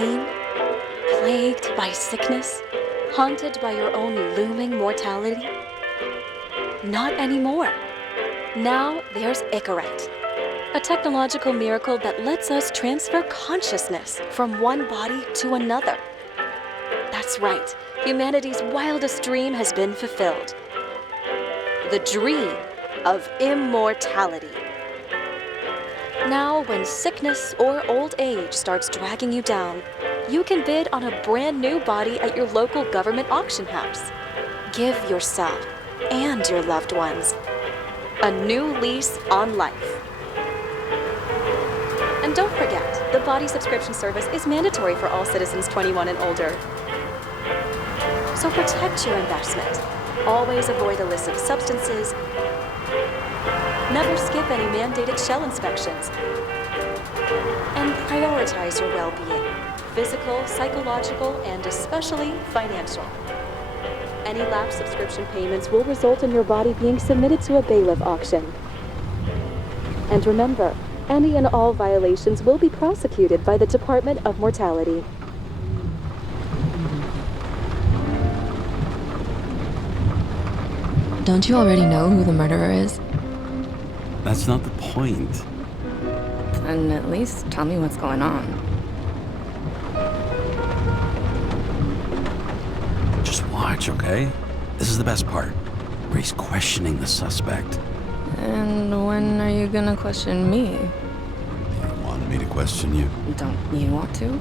pain? Plagued by sickness? Haunted by your own looming mortality? Not anymore. Now there's Icaret, a technological miracle that lets us transfer consciousness from one body to another. That's right, humanity's wildest dream has been fulfilled. The dream of immortality. Now, when sickness or old age starts dragging you down, you can bid on a brand new body at your local government auction house. Give yourself and your loved ones a new lease on life. And don't forget, the body subscription service is mandatory for all citizens 21 and older. So protect your investment. Always avoid illicit substances. Never skip any mandated shell inspections. And prioritize your well-being, physical, psychological, and especially financial. Any lapsed subscription payments will result in your body being submitted to a bailiff auction. And remember, any and all violations will be prosecuted by the Department of Mortality. Don't you already know who the murderer is? That's not the point. Then at least tell me what's going on. Just watch, okay? This is the best part, where he's questioning the suspect. And when are you gonna question me? You wanted me to question you. Don't you want to?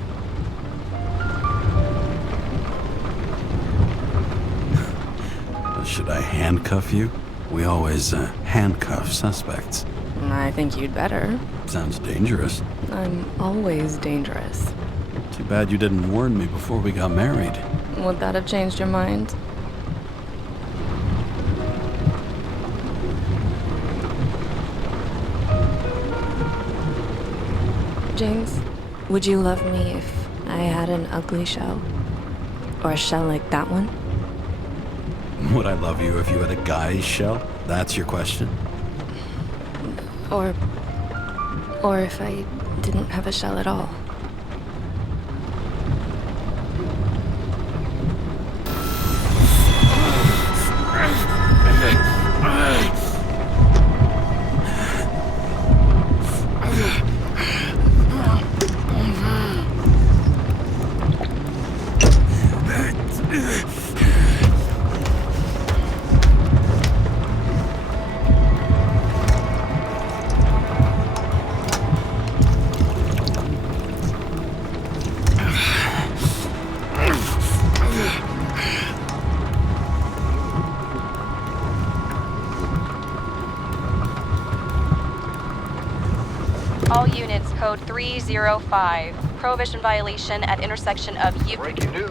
Should I handcuff you? We always handcuff suspects. I think you'd better. Sounds dangerous. I'm always dangerous. Too bad you didn't warn me before we got married. Would that have changed your mind? James, would you love me if I had an ugly shell? Or a shell like that one? Would I love you if you had a guy's shell? That's your question? Or if I didn't have a shell at all? All units, code 305. Prohibition violation at intersection of Breaking news.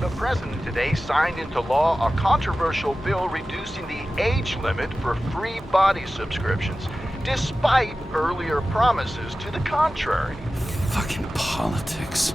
The president today signed into law a controversial bill reducing the age limit for free body subscriptions, despite earlier promises to the contrary. Fucking politics.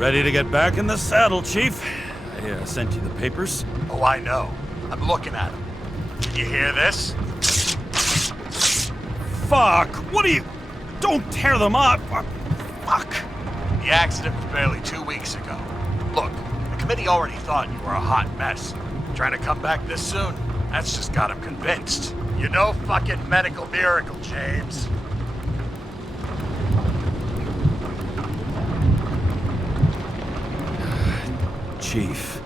Ready to get back in the saddle, Chief? I sent you the papers. Oh, I know. I'm looking at them. Can you hear this? Fuck! What are you... Don't tear them up! Fuck! The accident was barely 2 weeks ago. Look, the committee already thought you were a hot mess. Trying to come back this soon? That's just got them convinced. You're no fucking medical miracle, James. Chief,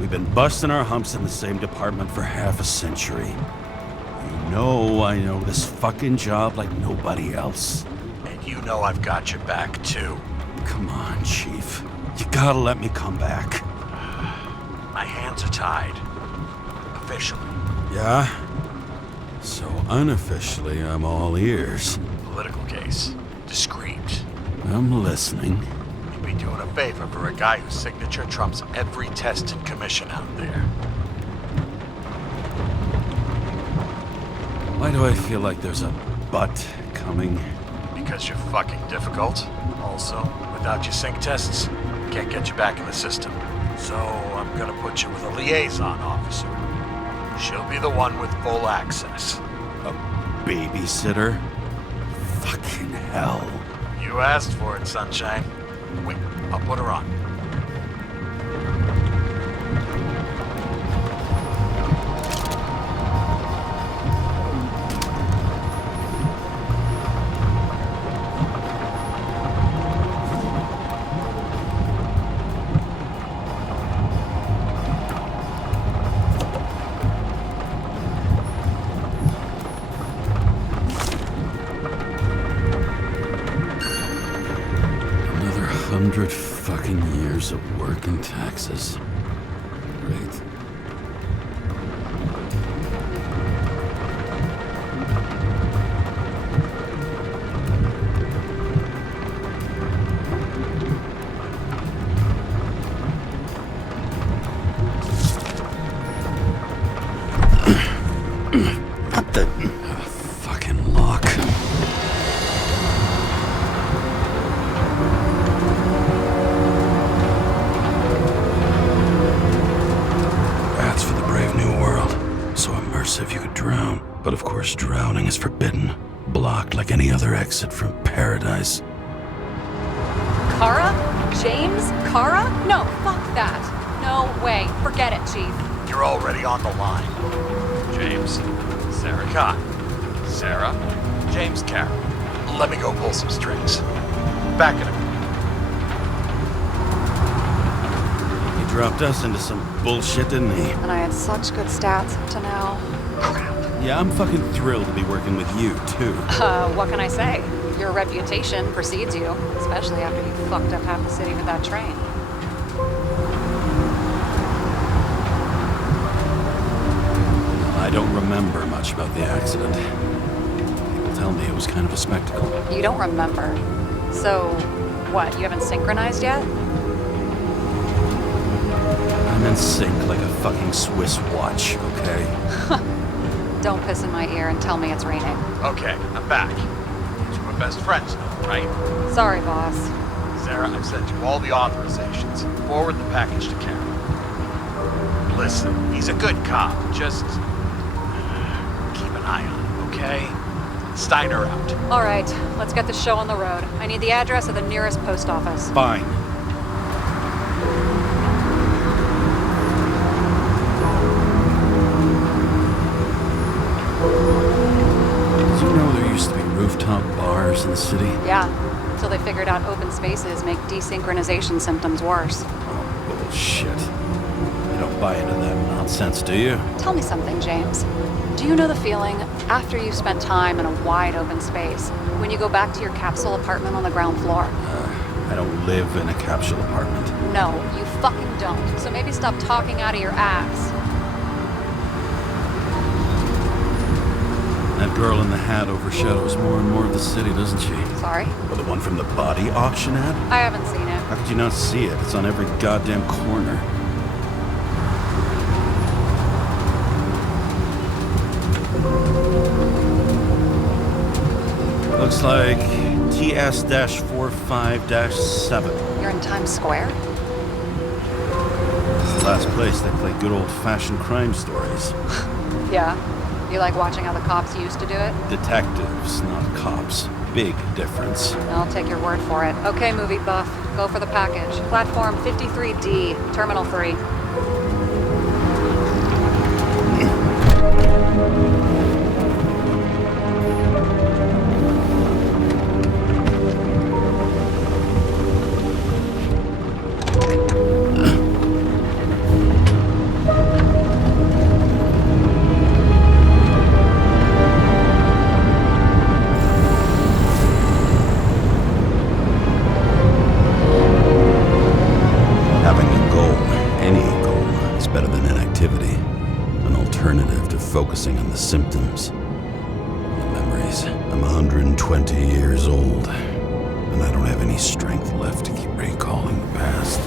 we've been busting our humps in the same department for half a century. You know I know this fucking job like nobody else. And you know I've got your back, too. Come on, Chief. You gotta let me come back. My hands are tied. Officially. Yeah? So unofficially, I'm all ears. Political case. Discreet. I'm listening. You'd be doing a favor for a guy whose signature trumps every test and commission out there. Why do I feel like there's a but coming? Because you're fucking difficult. Also, without your sync tests, can't get you back in the system. So I'm gonna put you with a liaison officer. She'll be the one with full access. A babysitter? Fucking hell. You asked for it, Sunshine. Wait, I'll put her on. Another 100 fucking years of work and taxes. Great. What the... fucking lock. That's for the brave new world. So immersive you could drown. But of course drowning is forbidden. Blocked like any other exit from paradise. Kara? James? Kara? No, fuck that. No way. Forget it, Chief. You're already on the line. James. Sarah Khan. Sarah. James Carroll. Let me go pull some strings. Back in a minute. He dropped us into some bullshit, didn't he? And I had such good stats up to now. Crap. Yeah, I'm fucking thrilled to be working with you, too. What can I say? Your reputation precedes you, especially after you fucked up half the city with that train. I don't remember much about the accident. People tell me it was kind of a spectacle. You don't remember. So, what, you haven't synchronized yet? I'm in sync like a fucking Swiss watch, okay? Don't piss in my ear and tell me it's raining. Okay, I'm back. So we're best friends now, right? Sorry, boss. Sarah, I've sent you all the authorizations. Forward the package to Carol. Listen, he's a good cop. Just keep an eye on him, okay? Steiner out. All right, let's get the show on the road. I need the address of the nearest post office. Fine. Did you know there used to be rooftop bars in the city? Yeah, until they figured out open spaces make desynchronization symptoms worse. Oh, bullshit. You don't buy into that nonsense, do you? Tell me something, James. Do you know the feeling after you've spent time in a wide open space, when you go back to your capsule apartment on the ground floor? I don't live in a capsule apartment. No, you fucking don't. So maybe stop talking out of your ass. That girl in the hat overshadows more and more of the city, doesn't she? Sorry? Or the one from the body auction ad? I haven't seen it. How could you not see it? It's on every goddamn corner. Looks like TS-45-7. You're in in Times Square? It's the last place they play good old-fashioned crime stories. Yeah. You like watching how the cops used to do it? Detectives, not cops. Big difference. I'll take your word for it. Okay, movie buff. Go for the package. Platform 53D, Terminal 3. Having a goal, any goal, is better than inactivity. An alternative to focusing on the symptoms. The memories. I'm 120 years old, and I don't have any strength left to keep recalling the past.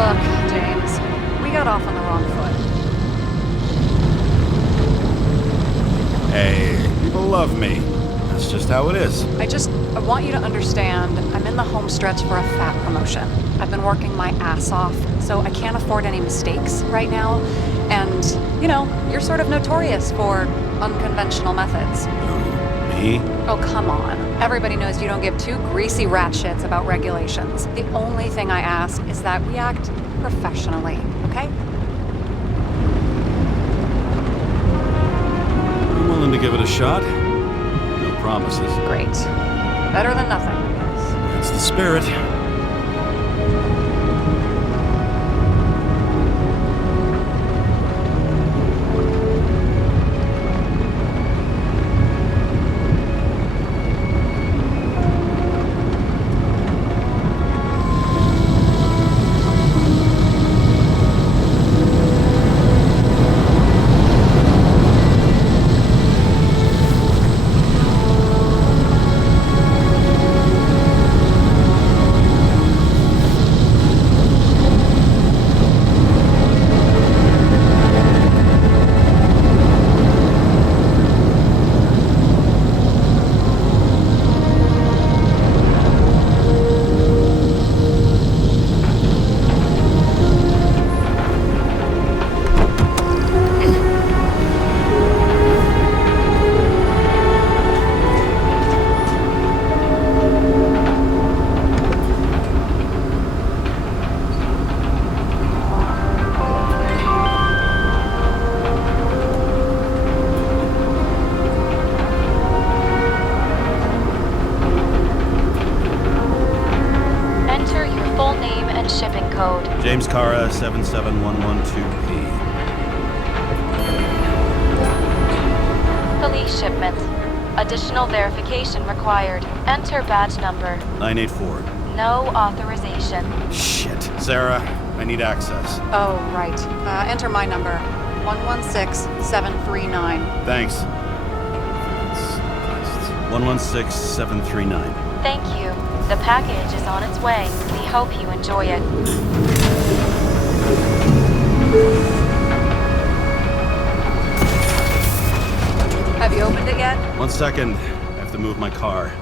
Look, James, we got off on the wrong foot. Hey, people love me. That's just how it is. I want you to understand, I'm in the home stretch for a fat promotion. I've been working my ass off, so I can't afford any mistakes right now. And, you know, you're sort of notorious for unconventional methods. Who, me? Oh, come on. Everybody knows you don't give two greasy rat shits about regulations. The only thing I ask is that we act professionally, okay? I'm willing to give it a shot. No promises. Great. Better than nothing, I guess. That's the spirit. James Cara, 77112P. Police shipment. Additional verification required. Enter badge number. 984. No authorization. Shit. Sarah, I need access. Oh, right. Enter my number. 116739. Thanks. 116739. Thank you. The package is on its way. We hope you enjoy it. Have you opened it yet? 1 second. I have to move my car.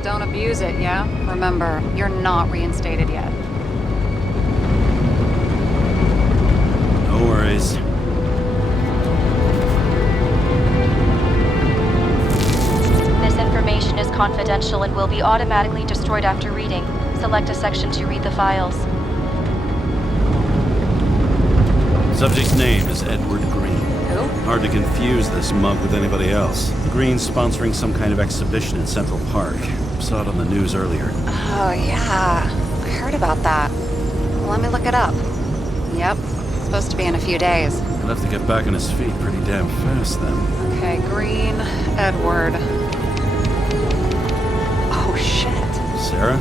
Just don't abuse it, yeah? Remember, you're not reinstated yet. No worries. This information is confidential and will be automatically destroyed after reading. Select a section to read the files. Subject's name is Edward Green. Who? Hard to confuse this mug with anybody else. Green's sponsoring some kind of exhibition in Central Park. Saw it on the news earlier. Oh, yeah. I heard about that. Let me look it up. Yep. It's supposed to be in a few days. He'll have to get back on his feet pretty damn fast then. Okay, Green, Edward. Oh, shit. Sarah?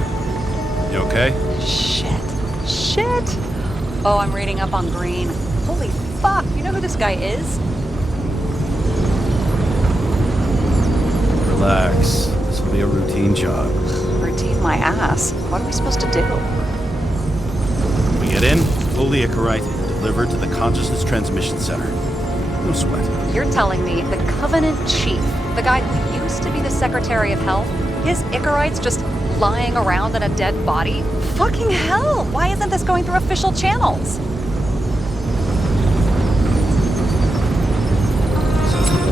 You okay? Shit. Oh, I'm reading up on Green. Holy fuck, you know who this guy is? Relax. This will be a routine job. Routine my ass. What are we supposed to do? We get in, fully Icarite, and delivered to the Consciousness Transmission Center. No sweat. You're telling me the Covenant Chief, the guy who used to be the Secretary of Health, his Icarites just lying around in a dead body? Fucking hell! Why isn't this going through official channels?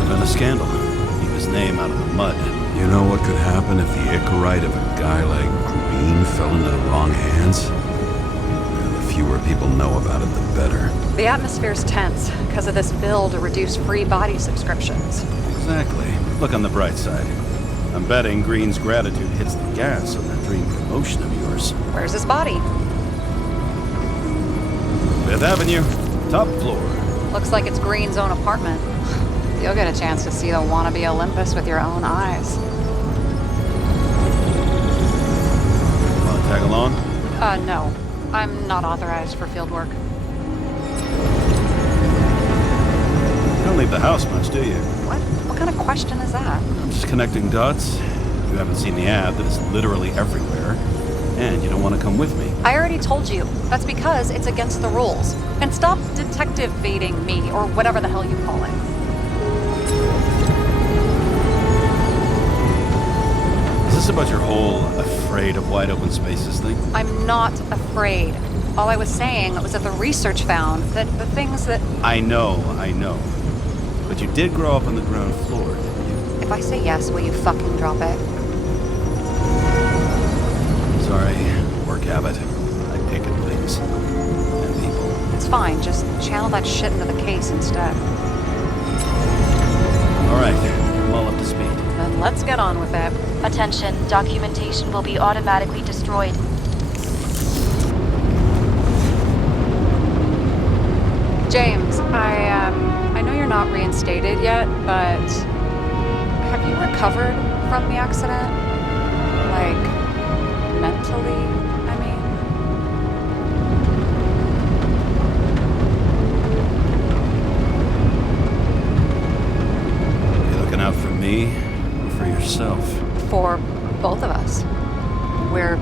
Been a scandal. Keep his name out of the mud. You know what could happen if the Icarite of a guy like Green fell into the wrong hands? The fewer people know about it, the better. The atmosphere's tense because of this bill to reduce free body subscriptions. Exactly. Look on the bright side. I'm betting Green's gratitude hits the gas on that dream promotion of yours. Where's his body? Fifth Avenue, top floor. Looks like it's Green's own apartment. You'll get a chance to see the wannabe Olympus with your own eyes. Want to tag along? No. I'm not authorized for field work. You don't leave the house much, do you? What? What kind of question is that? I'm just connecting dots. You haven't seen the ad that is literally everywhere. And you don't want to come with me. I already told you. That's because it's against the rules. And stop detective-baiting me, or whatever the hell you call it. Is this about your whole afraid of wide open spaces thing? I'm not afraid. All I was saying was that the research found that the things that... I know. But you did grow up on the ground floor, didn't you? If I say yes, will you fucking drop it? Sorry, work habit. I pick at things. And people. It's fine, just channel that shit into the case instead. Alright, I'm all up to speed. Then let's get on with it. Attention, documentation will be automatically destroyed. James, I know you're not reinstated yet, but have you recovered from the accident? Like, mentally, I mean? You looking out for me or for yourself? For both of us. We're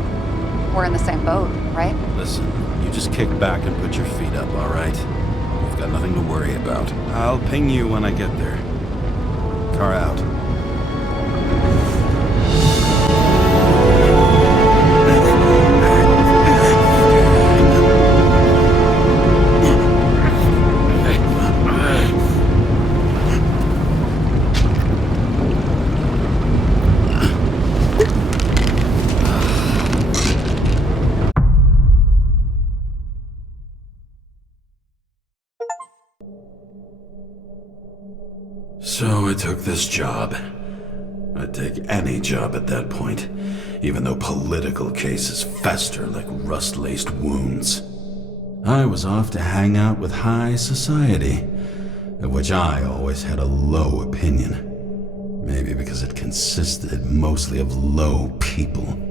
in the same boat, right? Listen, you just kick back and put your feet up, alright? You've got nothing to worry about. I'll ping you when I get there. Car out. So I took this job. I'd take any job at that point, even though political cases fester like rust-laced wounds. I was off to hang out with high society, of which I always had a low opinion. Maybe because it consisted mostly of low people.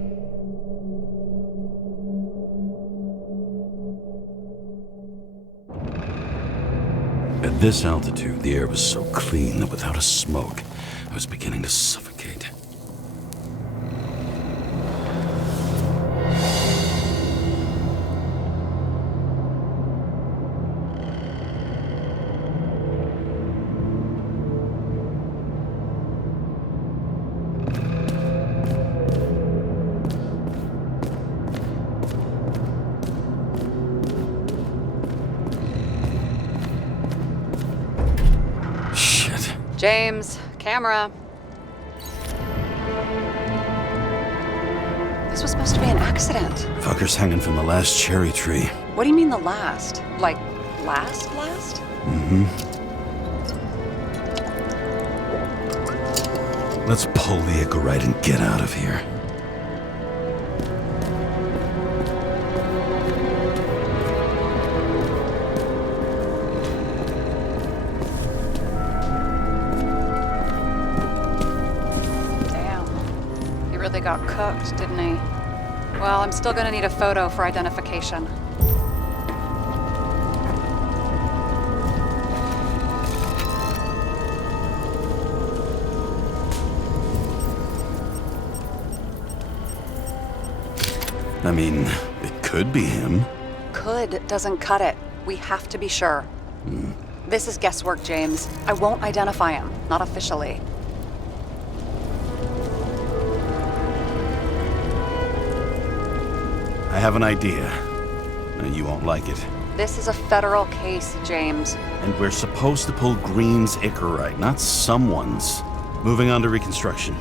At this altitude, the air was so clean that without a smoke, I was beginning to suffocate. James, camera. This was supposed to be an accident. Fucker's hanging from the last cherry tree. What do you mean the last? Like, last? Let's pull the Icarite and get out of here. Damn. He really got cooked, didn't he? Well, I'm still gonna need a photo for identification. I mean, it could be him. Could doesn't cut it. We have to be sure. This is guesswork, James. I won't identify him. Not officially. I have an idea. You won't like it. This is a federal case, James. And we're supposed to pull Green's Icarite, not someone's. Moving on to reconstruction.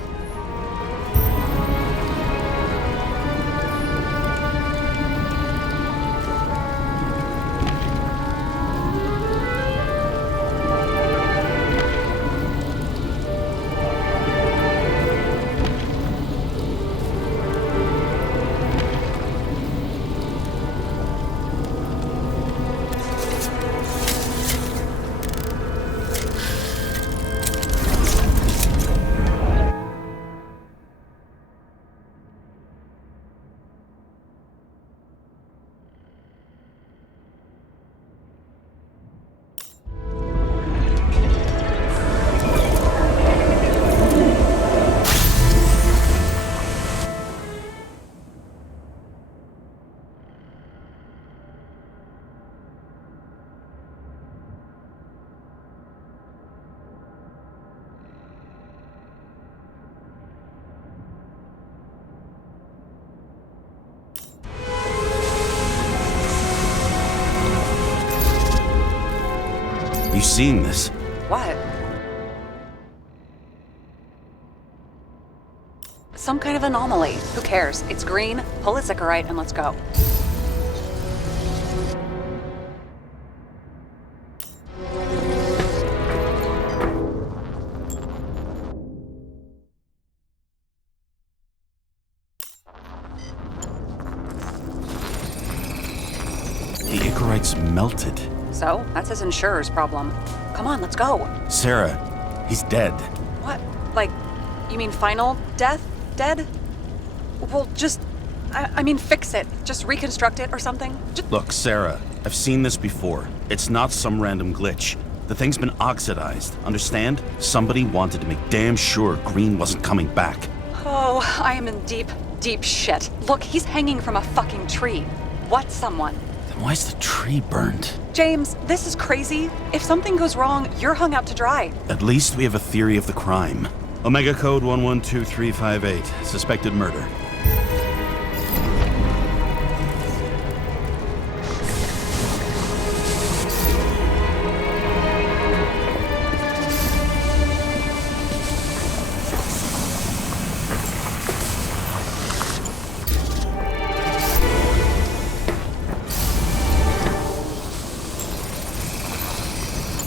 You seen this? What? Some kind of anomaly. Who cares? It's green, pull its Icarite, and let's go. The Icarite's melted. So, that's his insurer's problem. Come on, let's go. Sarah, he's dead. What? Like, you mean final death? Dead? Well, just... I mean, fix it. Just reconstruct it or something. Just... Look, Sarah, I've seen this before. It's not some random glitch. The thing's been oxidized, understand? Somebody wanted to make damn sure Green wasn't coming back. Oh, I am in deep, deep shit. Look, he's hanging from a fucking tree. What's someone? Then why's the tree burned? James, this is crazy. If something goes wrong, you're hung out to dry. At least we have a theory of the crime. Omega Code 112358. Suspected murder.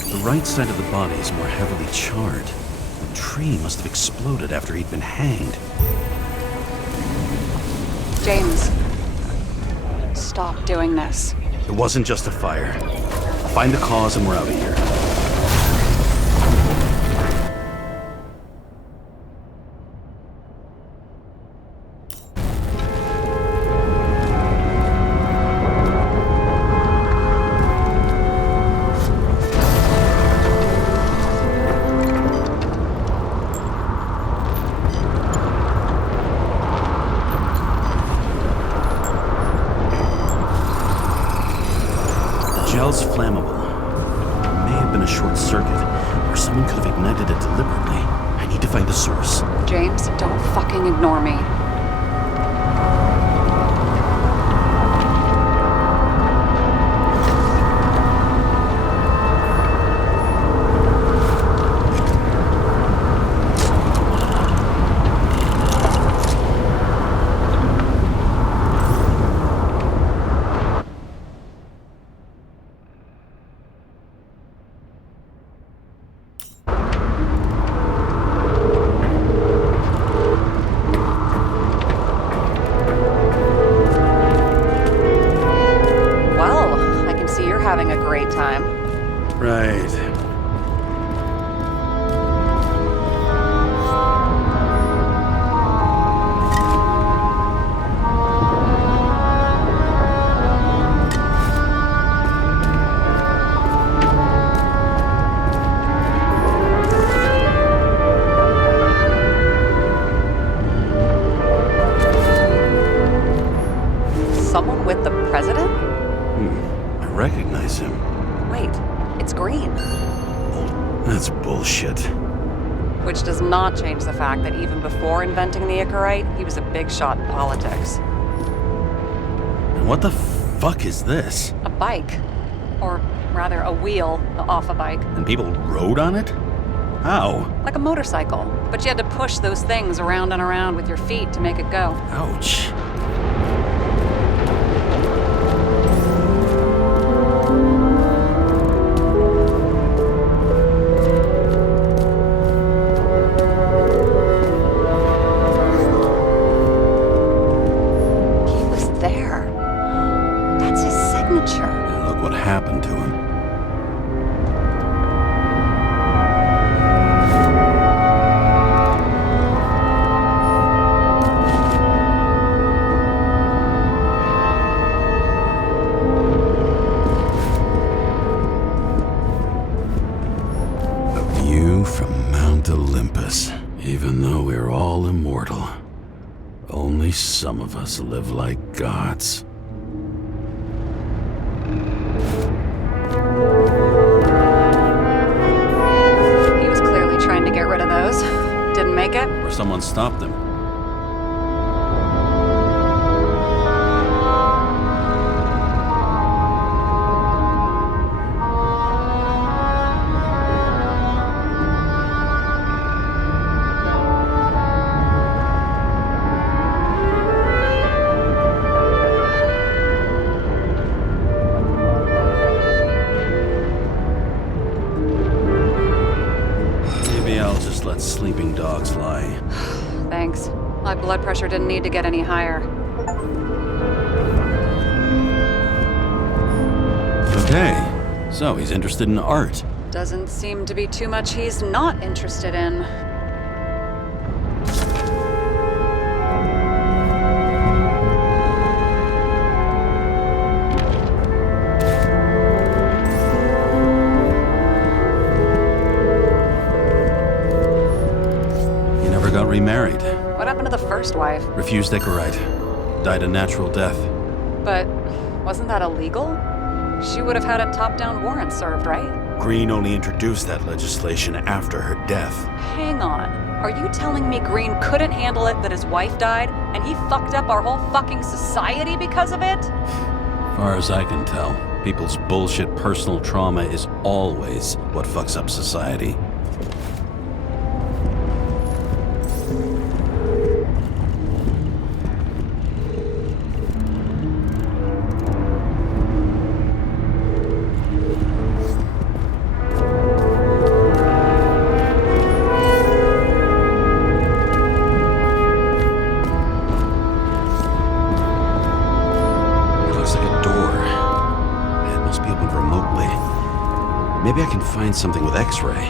The right side of the body is more heavily charred. The tree must have exploded after he'd been hanged. James, stop doing this. It wasn't just a fire. I'll find the cause and we're out of here. Gel's flammable. It may have been a short circuit, or someone could have ignited it deliberately. I need to find the source. James, don't fucking ignore me. not change the fact that even before inventing the Icarite, he was a big shot in politics. And what the fuck is this? A bike. Or rather, a wheel off a bike. And people rode on it? How? Like a motorcycle. But you had to push those things around and around with your feet to make it go. Ouch. He was there. That's his signature. And look what happened to him. From Mount Olympus. Even though we're all immortal, only some of us live like gods. He was clearly trying to get rid of those. Didn't make it. Or someone stopped them. Maybe I'll just let sleeping dogs lie. Thanks. My blood pressure didn't need to get any higher. Okay, so he's interested in art. Doesn't seem to be too much he's not interested in. He never got remarried. What happened to the first wife? Refused Icarite. Died a natural death. But wasn't that illegal? She would have had a top-down warrant served, right? Green only introduced that legislation after her death. Hang on. Are you telling me Green couldn't handle it that his wife died, and he fucked up our whole fucking society because of it? Far as I can tell, people's bullshit personal trauma is always what fucks up society. Maybe I can find something with X-ray.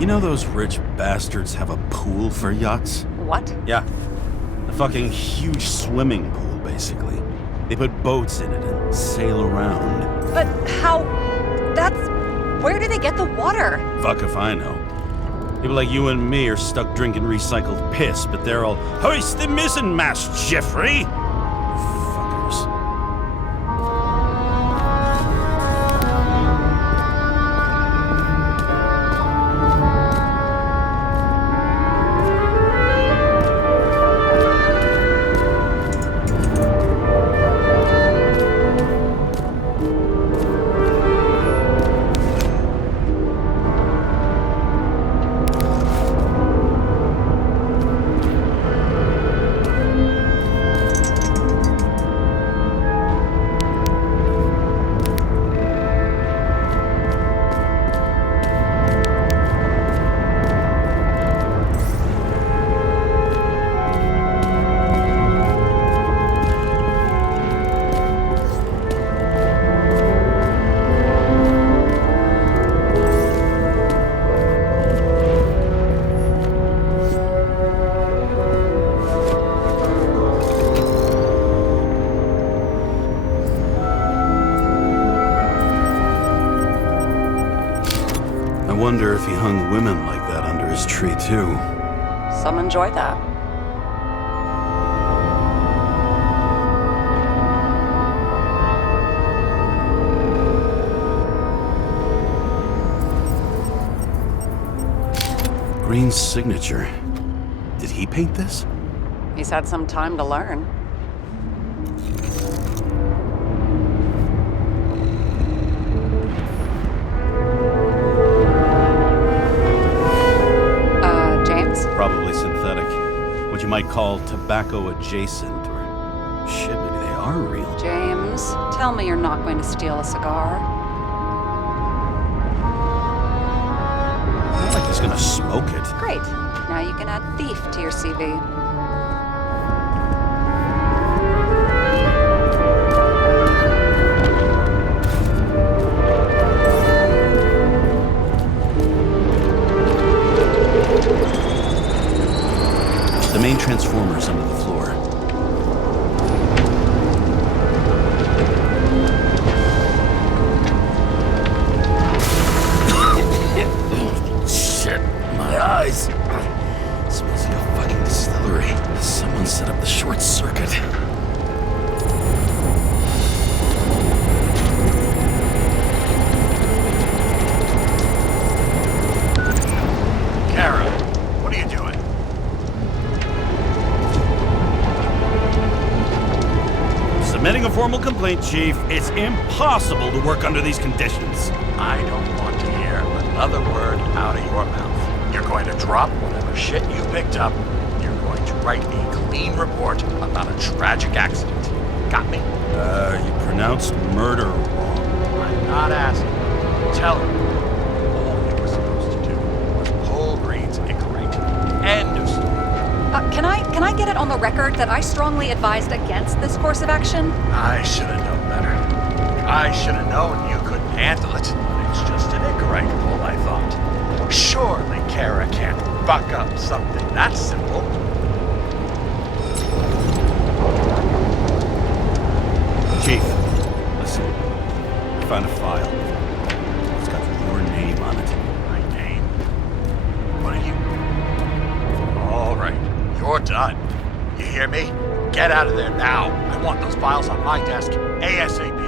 You know those rich bastards have a pool for yachts? What? Yeah. A fucking huge swimming pool, basically. They put boats in it and sail around. But how... That's... Where do they get the water? Fuck if I know. People like you and me are stuck drinking recycled piss, but they're all, "Hoist the mizzen mast, Jeffrey!" Fuckers. wonder if he hung women like that under his tree, too. Some enjoy that. Green's signature. Did he paint this? He's had some time to learn. James? Probably synthetic. What you might call tobacco adjacent, or shit, maybe they are real. James, tell me you're not going to steal a cigar. Not like he's gonna smoke it. Great. Now you can add thief to your CV. The main transformer's under the floor. Shit, my eyes. Smells like a fucking distillery. Someone set up the short circuit. Kara, what are you doing? Submitting a formal complaint, Chief. It's impossible to work under these conditions. I don't want to hear another word out of your mouth. You're going to drop whatever shit you picked up. You're going to write a clean report about a tragic accident. Got me? You pronounced murder wrong. I'm not asking. Tell her. All you were supposed to do was pull Green's Icarite. End of story. Can I get it on the record that I strongly advised against this course of action? I should have known better. I should have known you couldn't handle it. But it's just an Icarite pull, I thought. Surely Kara can't buck up something that simple. Chief, listen. I found a file. It's got your name on it. My name? What are you? All right, you're done. You hear me? Get out of there now. I want those files on my desk ASAP,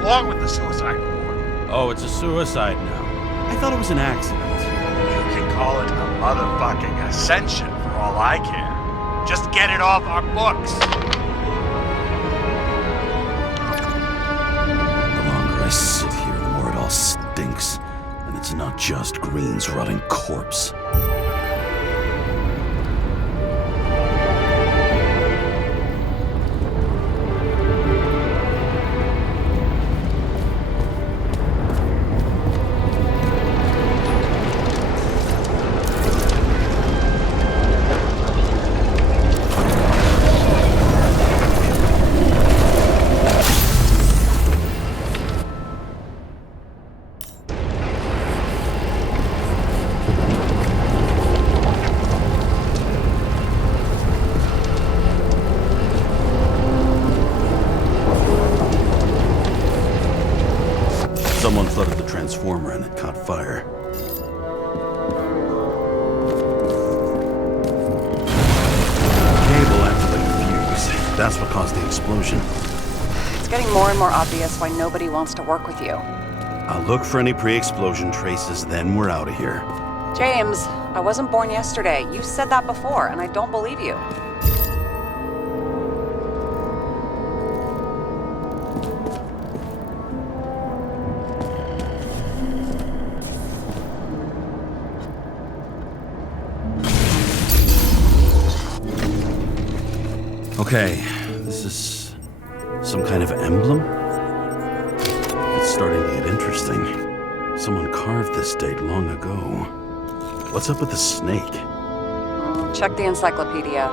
along with the suicide report. Oh, it's a suicide now. I thought it was an accident. You can call it a motherfucking ascension for all I care. Just get it off our books. The longer I sit here, the more it all stinks. And it's not just Green's rotting corpse. Someone flooded the transformer and it caught fire. Cable acted like a fuse. That's what caused the explosion. It's getting more and more obvious why nobody wants to work with you. I'll look for any pre-explosion traces, then we're out of here. James, I wasn't born yesterday. You said that before, and I don't believe you. Okay, this is some kind of emblem? It's starting to get interesting. Someone carved this date long ago. What's up with the snake? Check the encyclopedia.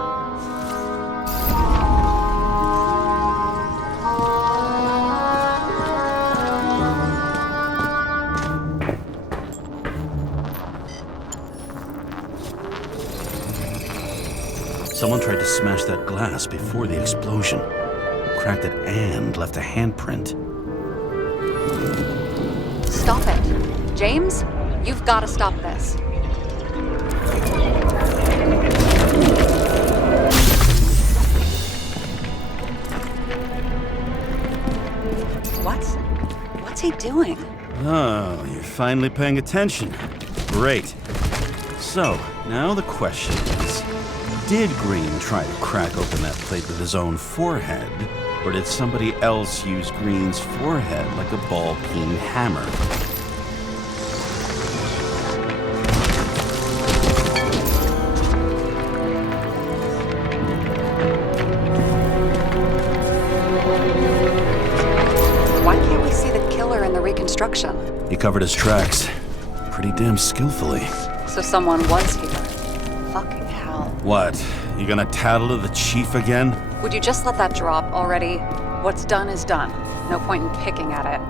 Someone tried to smash that glass before the explosion. Cracked it and left a handprint. Stop it. James, You've got to stop this. What's he doing? Oh, you're finally paying attention. Great. So, now the question is, did Green try to crack open that plate with his own forehead, or did somebody else use Green's forehead like a ball-peen hammer? Why can't we see the killer in the reconstruction? He covered his tracks pretty damn skillfully. So someone was here. Fucking hell. What? You gonna tattle to the chief again? Would you just let that drop already? What's done is done. No point in picking at it.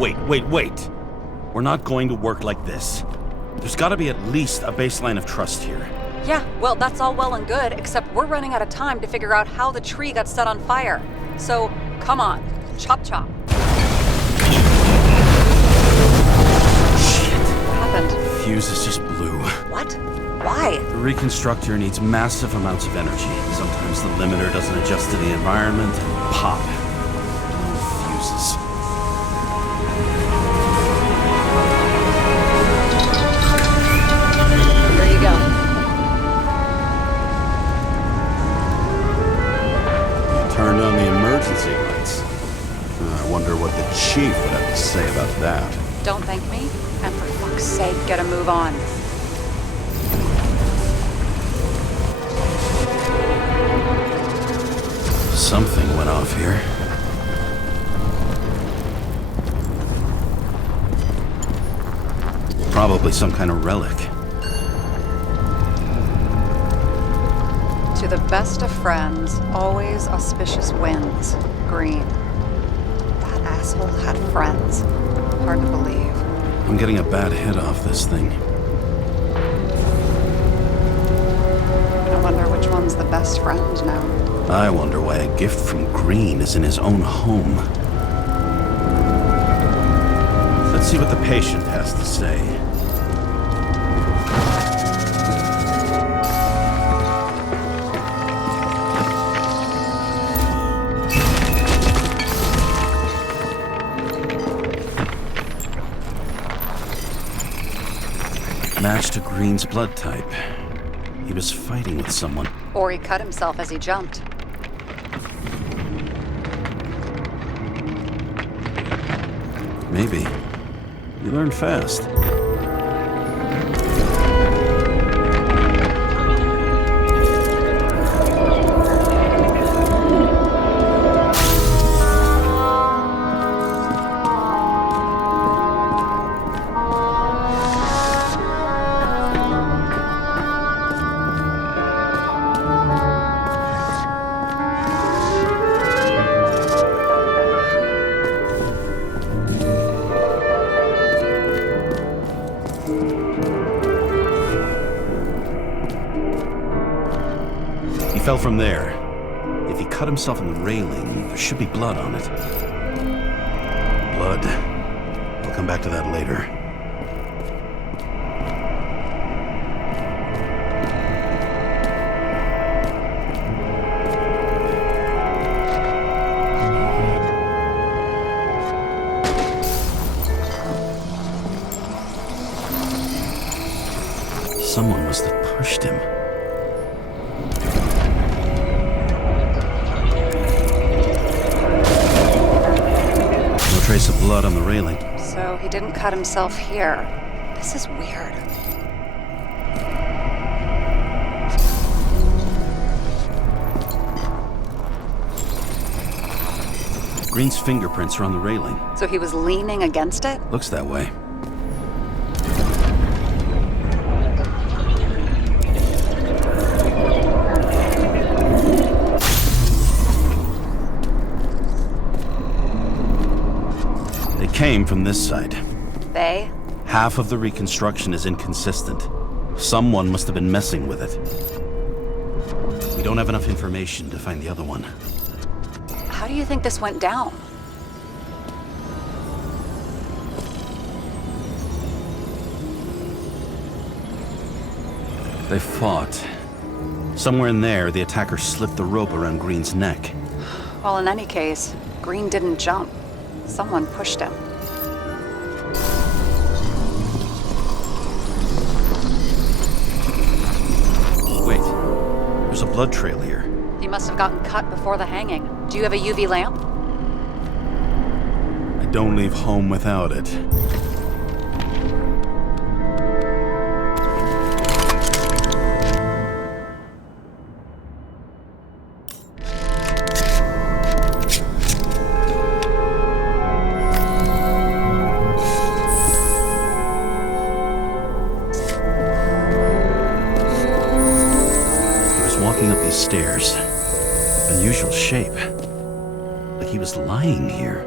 Wait. We're not going to work like this. There's gotta be at least a baseline of trust here. Yeah, well, that's all well and good, except we're running out of time to figure out how the tree got set on fire. So, come on. Chop chop. Shit. What happened? Fuses just blew. What? Why? The reconstructor needs massive amounts of energy. Sometimes the limiter doesn't adjust to the environment and pop. Oh, fuses. Here you go. Turned on the emergency lights. I wonder what the chief would have to say about that. Don't thank me, and for fuck's sake, get a move on. Something went off here. Probably some kind of relic. To the best of friends, always auspicious winds. Green. That asshole had friends. Hard to believe. I'm getting a bad hit off this thing. I wonder which one's the best friend now. I wonder why a gift from Green is in his own home. Let's see what the patient has to say. Match to Green's blood type. He was fighting with someone. Or he cut himself as he jumped. Maybe. You learn fast. He fell from there. If he cut himself in the railing, there should be blood on it. Blood. We'll come back to that later. Someone must have pushed him. No trace of blood on the railing. So he didn't cut himself here. This is weird. Green's fingerprints are on the railing. So he was leaning against it? Looks that way. They came from this side. They? Half of the reconstruction is inconsistent. Someone must have been messing with it. We don't have enough information to find the other one. How do do you think this went down? They fought. Somewhere in there, the attacker slipped the rope around Green's neck. Well, in any case, Green didn't jump. Someone pushed him. Wait, there's a blood trail here. He must have gotten cut before the hanging. Do you have a UV lamp? I don't leave home without it. Walking up these stairs. Unusual shape. Like he was lying here.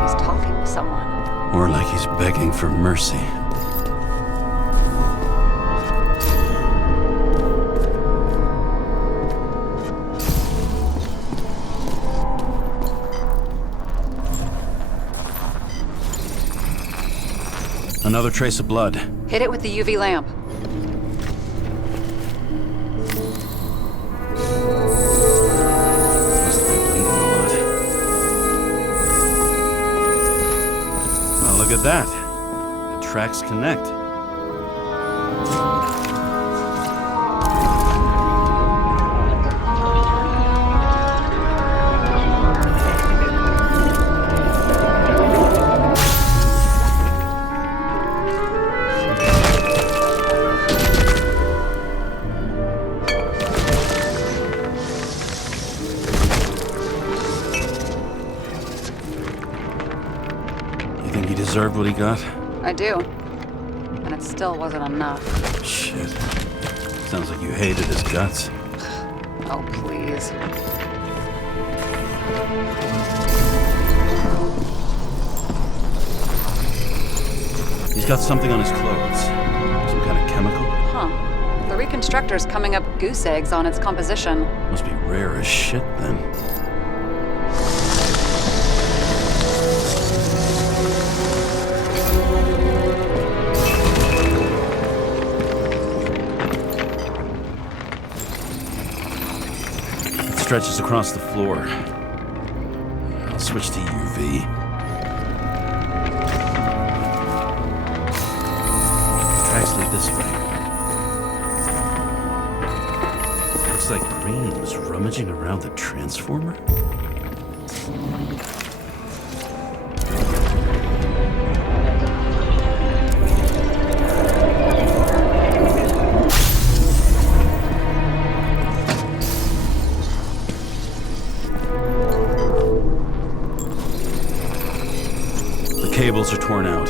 He's talking to someone. Or like he's begging for mercy. Another trace of blood. Hit it with the UV lamp. Must have been bleeding a lot. Well, look at that. The tracks connect. Deserved what he got? I do. And it still wasn't enough. Shit. Sounds like you hated his guts. Oh, please. He's got something on his clothes. Some kind of chemical? Huh. The reconstructor's coming up goose eggs on its composition. Must be rare as shit then. Stretches across the floor. I'll switch to UV. Tracks lead this way. Looks like Green was rummaging around the transformer. Cables are torn out,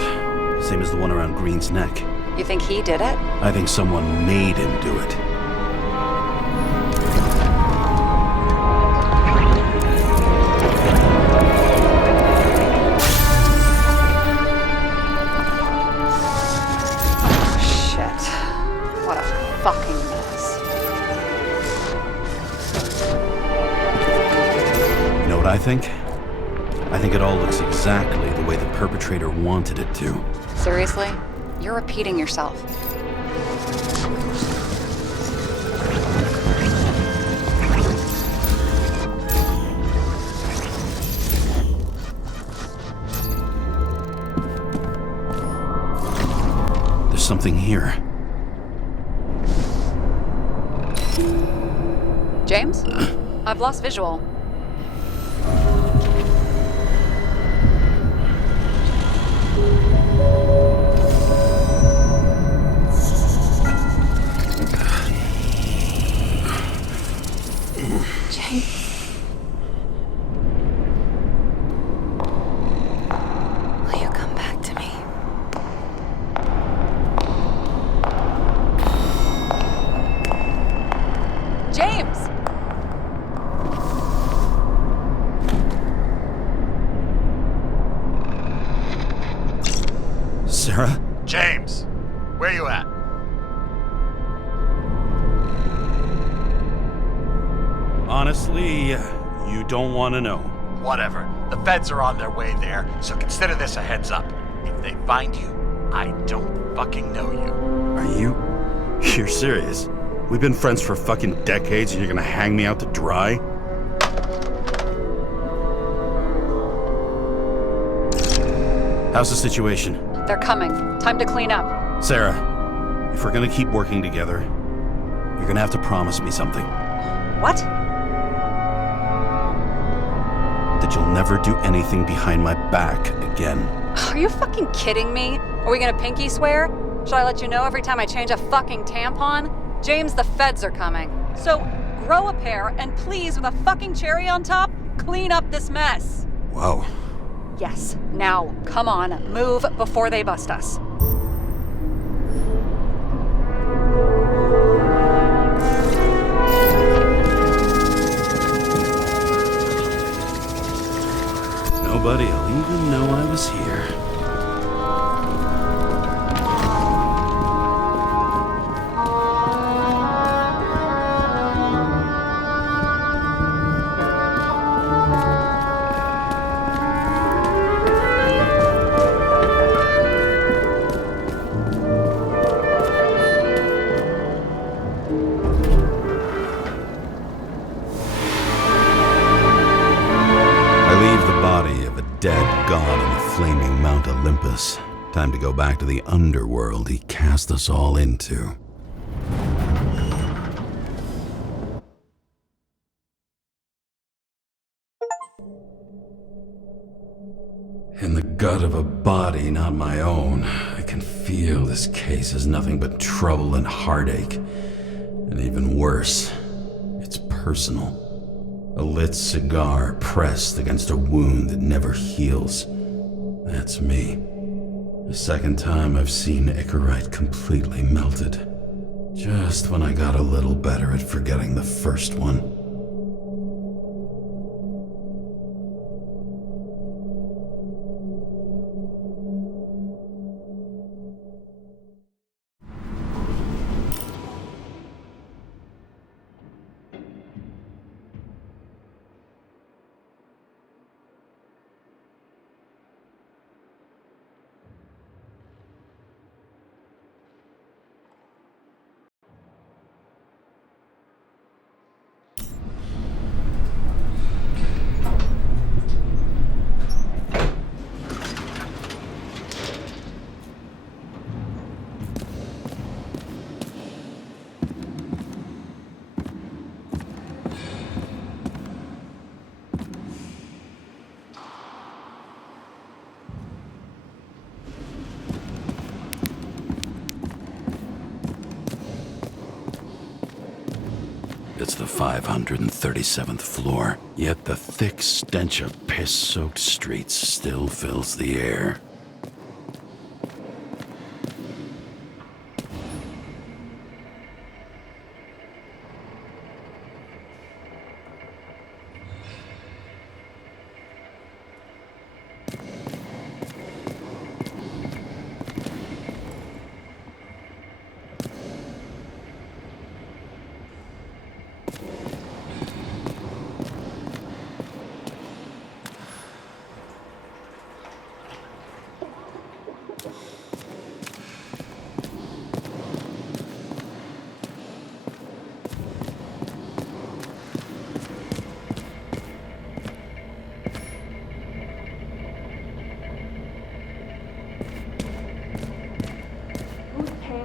same as the one around Green's neck. You think he did it? I think someone made him do it. Oh, shit. What a fucking mess. You know what I think? I think it all looks exactly the way the perpetrator wanted it to. Seriously? You're repeating yourself. There's something here. James? I've lost visual. Will you come back to me? James! Sarah? James, where you at? Honestly, you don't want to know. Whatever. The feds are on their way there, so consider this a heads up. If they find you, I don't fucking know you. Are you? You're serious? We've been friends for fucking decades and you're gonna hang me out to dry? How's the situation? They're coming. Time to clean up. Sarah, if we're gonna keep working together, you're gonna have to promise me something. What? That you'll never do anything behind my back again. Are you fucking kidding me? Are we gonna pinky swear? Should I let you know every time I change a fucking tampon? James, the feds are coming. So, grow a pair, and please, with a fucking cherry on top, clean up this mess. Wow. Yes, now, come on, move before they bust us. Nobody'll even know I was here. Dead god on the flaming Mount Olympus. Time to go back to the underworld he cast us all into. In the gut of a body not my own, I can feel this case is nothing but trouble and heartache. And even worse, it's personal. A lit cigar pressed against a wound that never heals. That's me. The second time I've seen Icarite completely melted. Just when I got a little better at forgetting the first one. It's the 537th floor, yet the thick stench of piss-soaked streets still fills the air.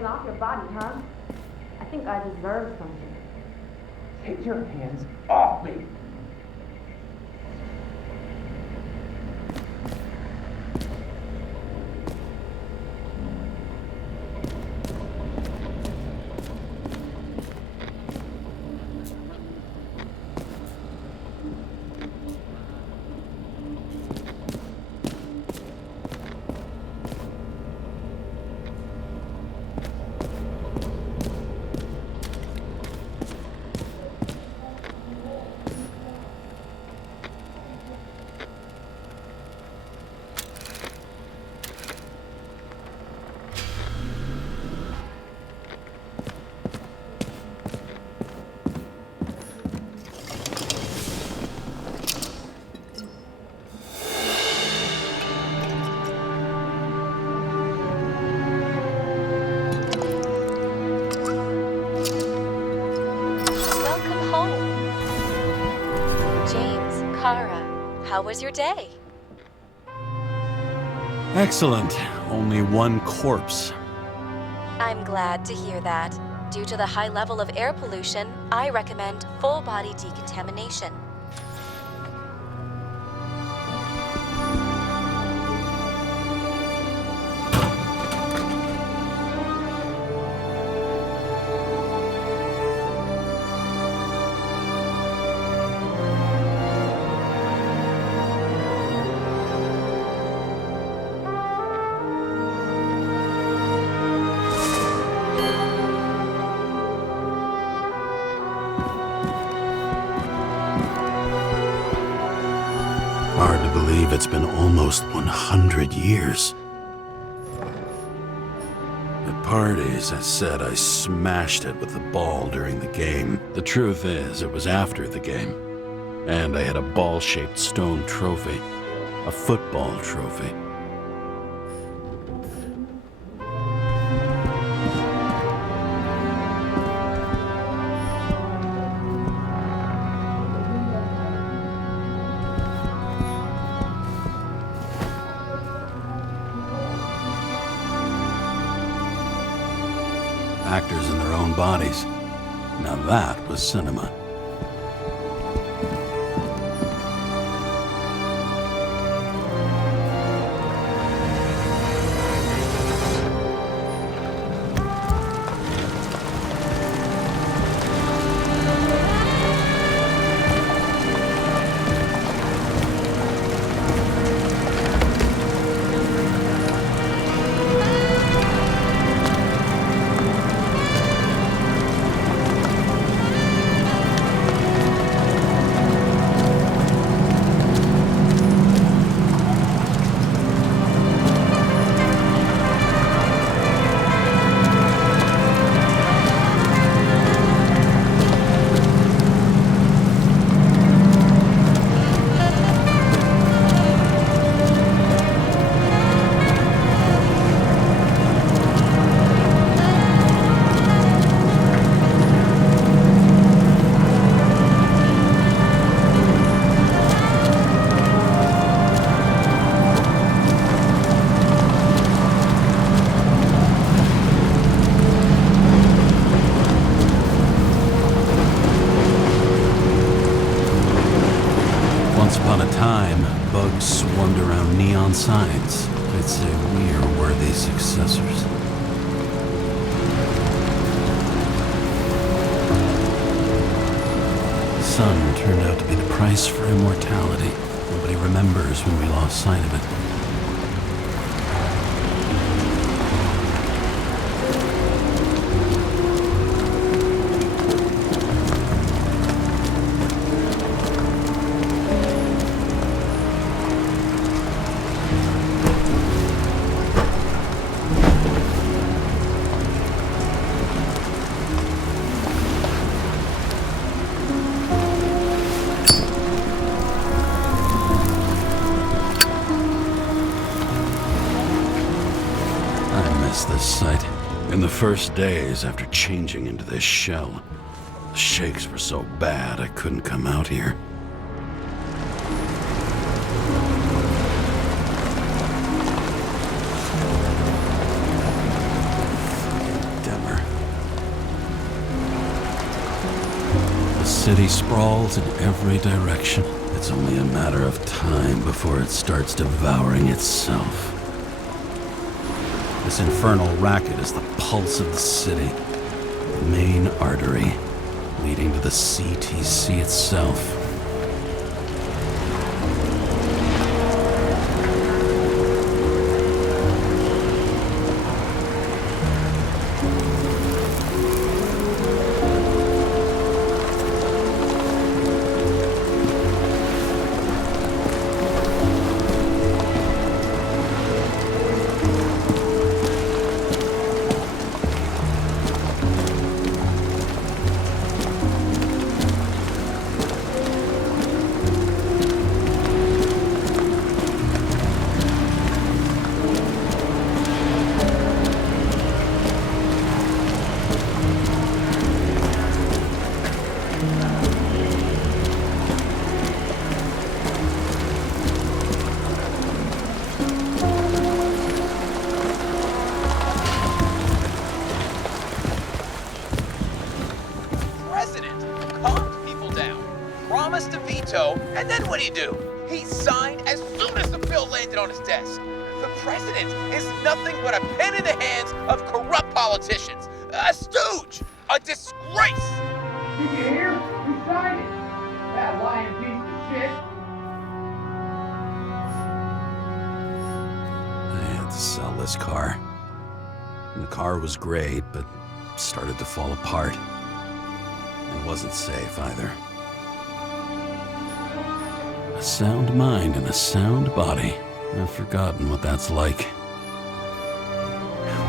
Off your body, huh? I think I deserve something. Take your hands off me! Kara, how was your day? Excellent. Only one corpse. I'm glad to hear that. Due to the high level of air pollution, I recommend full body decontamination. Hard to believe it's been almost 100 years. At parties, I said I smashed it with the ball during the game. The truth is, it was after the game. And I had a ball-shaped stone trophy. A football trophy. Actors in their own bodies. Now that was cinema. Once upon a time, bugs swarmed around neon signs. I'd say we are worthy successors. The sun turned out to be the price for immortality. Nobody remembers when we lost sight of it. This sight. In the first days after changing into this shell, the shakes were so bad I couldn't come out here. Dimmer. The city sprawls in every direction. It's only a matter of time before it starts devouring itself. This infernal racket is the pulse of the city, the main artery leading to the CTC itself. veto, and then what do? He signed as soon as the bill landed on his desk. The president is nothing but a pen in the hands of corrupt politicians. A stooge! A disgrace! Did you hear? He signed it. That lying piece of shit. I had to sell this car. And the car was great, but started to fall apart. It wasn't safe either. A sound mind and a sound body. I've forgotten what that's like.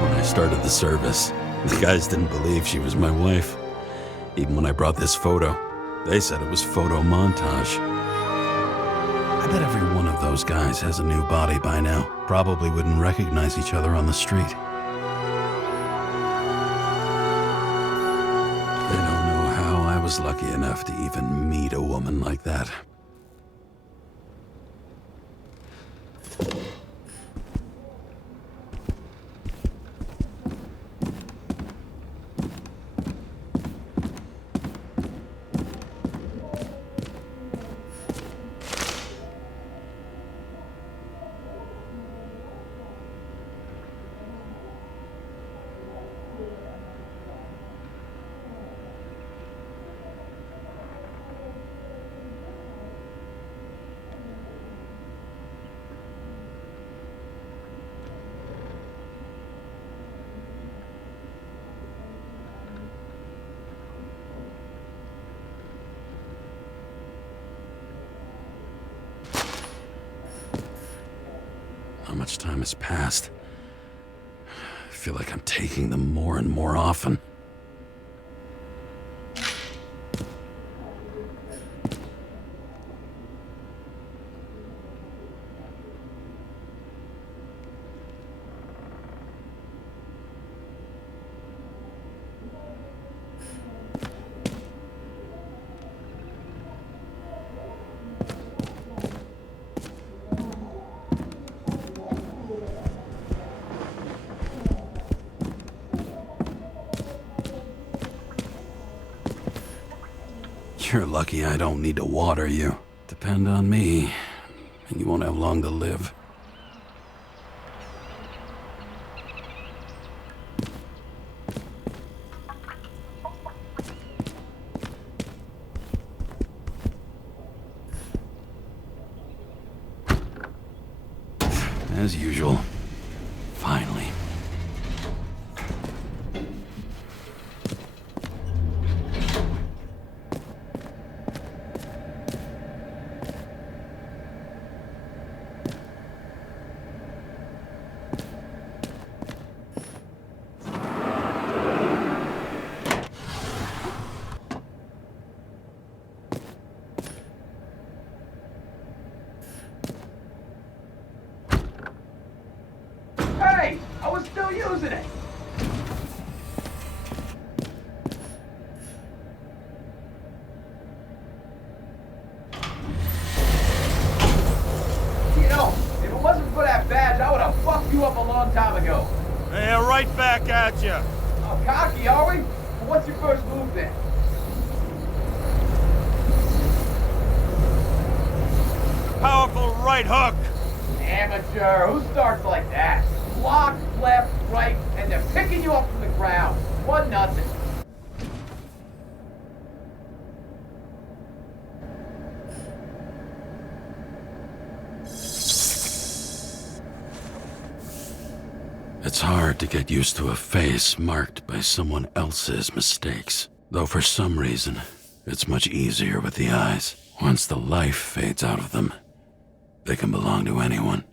When I started the service, the guys didn't believe she was my wife. Even when I brought this photo, they said it was photo montage. I bet every one of those guys has a new body by now. Probably wouldn't recognize each other on the street. They don't know how I was lucky enough to even meet a woman like that. How much time has passed? I feel like I'm taking them more and more often. You're lucky I don't need to water you. Depend on me, and you won't have long to live. As usual. Finally. Hey! I was still using it! You know, if it wasn't for that badge, I would have fucked you up a long time ago. Yeah, right back at you. Oh, cocky, are we? Well, what's your first move then? Powerful right hook. Amateur, who starts like that? Block, left, right, and they're picking you up from the ground. 1-0. It's hard to get used to a face marked by someone else's mistakes. Though for some reason, it's much easier with the eyes. Once the life fades out of them, they can belong to anyone.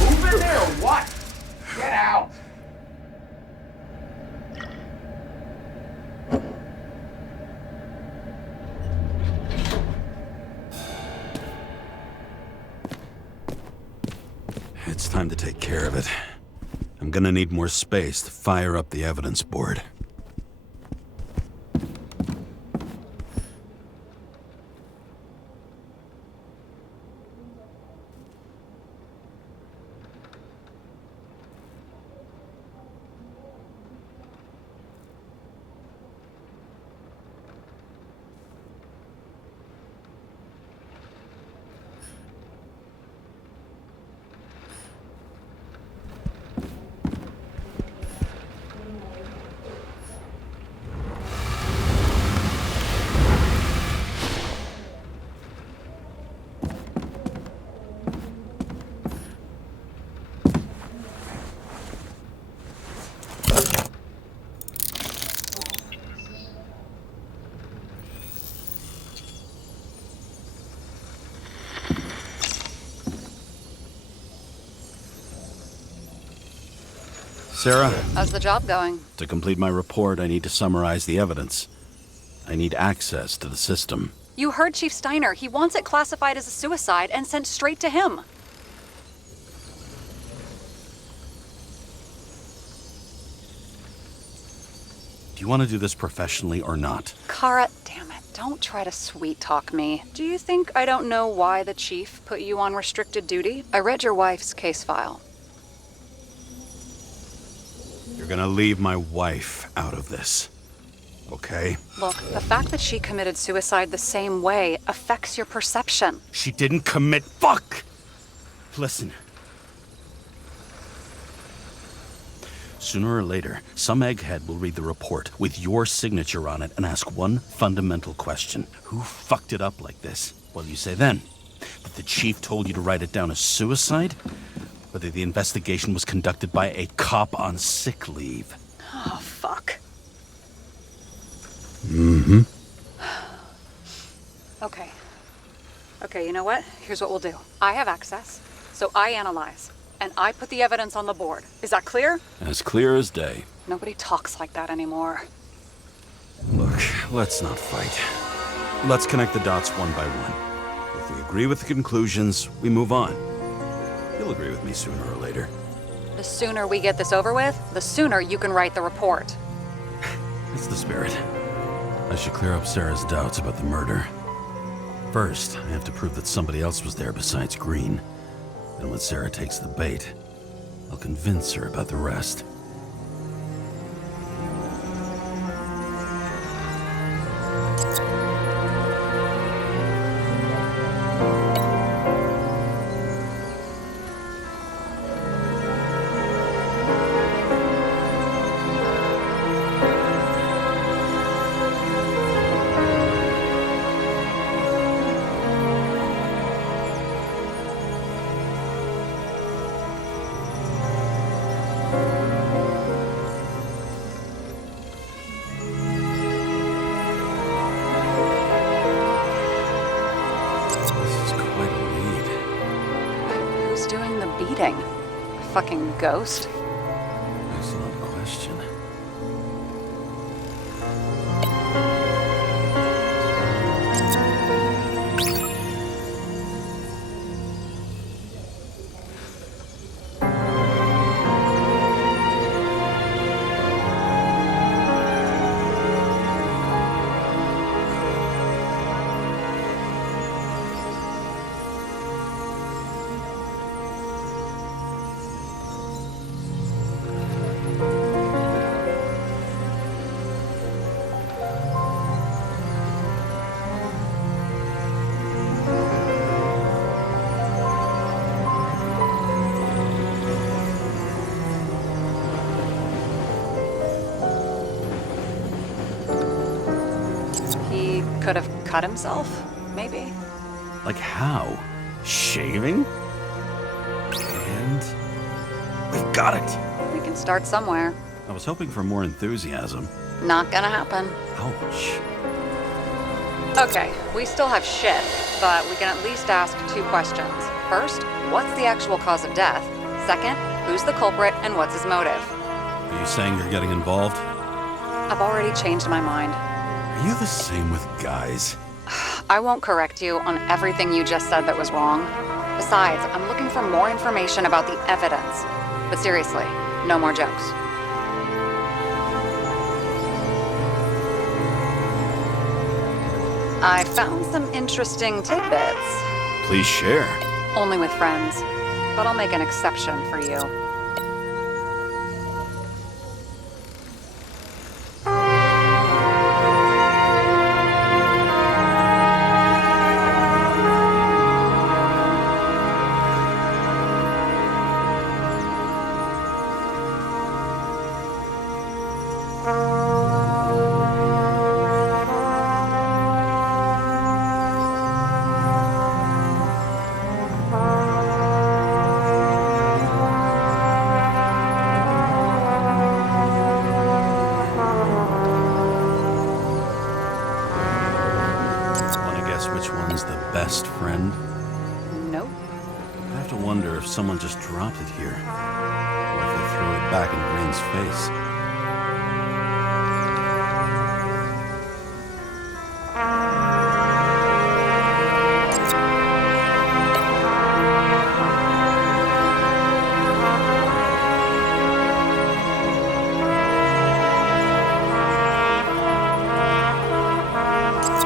Move in there or what? Get out! It's time to take care of it. I'm gonna need more space to fire up the evidence board. Sarah, How's the job going? to complete my report, I need to summarize the evidence. I need access to the system. You heard Chief Steiner. He wants it classified as a suicide and sent straight to him. Do you want to do this professionally or not? Kara, damn it. Don't try to sweet talk me. Do you think I don't know why the chief put you on restricted duty? I read your wife's case file. You're gonna leave my wife out of this. Okay? Look, the fact that she committed suicide the same way affects your perception. She didn't commit. Fuck! Listen. Sooner or later, some egghead will read the report with your signature on it and ask one fundamental question. Who fucked it up like this? What do you say then? That the chief told you to write it down as suicide? Whether the investigation was conducted by a cop on sick leave? Oh, fuck. Mm-hmm. Okay, you know what? Here's what we'll do. I have access, so I analyze. And I put the evidence on the board. Is that clear? As clear as day. Nobody talks like that anymore. Look, let's not fight. Let's connect the dots one by one. If we agree with the conclusions, we move on. You'll agree with me sooner or later. The sooner we get this over with, the sooner you can write the report. That's the spirit. I should clear up Sarah's doubts about the murder. First, I have to prove that somebody else was there besides Green. And when Sarah takes the bait, I'll convince her about the rest. Beating? A fucking ghost? Excellent question. Could have cut himself, maybe? Like how? Shaving? And we've got it. We can start somewhere. I was hoping for more enthusiasm. Not gonna happen. Ouch. Okay, we still have shit, but we can at least ask 2 questions. First, what's the actual cause of death? Second, who's the culprit and what's his motive? Are you saying you're getting involved? I've already changed my mind. Are you the same with guys? I won't correct you on everything you just said that was wrong. Besides, I'm looking for more information about the evidence. But seriously, no more jokes. I found some interesting tidbits. Please share. Only with friends. But I'll make an exception for you. Best friend? Nope. I have to wonder if someone just dropped it here. What if they threw it back in Green's face?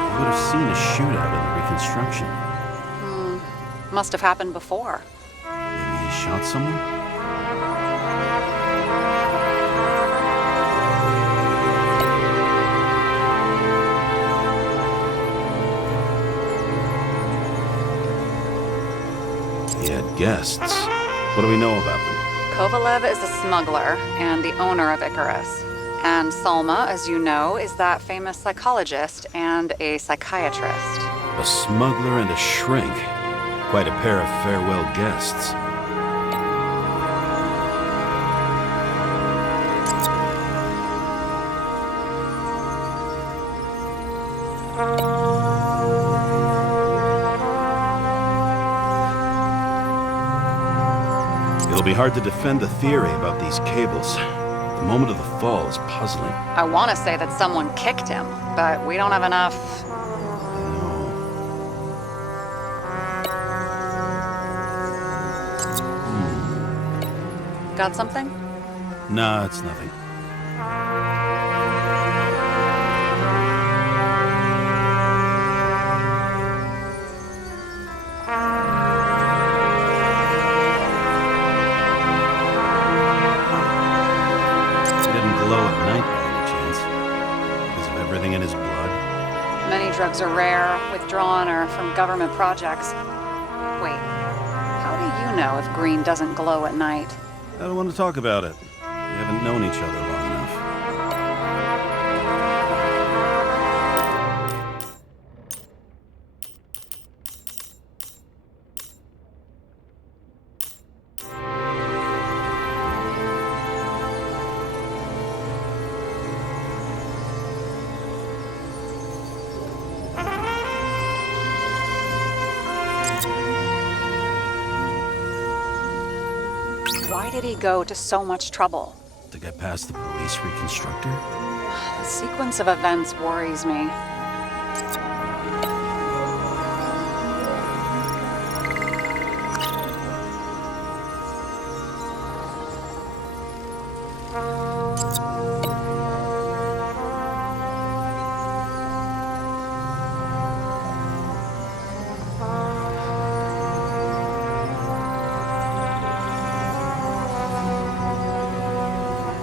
You would have seen a shootout in the reconstruction. Must have happened before. Maybe he shot someone? He had guests. What do we know about them? Kovalev is a smuggler and the owner of Icarus. And Salma, as you know, is that famous psychologist and a psychiatrist. A smuggler and a shrink. Quite a pair of farewell guests. It'll be hard to defend the theory about these cables. The moment of the fall is puzzling. I want to say that someone kicked him, but we don't have enough. Got something? Nah, it's nothing. He didn't glow at night by any chance. Because of everything in his blood. Many drugs are rare, withdrawn, or from government projects. Wait, how do you know if green doesn't glow at night? I don't want to talk about it. We haven't known each other long enough. Why did he go to so much trouble? To get past the police reconstructor? The sequence of events worries me.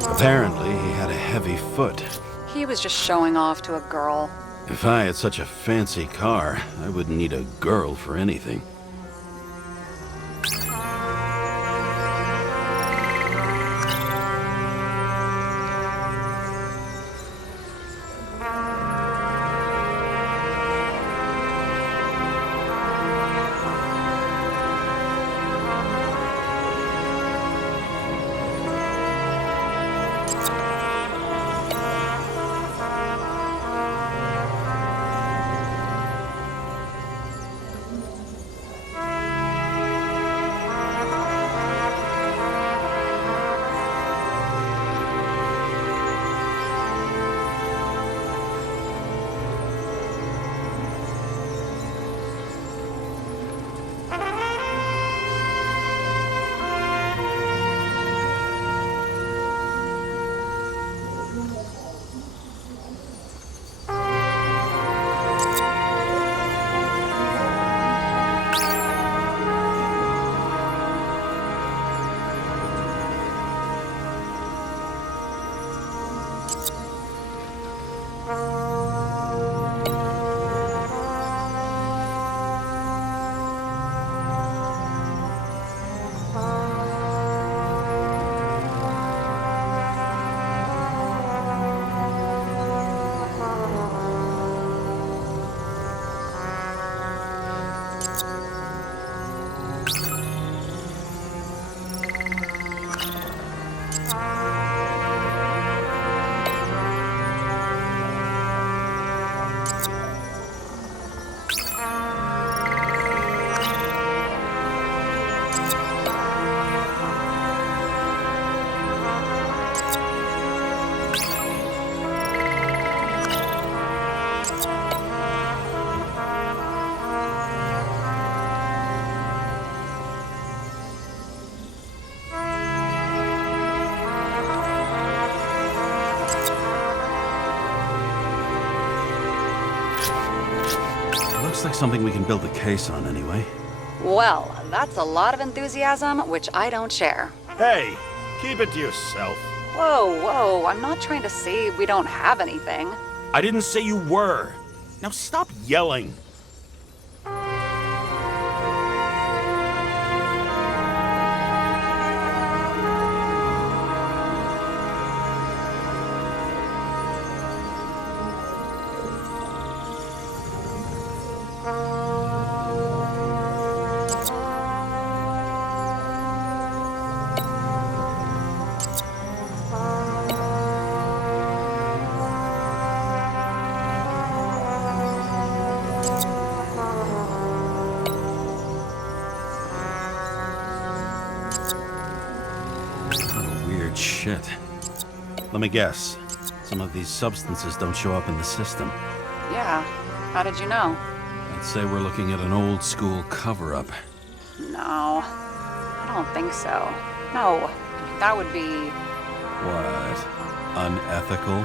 Apparently, he had a heavy foot. He was just showing off to a girl. If I had such a fancy car, I wouldn't need a girl for anything. Looks like something we can build a case on anyway. Well, that's a lot of enthusiasm, which I don't share. Hey, keep it to yourself. Whoa, I'm not trying to say we don't have anything. I didn't say you were. Now stop yelling. Shit. Let me guess. Some of these substances don't show up in the system. Yeah, how did you know? I'd say we're looking at an old school cover-up. No, I don't think so. No, that would be... What? Unethical?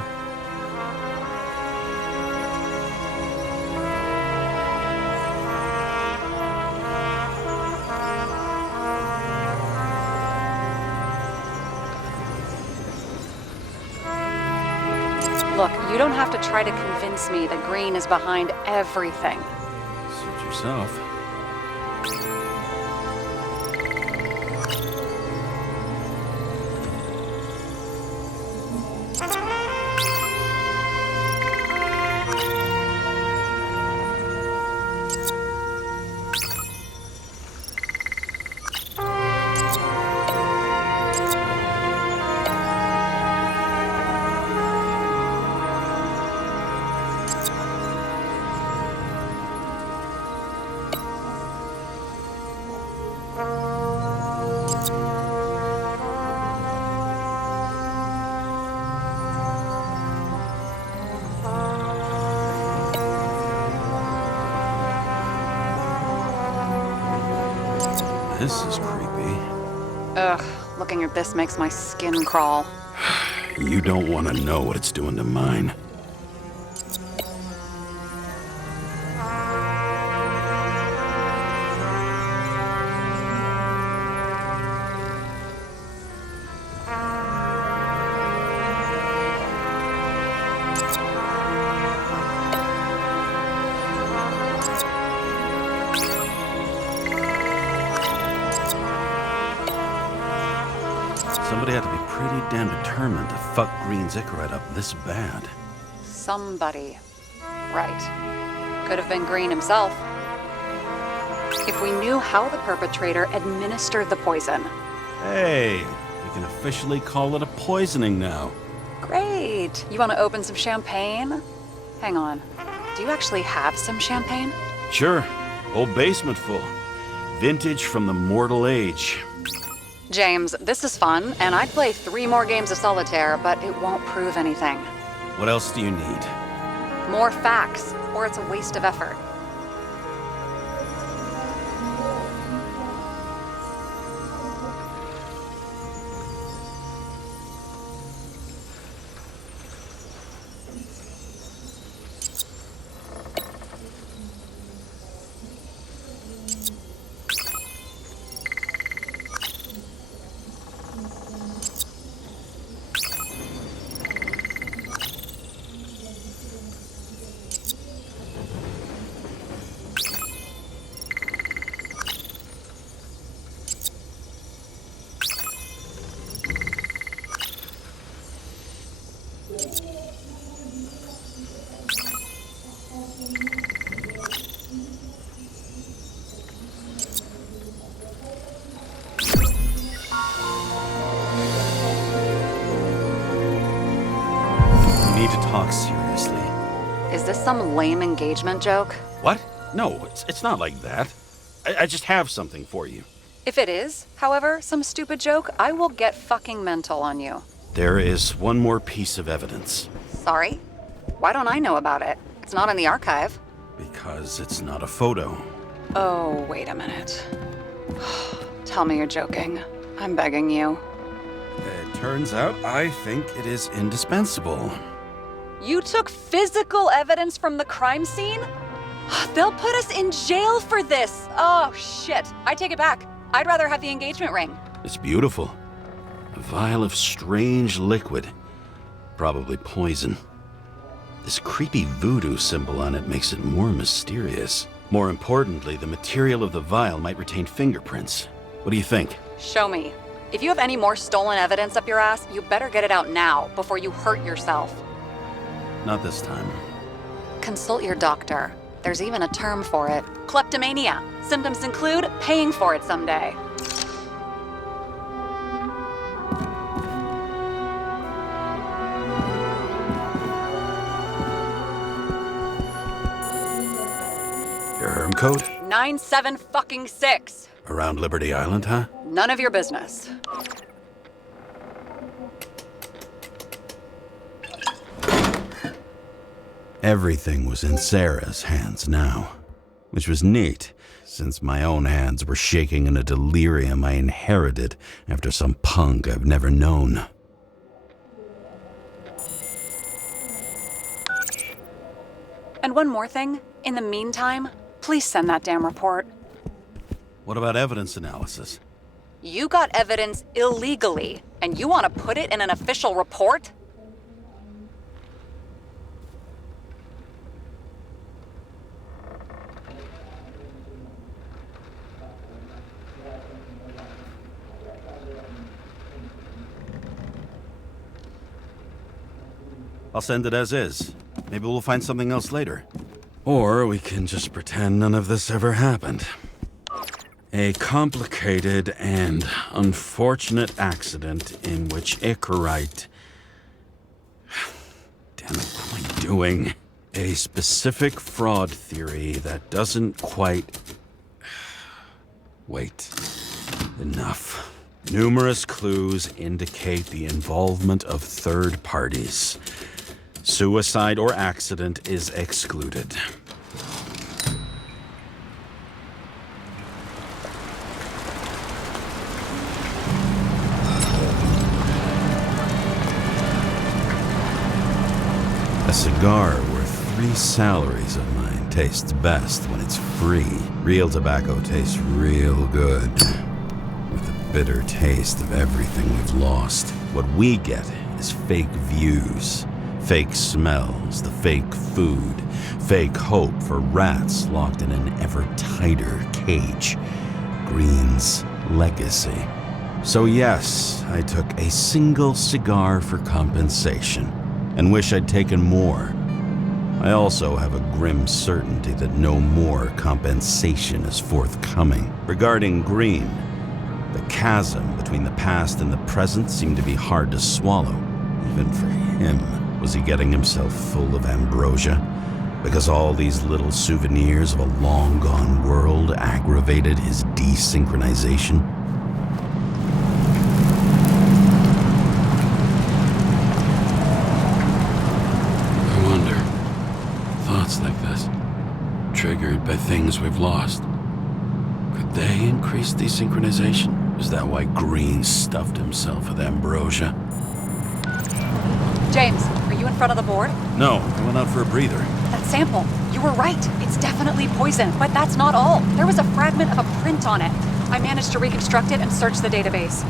Look, you don't have to try to convince me that Green is behind everything. Suit yourself. This is creepy. Ugh, looking at this makes my skin crawl. You don't want to know what it's doing to mine. Somebody had to be pretty damn determined to fuck Green Zickerite up this bad. Somebody. Right. Could have been Green himself. If we knew how the perpetrator administered the poison. Hey, we can officially call it a poisoning now. Great. You want to open some champagne? Hang on. Do you actually have some champagne? Sure. Old basement full. Vintage from the mortal age. James, this is fun, and I'd play 3 more games of solitaire, but it won't prove anything. What else do you need? More facts, or it's a waste of effort. We need to talk seriously. Is this some lame engagement joke? What? No, it's not like that. I just have something for you. If it is, however, some stupid joke, I will get fucking mental on you. There is one more piece of evidence. Sorry? Why don't I know about it? It's not in the archive. Because it's not a photo. Oh, wait a minute. Tell me you're joking. I'm begging you. It turns out I think it is indispensable. You took physical evidence from the crime scene? They'll put us in jail for this. Oh, shit. I take it back. I'd rather have the engagement ring. It's beautiful. A vial of strange liquid. Probably poison. This creepy voodoo symbol on it makes it more mysterious. More importantly, the material of the vial might retain fingerprints. What do you think? Show me. If you have any more stolen evidence up your ass, you better get it out now before you hurt yourself. Not this time. Consult your doctor. There's even a term for it. Kleptomania. Symptoms include paying for it someday. Your Herm code? 97-fucking-6. Around Liberty Island, huh? None of your business. Everything was in Sarah's hands now, which was neat, since my own hands were shaking in a delirium I inherited after some punk I've never known. And one more thing. In the meantime, please send that damn report. What about evidence analysis? You got evidence illegally, and you want to put it in an official report? I'll send it as is. Maybe we'll find something else later. Or we can just pretend none of this ever happened. A complicated and unfortunate accident in which Icarite... Damn it, what am I doing? A specific fraud theory that doesn't quite... Wait. Enough. Numerous clues indicate the involvement of third parties. Suicide or accident is excluded. A cigar worth 3 salaries of mine tastes best when it's free. Real tobacco tastes real good. With the bitter taste of everything we've lost. What we get is fake views. Fake smells, the fake food, fake hope for rats locked in an ever tighter cage. Green's legacy. So yes, I took a single cigar for compensation, and wish I'd taken more. I also have a grim certainty that no more compensation is forthcoming. Regarding Green, the chasm between the past and the present seemed to be hard to swallow, even for him. Was he getting himself full of ambrosia? Because all these little souvenirs of a long-gone world aggravated his desynchronization? I wonder, thoughts like this, triggered by things we've lost, could they increase desynchronization? Is that why Green stuffed himself with ambrosia? James, are you in front of the board? No, I went out for a breather. That sample. You were right. It's definitely poison, but that's not all. There was a fragment of a print on it. I managed to reconstruct it and search the database.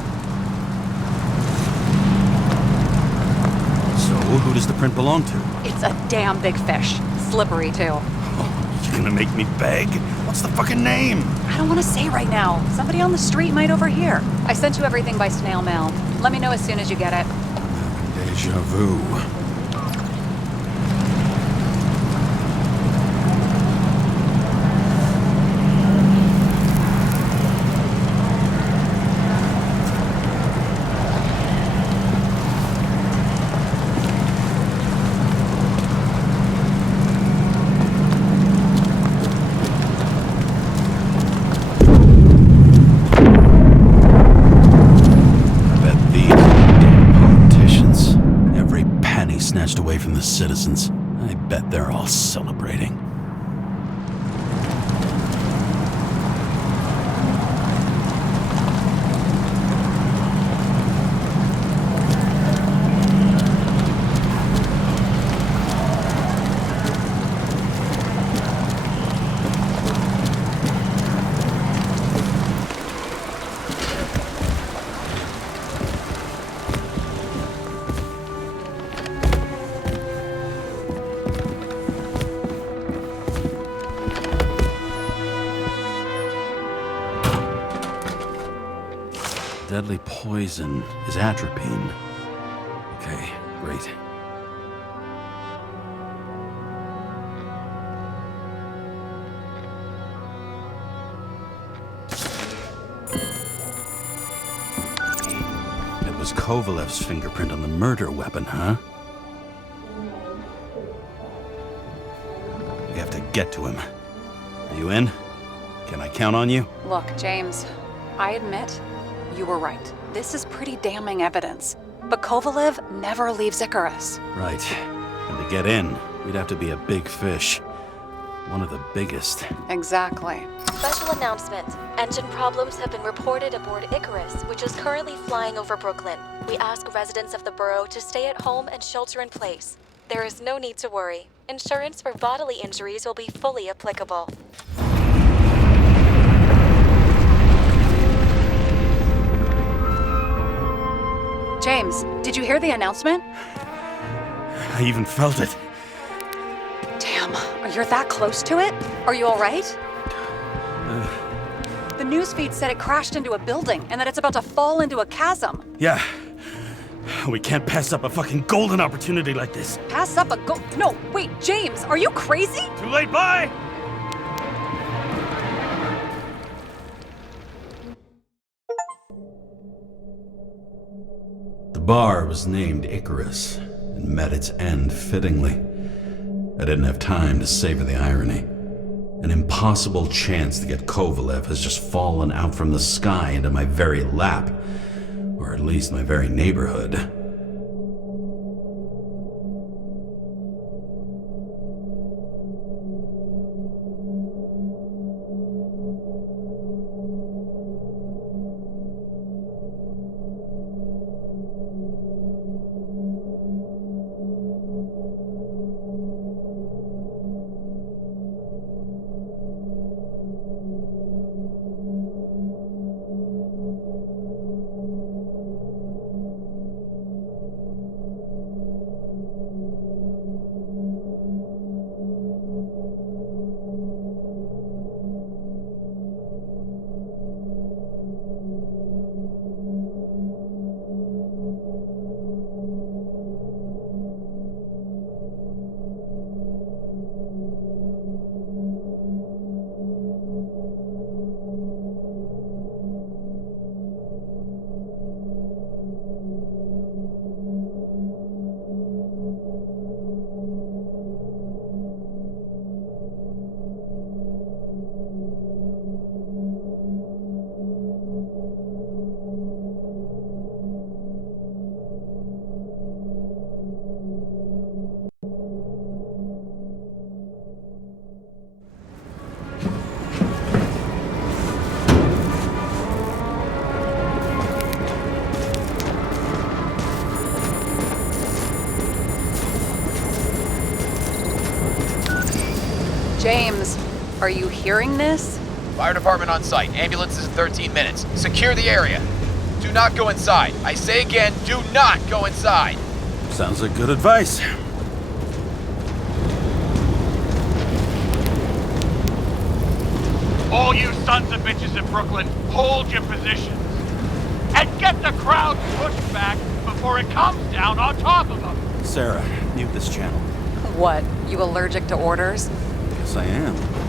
So, who does the print belong to? It's a damn big fish. Slippery, too. Oh, you gonna make me beg? What's the fucking name? I don't want to say right now. Somebody on the street might overhear. I sent you everything by snail mail. Let me know as soon as you get it. Deja vu. Snatched away from the citizens. I bet they're all celebrating. deadly poison is atropine. Okay, great. It was Kovalev's fingerprint on the murder weapon, huh? We have to get to him. Are you in? Can I count on you? Look, James, I admit, you were right. This is pretty damning evidence. But Kovalev never leaves Icarus. Right. And to get in, we'd have to be a big fish. One of the biggest. Exactly. Special announcement. Engine problems have been reported aboard Icarus, which is currently flying over Brooklyn. We ask residents of the borough to stay at home and shelter in place. There is no need to worry. Insurance for bodily injuries will be fully applicable. James, did you hear the announcement? I even felt it. Damn, you're that close to it? Are you all right? The newsfeed said it crashed into a building and that it's about to fall into a chasm. Yeah. We can't pass up a fucking golden opportunity like this. Pass up a No, wait, James, are you crazy? Too late, bye! The bar was named Icarus and met its end fittingly. I didn't have time to savor the irony. An impossible chance to get Kovalev has just fallen out from the sky into my very lap, or at least my very neighborhood. James, are you hearing this? Fire department on site. Ambulances in 13 minutes. Secure the area. Do not go inside. I say again, do not go inside. Sounds like good advice. All you sons of bitches in Brooklyn, hold your positions. And get the crowd pushed back before it comes down on top of them. Sarah, mute this channel. What, you allergic to orders? Yes, I am.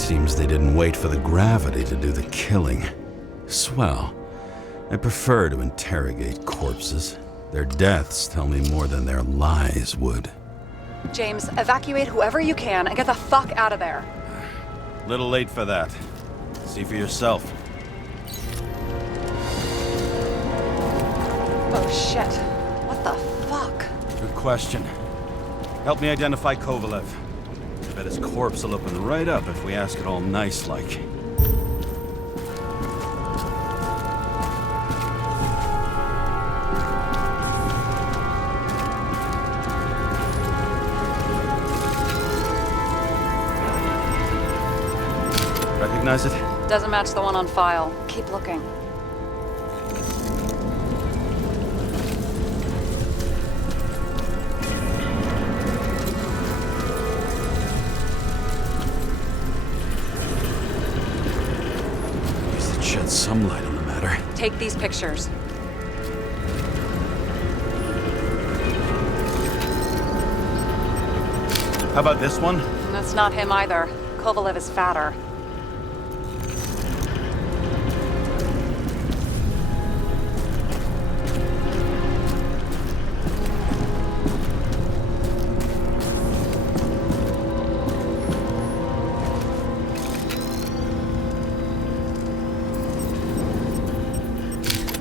Seems they didn't wait for the gravity to do the killing. Swell. I prefer to interrogate corpses. Their deaths tell me more than their lies would. James, evacuate whoever you can and get the fuck out of there. Little late for that. See for yourself. Oh shit. What the fuck? Good question. Help me identify Kovalev. I bet his corpse will open right up if we ask it all nice-like. Recognize it? Doesn't match the one on file. Keep looking. At least it sheds some light on the matter. Take these pictures. How about this one? That's not him either. Kovalev is fatter.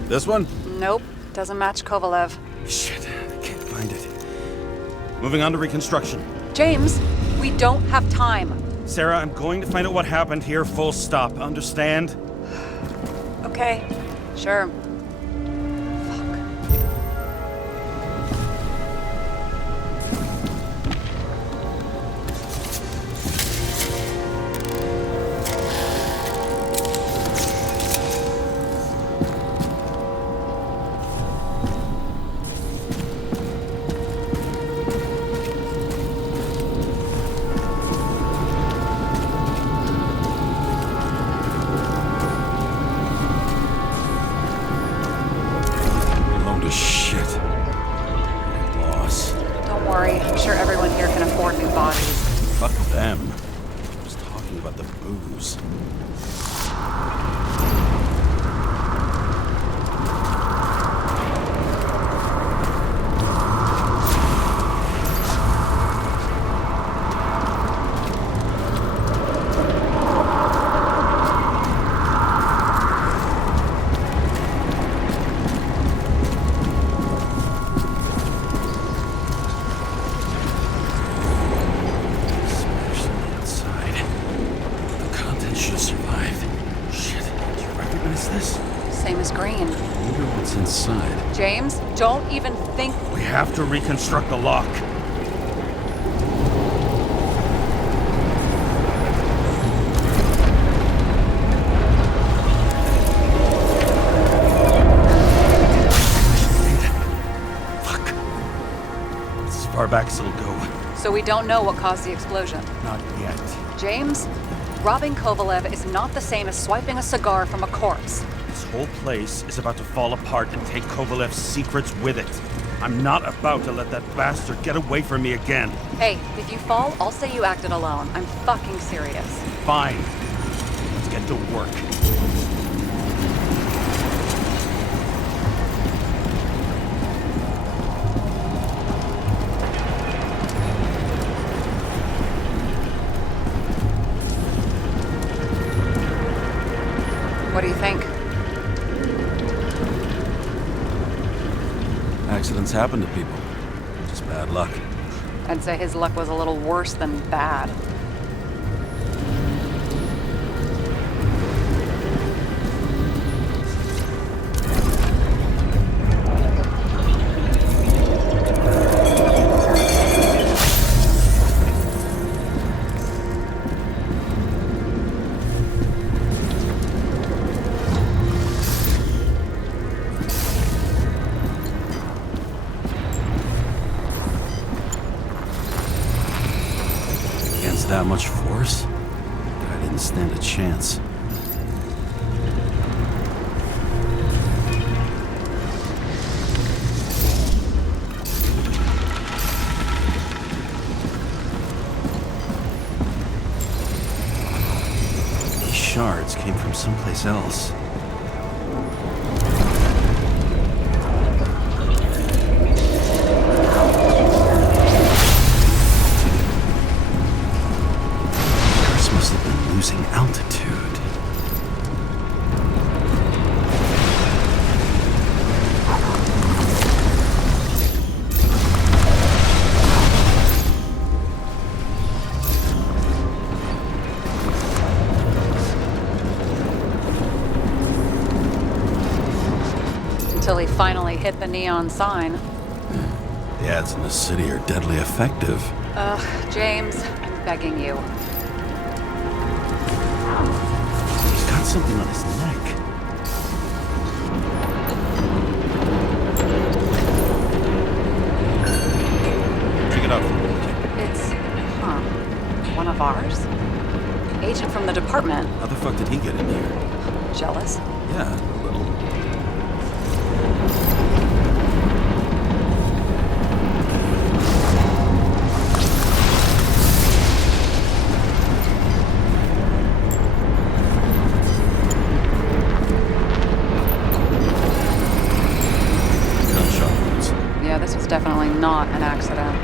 This one? Nope. Doesn't match Kovalev. Shit, I can't find it. Moving on to reconstruction. James, we don't have time. Sarah, I'm going to find out what happened here, full stop. Understand? Okay. Sure. Fuck them. I was talking about the booze. James, don't even think... We have to reconstruct the lock. Fuck. It's as far back as it'll go. So we don't know what caused the explosion? Not yet. James, robbing Kovalev is not the same as swiping a cigar from a corpse. This whole place is about to fall apart and take Kovalev's secrets with it. I'm not about to let that bastard get away from me again. Hey, if you fall, I'll say you acted alone. I'm fucking serious. Fine. Let's get to work. What do you think? Accidents happen to people. Just bad luck. I'd say his luck was a little worse than bad. That much force? I didn't stand a chance. shards came from someplace else. Curse must have been losing altitude. Until he finally hit the neon sign. The ads in the city are deadly effective. Ugh, James, I'm begging you. He's got something on his neck. Check it out for me. It's, one of ours? Agent from the department. How the fuck did he get in here? Jealous? Yeah, a little. Gunshot wounds. Yeah, this was definitely not an accident.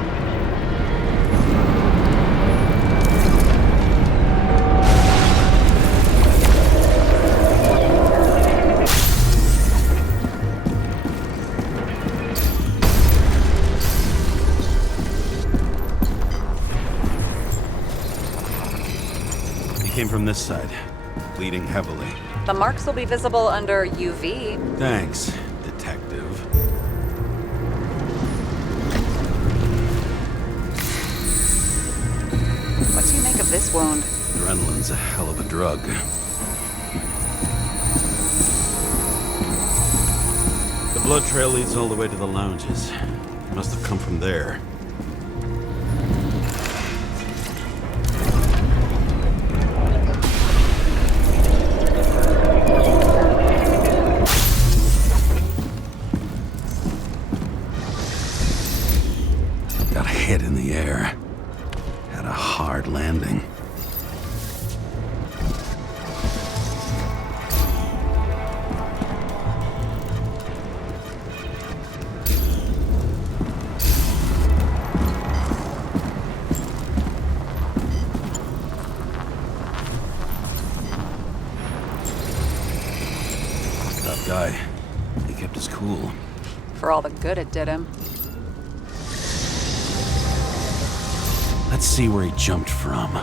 He came from this side, bleeding heavily. The marks will be visible under UV. Thanks, detective. What do you make of this wound? Adrenaline's a hell of a drug. The blood trail leads all the way to the lounges. It must have come from there. Got hit in the air. Had a hard landing. Tough guy. He kept his cool. For all the good it did him. Let's see where he jumped from. The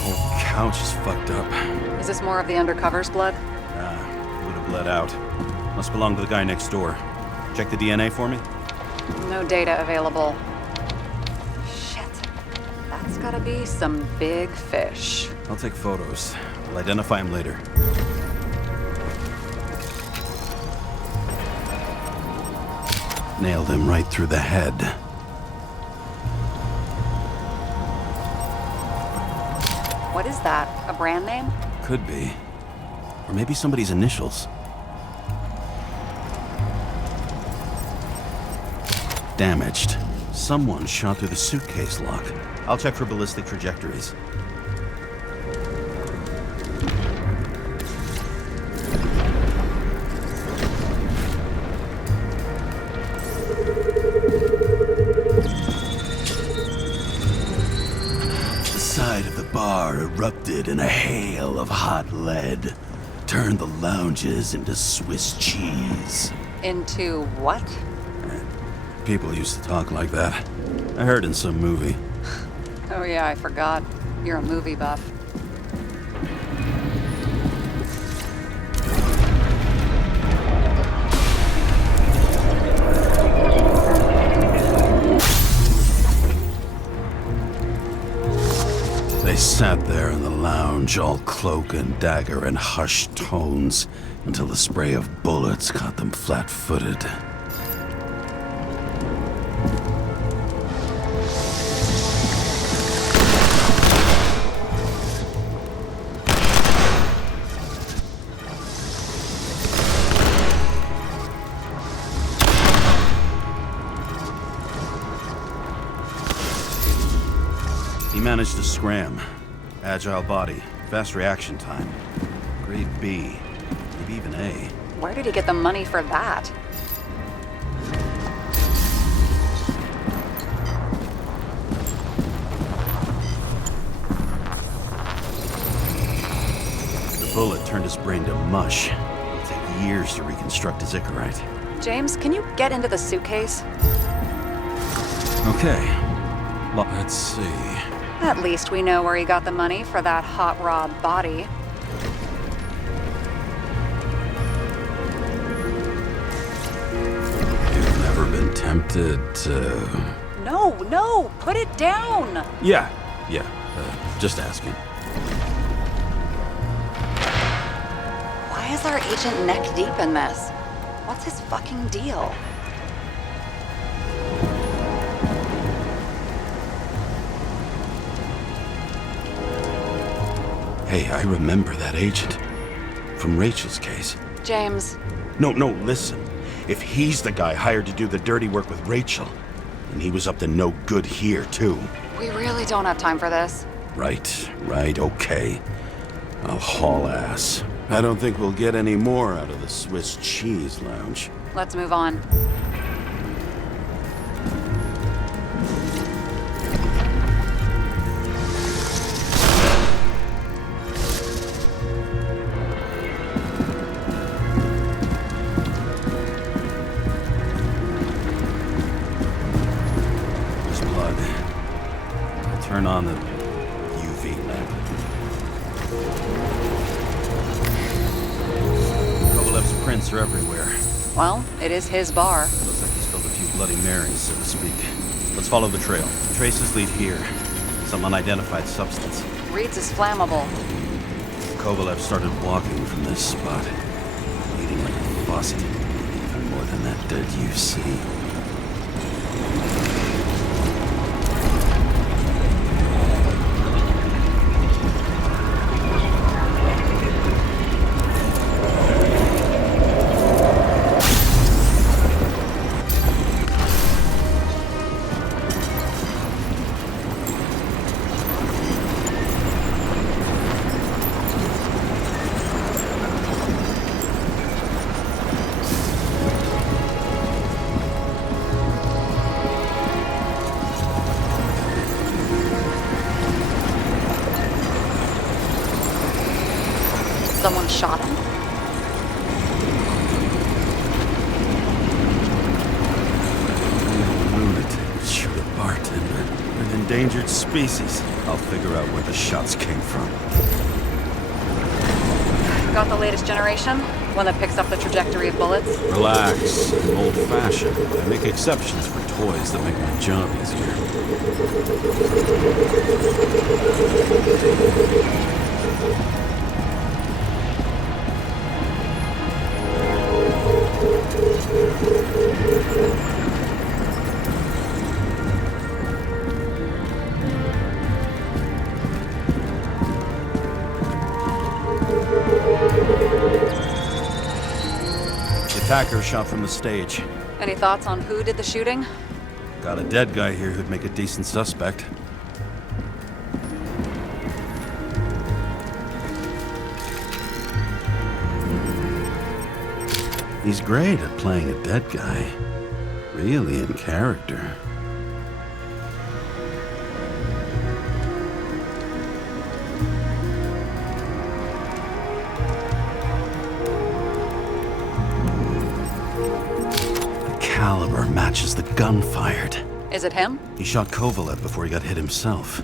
whole couch is fucked up. Is this more of the undercover's blood? It would have bled out. Must belong to the guy next door. Check the DNA for me. No data available. Shit. That's gotta be some big fish. I'll take photos. I'll identify him later. Nailed him right through the head. What is that? A brand name? Could be. Or maybe somebody's initials. Damaged. Someone shot through the suitcase lock. I'll check for ballistic trajectories. The side of the bar erupted in a hail of hot lead. Turned the lounges into Swiss cheese. Into what? People used to talk like that. I heard in some movie. Oh yeah, I forgot. You're a movie buff. They sat there in the lounge, all cloak and dagger and hushed tones, until the spray of bullets caught them flat-footed. managed to scram. Agile body, fast reaction time. Grade B, maybe even A. Where did he get the money for that? The bullet turned his brain to mush. It'll take years to reconstruct his Icarite. James, can you get into the suitcase? Okay. Let's see. At least we know where he got the money for that hot rod body. You've never been tempted to... No, put it down! Yeah, just asking. Why is our agent neck deep in this? What's his fucking deal? Hey, I remember that agent. From Rachel's case. James. No, listen. If he's the guy hired to do the dirty work with Rachel, then he was up to no good here, too. We really don't have time for this. Right, okay. I'll haul ass. I don't think we'll get any more out of the Swiss Cheese Lounge. Let's move on. There's blood. I'll turn on the UV lamp. Kovalev's prints are everywhere. Well, it is his bar. Looks like he spilled a few Bloody Marys, so to speak. Let's follow the trail. Traces lead here. Some unidentified substance. Reed's is flammable. Kovalev started walking from this spot. Bleeding like a faucet. Even more than that dirt you see. Someone shot him. Lunatic would shoot a bartender. An endangered species. I'll figure out where the shots came from. Got the latest generation? One that picks up the trajectory of bullets? Relax. I'm old-fashioned, but I make exceptions for toys that make my job easier. The attacker shot from the stage. Any thoughts on who did the shooting? Got a dead guy here who'd make a decent suspect. He's great at playing a dead guy. Really in character. The caliber matches the gun fired. Is it him? He shot Kovalev before he got hit himself.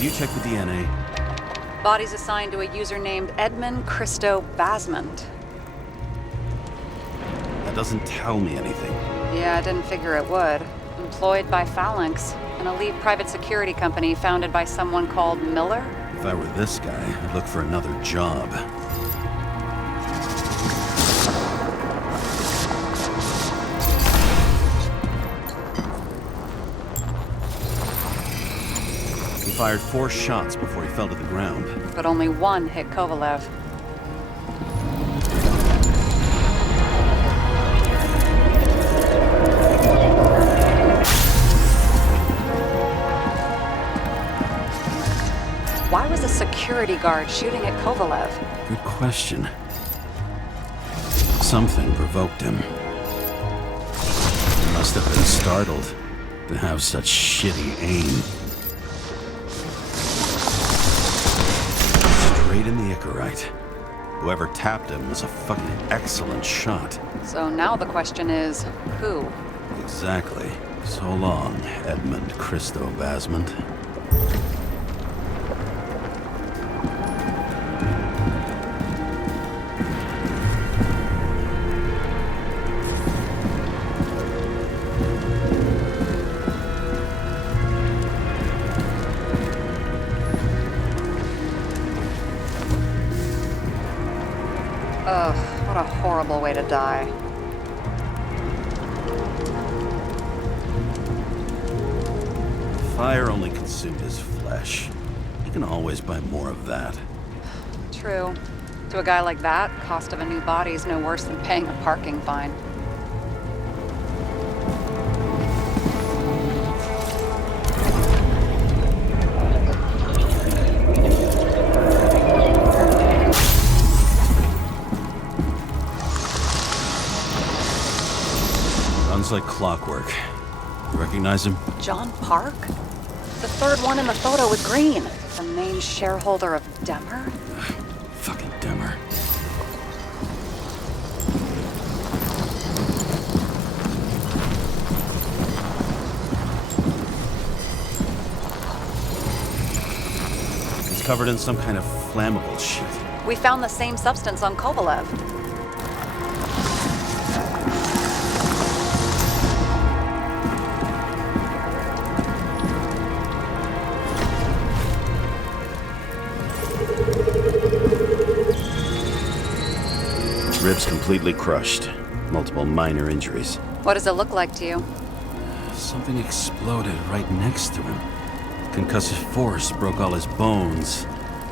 You check the DNA. Body's assigned to a user named Edmund Christo Basmond. That doesn't tell me anything. Yeah, I didn't figure it would. Employed by Phalanx, an elite private security company founded by someone called Miller. If I were this guy, I'd look for another job. He fired 4 shots before he fell to the ground. But only one hit Kovalev. Why was a security guard shooting at Kovalev? Good question. Something provoked him. He must have been startled to have such shitty aim. Straight in the Icarite. Whoever tapped him was a fucking excellent shot. So now the question is, who? Exactly. So long, Edmund Christo Vasmond. Ugh, what a horrible way to die. Fire only consumed his flesh. You can always buy more of that. True. To a guy like that, cost of a new body is no worse than paying a parking fine. Runs like clockwork. You recognize him? John Park? The third one in the photo with Green. The main shareholder of Demmer? Fucking Demmer. He's covered in some kind of flammable shit. We found the same substance on Kovalev. Ribs completely crushed. Multiple minor injuries. What does it look like to you? Something exploded right next to him. Concussive force broke all his bones.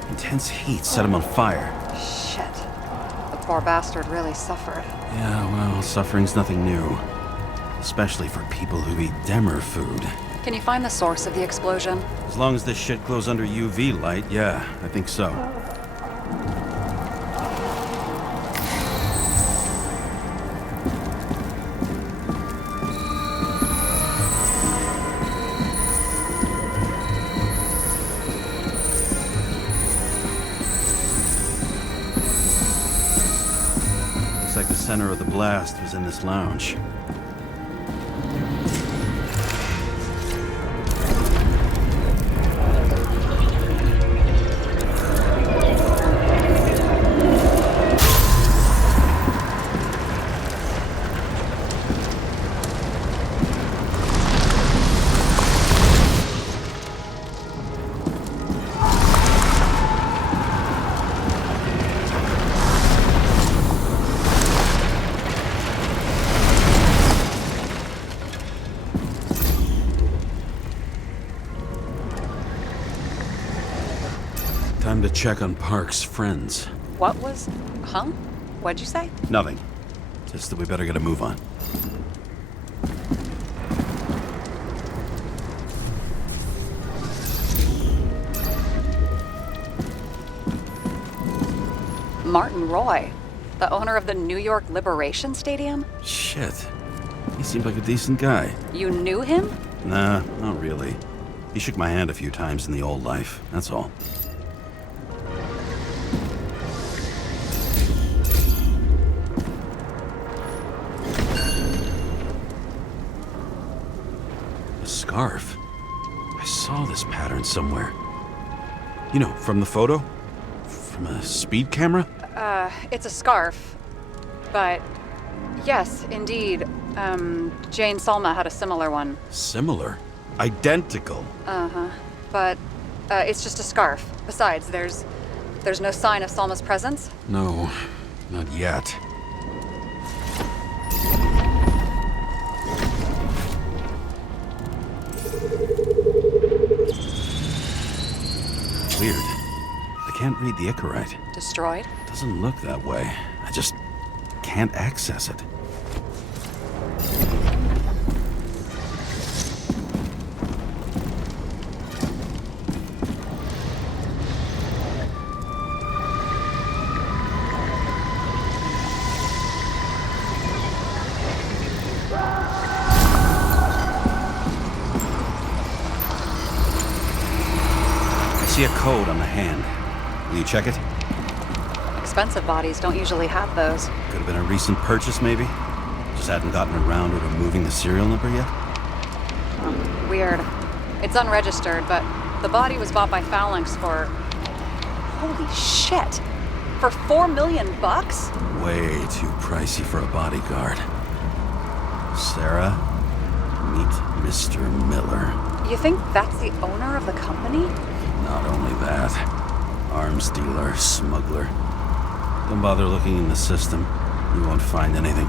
Intense heat set him on fire. Shit. The poor bastard really suffered. Yeah, well, suffering's nothing new. Especially for people who eat Demmer food. Can you find the source of the explosion? As long as this shit glows under UV light, yeah, I think so. Looks like the center of the blast was in this lounge. Time to check on Park's friends. What was... Huh? What'd you say? Nothing. Just that we better get a move on. Martin Roy, the owner of the New York Liberation Stadium? Shit. He seemed like a decent guy. You knew him? Nah, not really. He shook my hand a few times in the old life, that's all. A scarf. I saw this pattern somewhere. You know, from the photo? From a speed camera? It's a scarf. But, yes, indeed. Jane Salma had a similar one. Similar? Identical? But it's just a scarf. Besides, there's no sign of Salma's presence. No, not yet. Weird. I can't read the Icarite. Destroyed? Doesn't look that way. I just can't access it. I see a code on the hand. Will you check it? Expensive bodies don't usually have those. Could have been a recent purchase, maybe? Just hadn't gotten around to removing the serial number yet? Weird. It's unregistered, but the body was bought by Phalanx for... Holy shit! For $4 million bucks? Way too pricey for a bodyguard. Sarah, meet Mr. Miller. You think that's the owner of the company? Not only that, arms dealer, smuggler. Don't bother looking in the system. You won't find anything.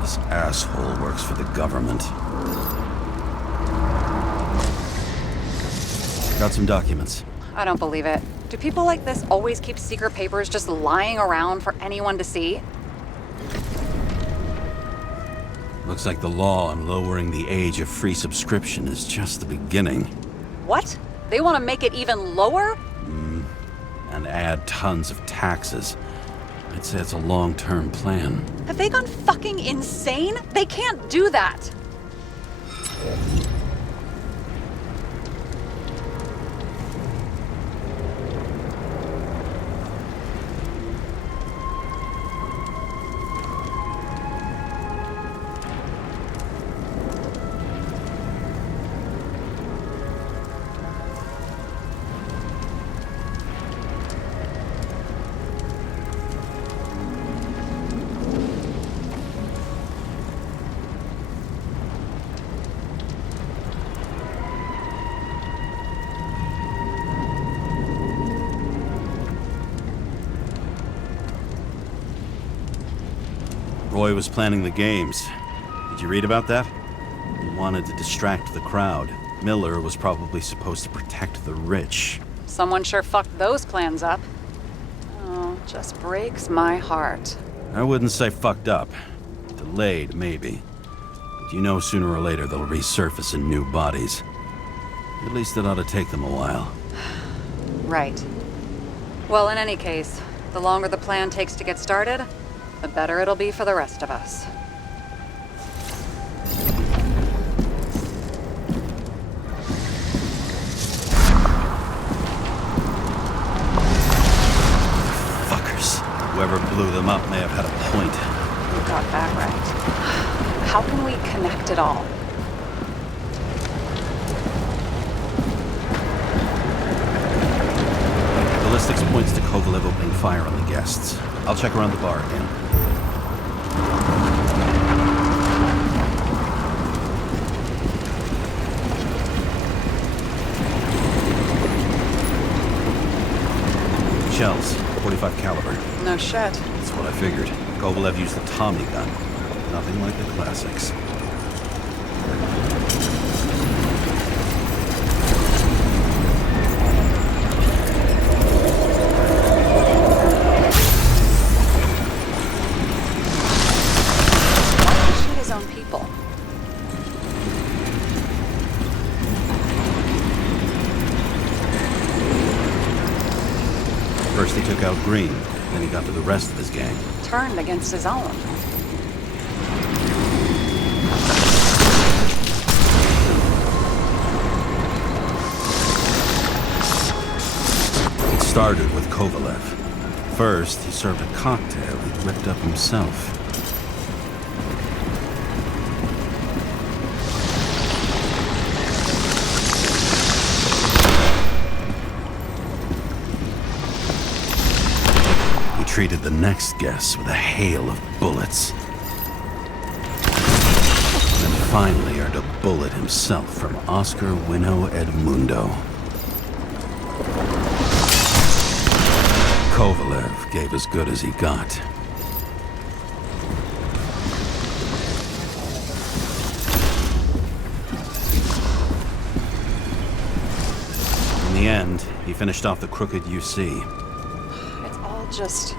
This asshole works for the government. Got some documents. I don't believe it. Do people like this always keep secret papers just lying around for anyone to see? Looks like the law on lowering the age of free subscription is just the beginning. What? They want to make it even lower? And add tons of taxes. I'd say it's a long-term plan. Have they gone fucking insane? They can't do that! Roy was planning the games. Did you read about that? He wanted to distract the crowd. Miller was probably supposed to protect the rich. Someone sure fucked those plans up. Oh, just breaks my heart. I wouldn't say fucked up. Delayed, maybe. But you know sooner or later they'll resurface in new bodies. At least it ought to take them a while. Right. Well, in any case, the longer the plan takes to get started, the better it'll be for the rest of us. Fuckers. Whoever blew them up may have had a point. You got that right. How can we connect it all? Ballistics points to Kovalev opening fire on the guests. I'll check around the bar again. Shells, 45 caliber. No shit. That's what I figured. Kovalev used the Tommy gun. Nothing like the classics. Why would he shoot his own people? First he took out Green, then he got to the rest of his gang. Turned against his own. It started with Kovalev. First, he served a cocktail he whipped up himself. He treated the next guests with a hail of bullets. finally earned a bullet himself from Oscar Winnow Edmundo. Kovalev gave as good as he got. In the end, he finished off the crooked UC. It's all just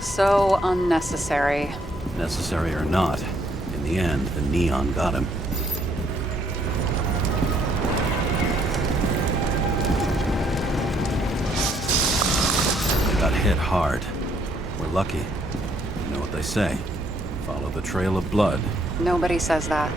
so unnecessary. Necessary or not, in the end, the neon got him. They got hit hard. We're lucky. You know what they say. Follow the trail of blood. Nobody says that.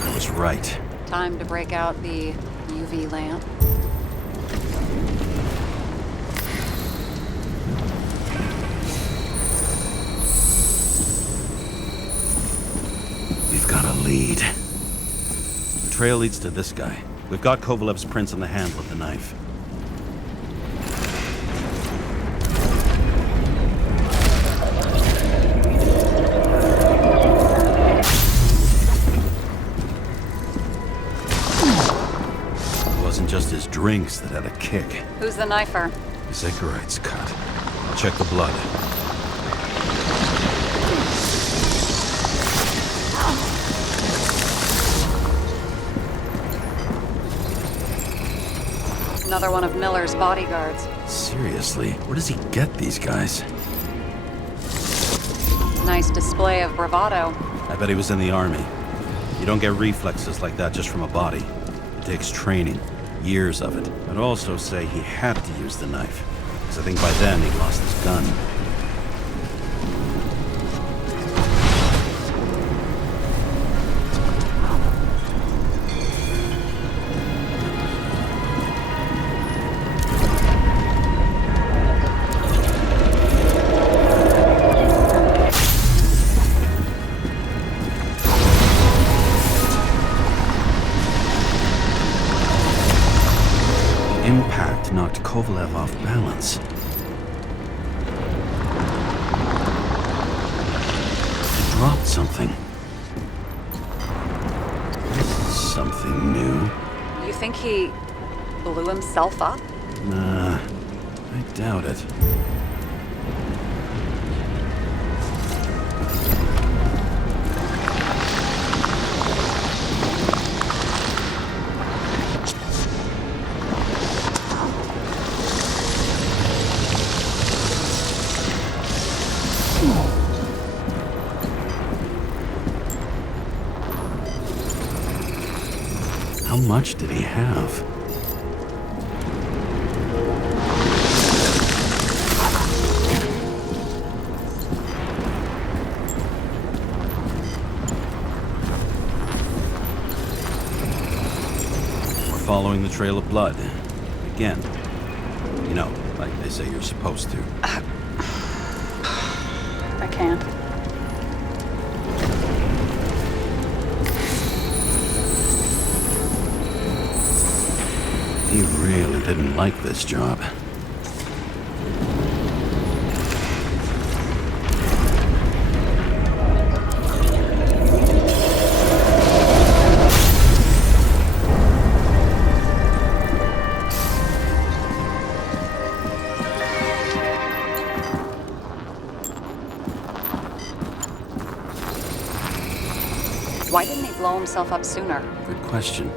I was right. Time to break out the UV lamp. We've got a lead. The trail leads to this guy. We've got Kovalev's prints on the handle of the knife. It wasn't just his drinks that had a kick. Who's the knifer? Cigarettes cut. I'll check the blood. Another one of Miller's bodyguards. Seriously, where does he get these guys? Nice display of bravado. I bet he was in the army. You don't get reflexes like that just from a body. It takes training, years of it. I'd also say he had to use the knife, because I think by then he'd lost his gun. Impact knocked Kovalev off balance. He dropped something. This is something new. You think he blew himself up? Nah, I doubt it. How much did he have? We're following the trail of blood. Again. You know, like they say you're supposed to. I can't. He really didn't like this job. Why didn't he blow himself up sooner? Good question.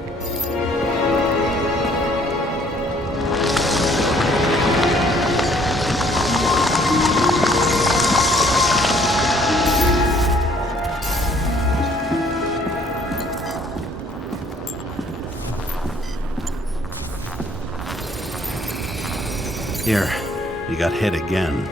Here, you got hit again.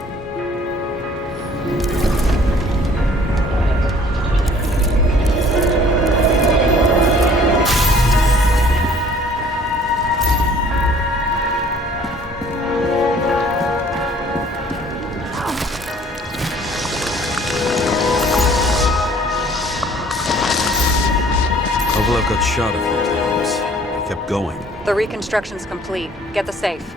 Kovalev got shot a few times. He kept going. The reconstruction's complete. Get the safe.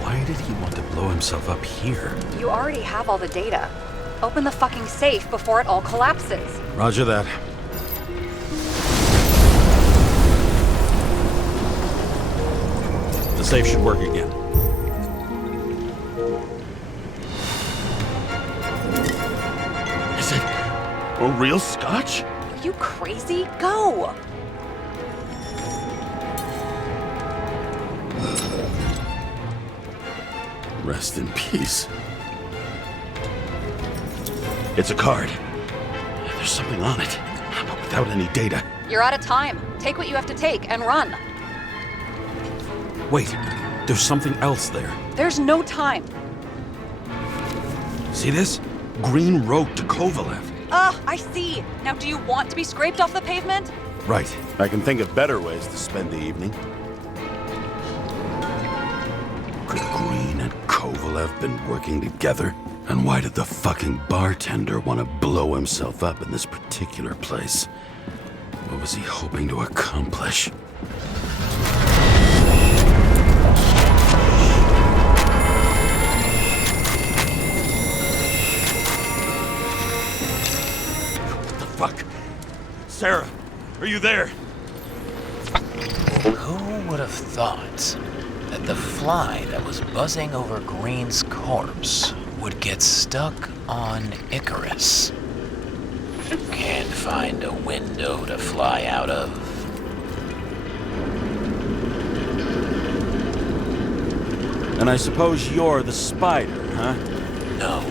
Why did he want to blow himself up here? You already have all the data. Open the fucking safe before it all collapses. Roger that. The safe should work again. Is it a real scotch? Are you crazy? Go! Rest in peace. It's a card. There's something on it, but without any data. You're out of time. Take what you have to take and run. Wait, there's something else there. There's no time. See this? Green Road to Kovalev. I see. Now do you want to be scraped off the pavement? Right. I can think of better ways to spend the evening. Could Green and Kovalev been working together? And why did the fucking bartender want to blow himself up in this particular place? What was he hoping to accomplish? What the fuck? Sarah, are you there? Who would have thought that the fly that was buzzing over Green's corpse would get stuck on Icarus? Can't find a window to fly out of. And I suppose you're the spider, huh? No,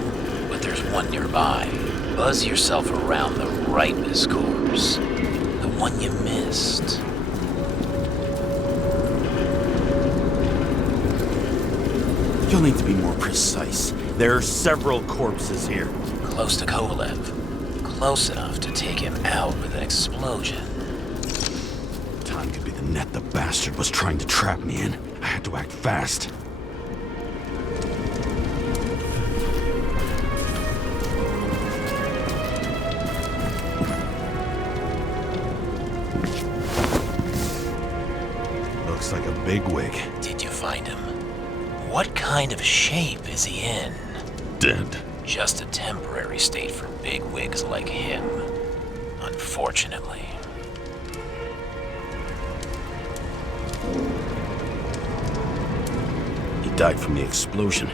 but there's one nearby. Buzz yourself around the Ripus corpse. The one you missed. You'll need to be more precise. There are several corpses here. Close to Kovalev. Close enough to take him out with an explosion. Time could be the net the bastard was trying to trap me in. I had to act fast. Looks like a bigwig. Did you find him? What kind of shape is he in? Dead. Just a temporary state for big wigs like him. Unfortunately. He died from the explosion.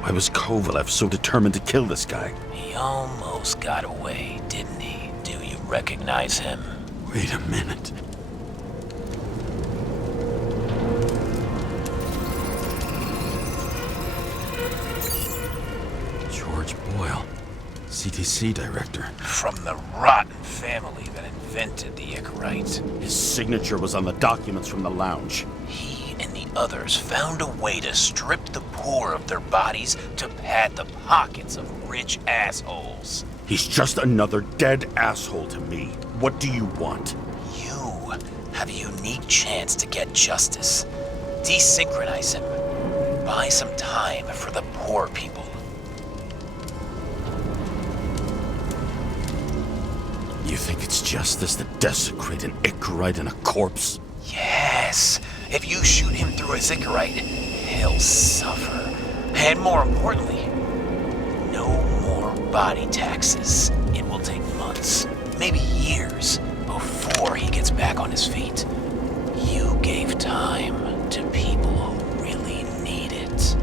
Why was Kovalev so determined to kill this guy? He almost got away, didn't he? Do you recognize him? Wait a minute. George Boyle, CTC director. From the rotten family that invented the Icarite. His signature was on the documents from the lounge. He and the others found a way to strip the poor of their bodies to pad the pockets of rich assholes. He's just another dead asshole to me. What do you want? You have a unique chance to get justice. Desynchronize him. Buy some time for the poor people. You think it's justice to desecrate an Icarite and a corpse? Yes. If you shoot him through a Icarite, he'll suffer. And more importantly, no more body taxes. It will take months, maybe years, before he gets back on his feet. You gave time to people who really need it.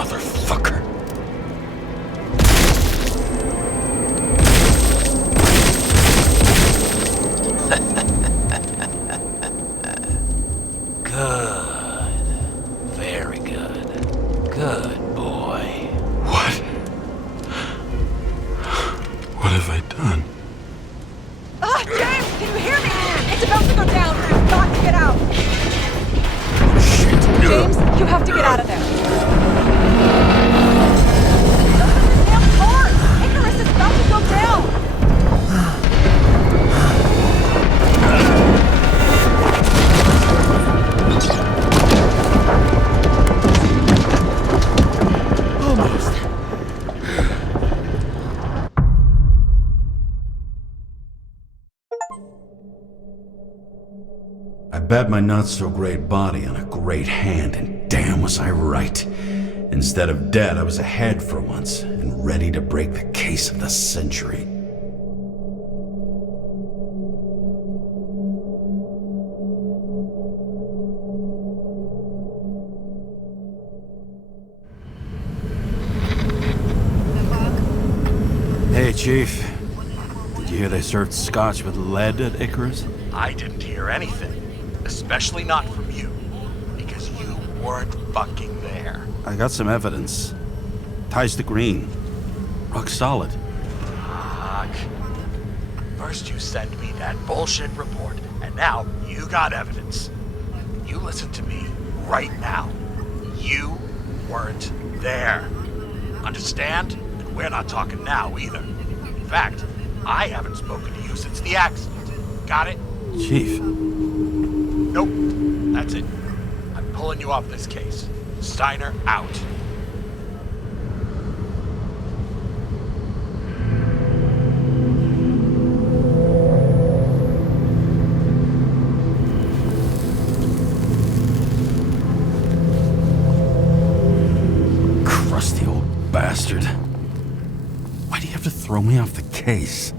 motherfucker. Good. Very good. Good boy. What? What have I done? Ah, James, can you hear me? It's about to go down. We've got to get out. Shit. James, you have to get out of there. Damn car! Icarus is about to go down. Almost. I bet my not-so-great body on a great hand, and damn was I right. Instead of dead, I was ahead for once, and ready to break the case of the century. Hey, Chief. Did you hear they served scotch with lead at Icarus? I didn't hear anything. Especially not from you. Because you weren't fucking there. I got some evidence. Ties to Green. Rock solid. Fuck. First you send me that bullshit report, and now you got evidence. You listen to me right now. You weren't there. Understand? And we're not talking now either. In fact, I haven't spoken to you since the accident. Got it? Chief. Nope. That's it. I'm pulling you off this case. Steiner out. Crusty old bastard. Why do you have to throw me off the case?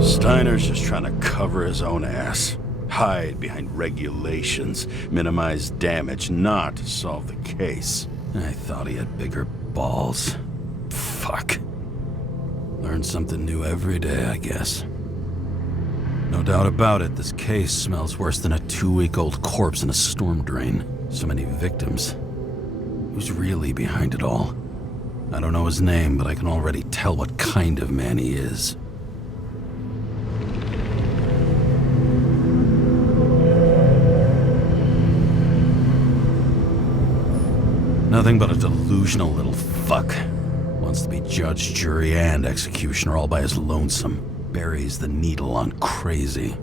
Steiner's just trying to cover his own ass. Hide behind regulations, minimize damage, not solve the case. I thought he had bigger balls. Fuck. Learn something new every day, I guess. No doubt about it, this case smells worse than a 2-week-old corpse in a storm drain. So many victims. Who's really behind it all? I don't know his name, but I can already tell what kind of man he is. Nothing but a delusional little fuck. Wants to be judge, jury, and executioner all by his lonesome. Buries the needle on crazy.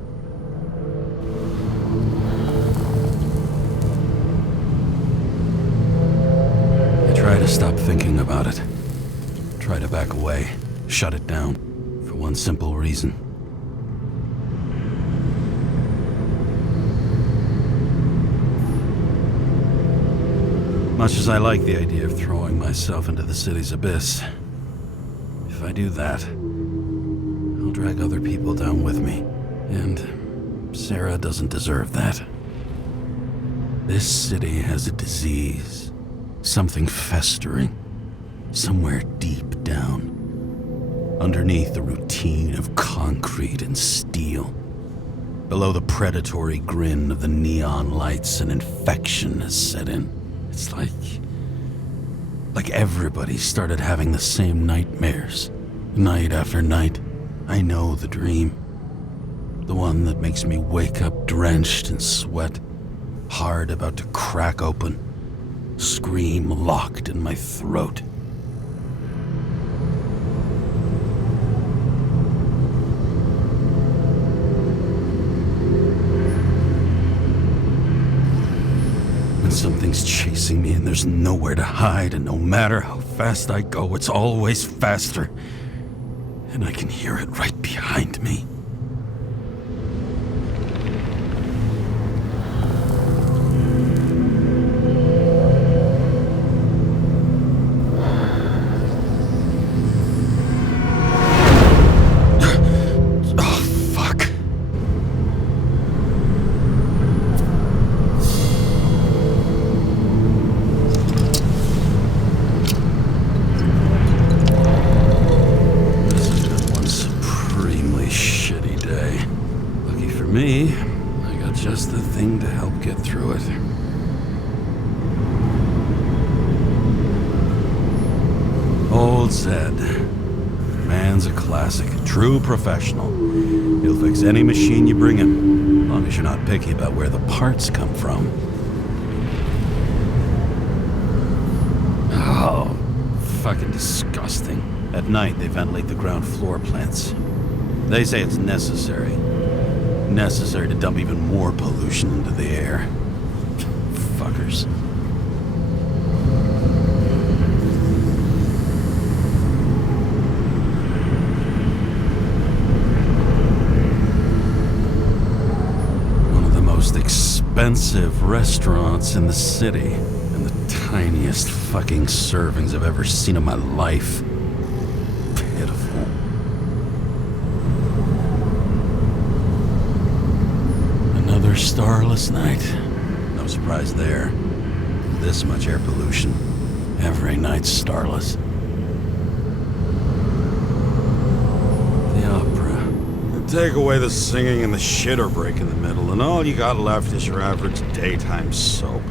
I try to stop thinking about it. Try to back away. Shut it down. For one simple reason. Much as I like the idea of throwing myself into the city's abyss, if I do that, I'll drag other people down with me. And Sarah doesn't deserve that. This city has a disease. Something festering. Somewhere deep down. Underneath the routine of concrete and steel. Below the predatory grin of the neon lights, an infection has set in. It's like everybody started having the same nightmares. Night after night. I know the dream. The one that makes me wake up drenched in sweat. Heart about to crack open. Scream locked in my throat. When something's chasing me and there's nowhere to hide, and no matter how fast I go, it's always faster. And I can hear it right behind me. just the thing to help get through it. Old Zed. Man's a classic, true professional. He'll fix any machine you bring him, as long as you're not picky about where the parts come from. Oh, fucking disgusting. At night, they ventilate the ground floor plants. They say it's necessary. Necessary to dump even more pollution into the air. Fuckers. One of the most expensive restaurants in the city, and the tiniest fucking servings I've ever seen in my life. Pitiful. Another starless night. No surprise there. This much air pollution. Every night's starless. The opera. Take away the singing and the shitter break in the middle, and all you got left is your average daytime soap.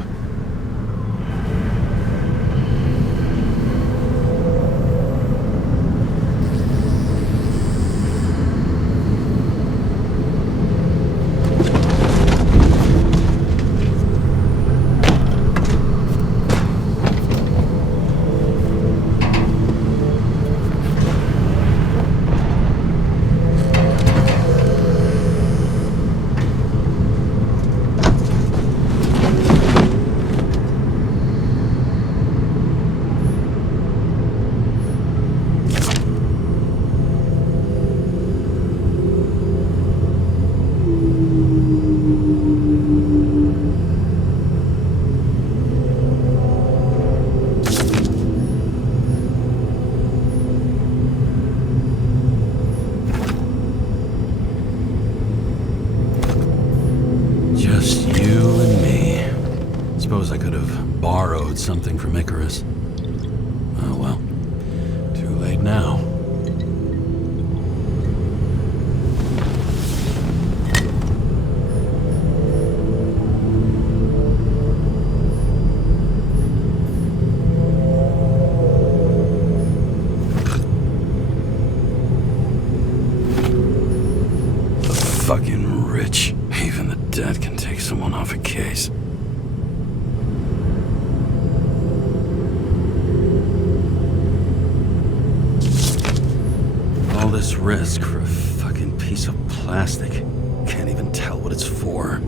Just you and me. Suppose I could have borrowed something from Icarus. Oh well. Too late now. The fucking rich. Even the dead can take someone off a case. All this risk for a fucking piece of plastic. Can't even tell what it's for.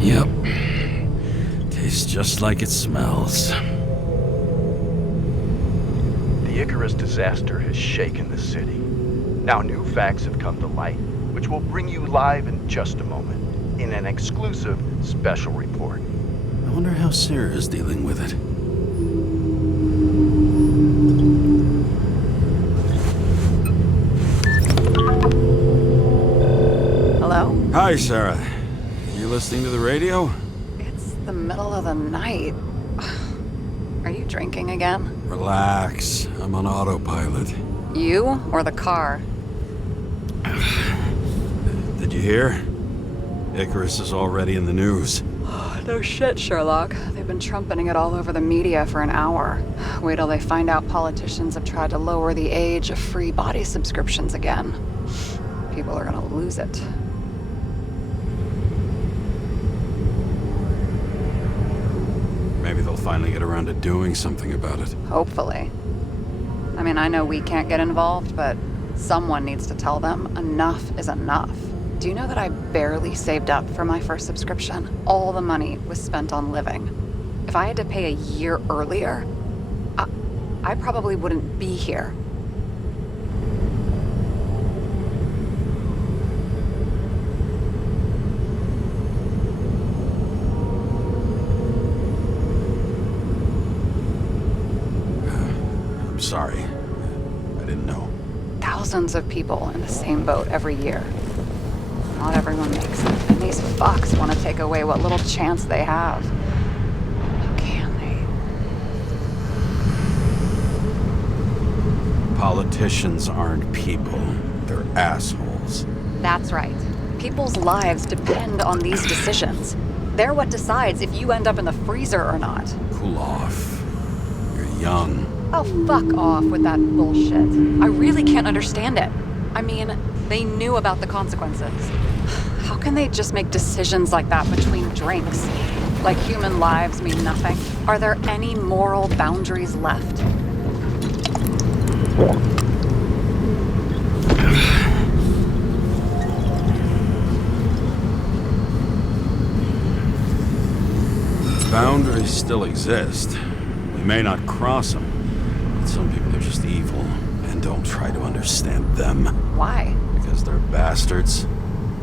Yep. Tastes just like it smells. The Icarus disaster has shaken the city. Now new facts have come to light, which we'll bring you live in just a moment, in an exclusive special report. I wonder how Sarah is dealing with it. Hello? Hi, Sarah. You listening to the radio? It's the middle of the night. Are you drinking again? Relax. I'm on autopilot. You or the car? Did you hear? Icarus is already in the news. No shit, Sherlock. They've been trumpeting it all over the media for an hour. Wait till they find out politicians have tried to lower the age of free body subscriptions again. People are gonna lose it. Maybe they'll finally get around to doing something about it. Hopefully. I mean, I know we can't get involved, but someone needs to tell them enough is enough. Do you know that I barely saved up for my first subscription? All the money was spent on living. If I had to pay a year earlier, I probably wouldn't be here. sorry. I didn't know. Thousands of people in the same boat every year. Not everyone makes it, and these fucks want to take away what little chance they have. How can they? Politicians aren't people. They're assholes. That's right. People's lives depend on these decisions. They're what decides if you end up in the freezer or not. Cool off. You're young. Oh, fuck off with that bullshit. I really can't understand it. I mean, they knew about the consequences. How can they just make decisions like that between drinks? Like human lives mean nothing? Are there any moral boundaries left? Boundaries still exist. We may not cross them, but some people are just evil and don't try to understand them. Why? Because they're bastards,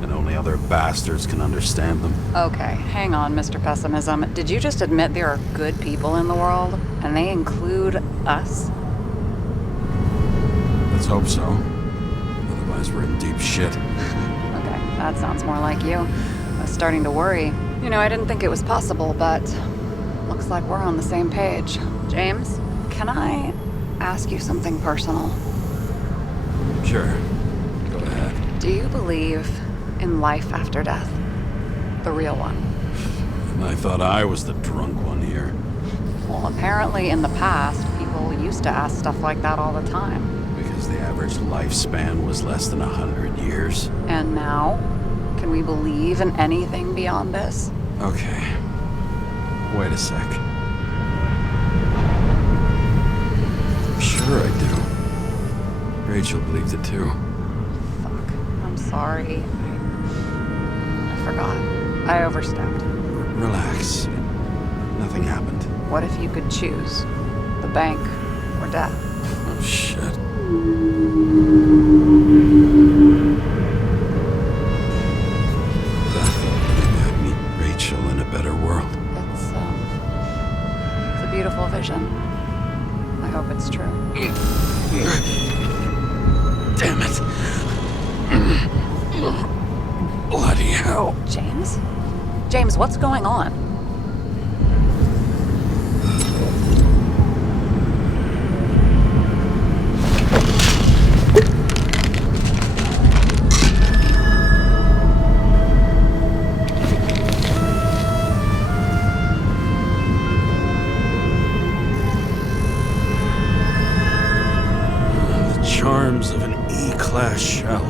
and only other bastards can understand them. Okay, hang on, Mr. Pessimism. Did you just admit there are good people in the world, and they include us? Let's hope so. Otherwise, we're in deep shit. Okay, that sounds more like you. I was starting to worry. You know, I didn't think it was possible, but looks like we're on the same page. James, can I ask you something personal? Sure. Go ahead. Do you believe in life after death? The real one? And I thought I was the drunk one here. Well, apparently in the past, people used to ask stuff like that all the time. Because the average lifespan was less than 100 years. And now? Can we believe in anything beyond this? Okay. Wait a sec. Sure I do. Rachel believed it too. Fuck. I'm sorry. I forgot. I overstepped. Relax. Nothing happened. What if you could choose? The bank or death? Oh, shit. I'd meet Rachel in a better world. It's a beautiful vision. I hope it's true. Damn it. Bloody hell. James? James, what's going on? Charms of an E-class shell.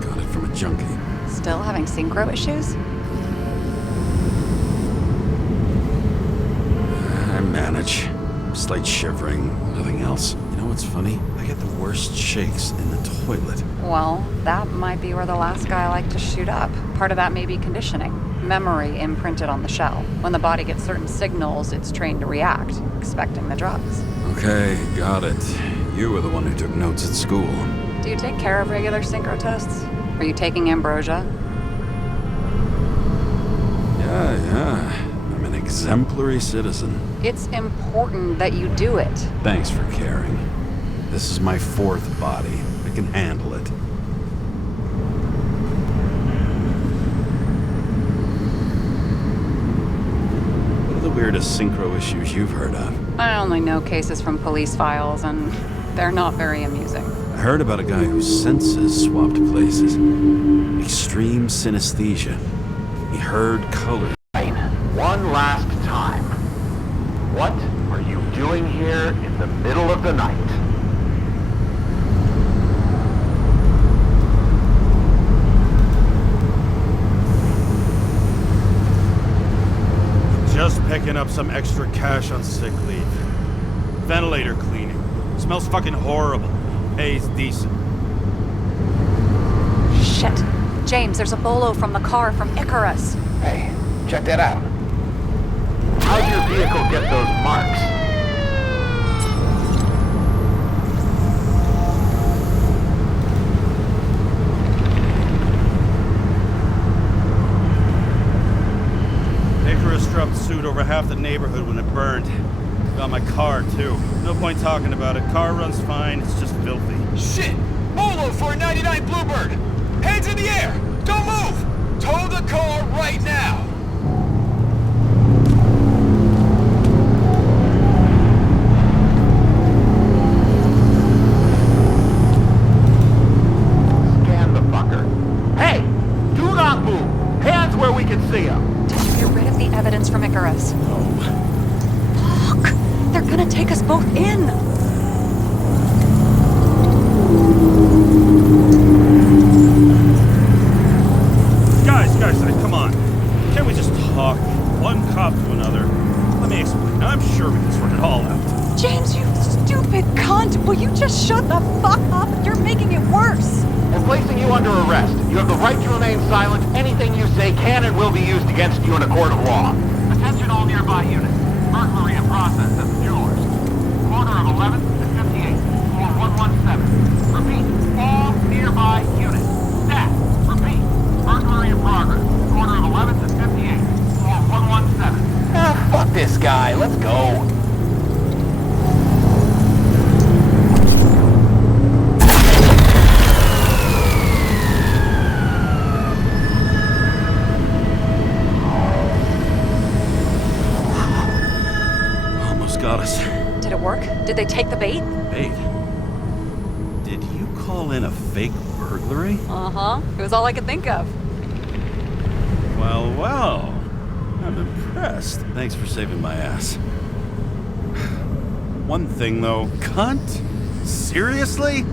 Got it from a junkie. Still having synchro issues? I manage. Slight shivering, nothing else. You know what's funny? I get the worst shakes in the toilet. Well, that might be where the last guy liked to shoot up. Part of that may be conditioning. Memory imprinted on the shell. When the body gets certain signals, it's trained to react, expecting the drugs. Okay, got it. You were the one who took notes at school. Do you take care of regular synchro tests? Are you taking ambrosia? Yeah. I'm an exemplary citizen. It's important that you do it. Thanks for caring. This is my fourth body. I can handle it. What are the weirdest synchro issues you've heard of? I only know cases from police files, and they're not very amusing. I heard about a guy whose senses swapped places. Extreme synesthesia. He heard colors. One last time. What are you doing here in the middle of the night? Just picking up some extra cash on sick leave. Ventilator cleaning. Smells fucking horrible. Pays decent. Shit. James, there's a bolo from the car from Icarus. Hey, check that out. How'd your vehicle get those marks? Icarus dropped suit over half the neighborhood when it burned. Got my car, too. No point talking about it. Car runs fine, it's just filthy. Shit! Molo for a 99 Bluebird! Hands in the air! Don't move! Tow the car right now! Scan the fucker. Hey! Do not move! Hands where we can see them! Did you get rid of the evidence from Icarus? Look! They're gonna take us both in! Guys, come on. Can't we just talk? One cop to another. Let me explain. I'm sure we can sort it all out. James, you stupid cunt! Will you just shut the fuck up? You're making it worse! We're placing you under arrest. You have the right to remain silent. Anything you say can and will be used against you in a court of law. Attention all nearby units. Burglary in process at the Jewelers. Corner of 11th and 58th. Floor 117. Repeat. All nearby units. Staff. Repeat. Burglary in progress. Corner of 11th and 58th. Floor 117. Ah, fuck this guy. Let's go. Got us. Did it work? Did they take the bait? Bait? Did you call in a fake burglary? Uh-huh. It was all I could think of. Well. I'm impressed. Thanks for saving my ass. One thing, though. Cunt? Seriously?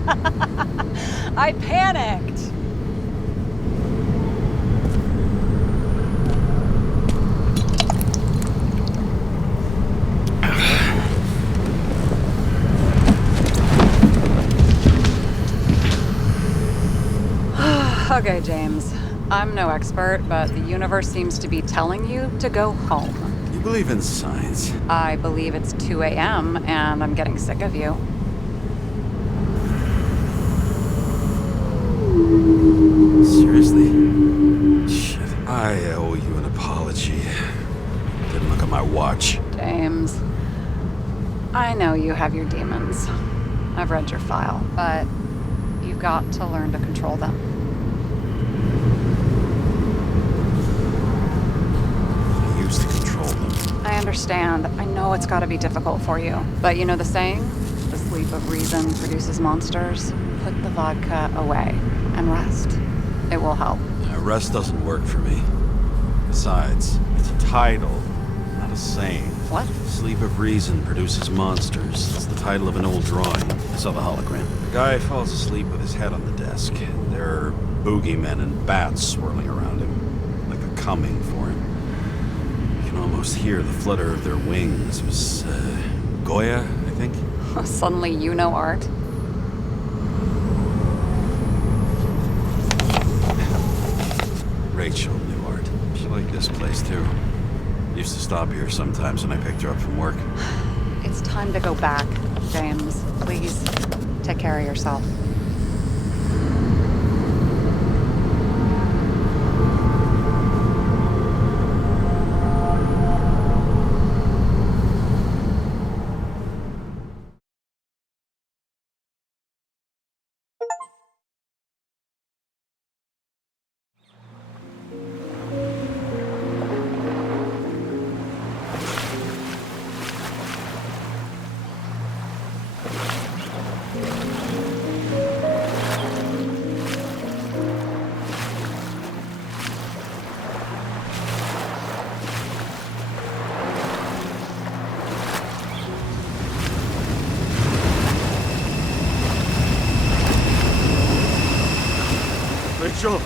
I panicked. Okay, James. I'm no expert, but the universe seems to be telling you to go home. You believe in science? I believe it's 2 a.m. and I'm getting sick of you. Seriously? Shit. I owe you an apology. Didn't look at my watch. James, I know you have your demons. I've read your file, but you've got to learn to control them. To control them. I understand. I know it's got to be difficult for you. But you know the saying? The sleep of reason produces monsters. Put the vodka away and rest. It will help. Rest doesn't work for me. Besides, it's a title, not a saying. What? Sleep of reason produces monsters. It's the title of an old drawing. I saw the hologram. The guy falls asleep with his head on the desk. There are boogeymen and bats swirling around him, like they're coming for him. Almost hear the flutter of their wings. It was Goya, I think. Suddenly you know art. Rachel knew art. She liked this place too. Used to stop here sometimes when I picked her up from work. It's time to go back, James. Please, take care of yourself. Rachel!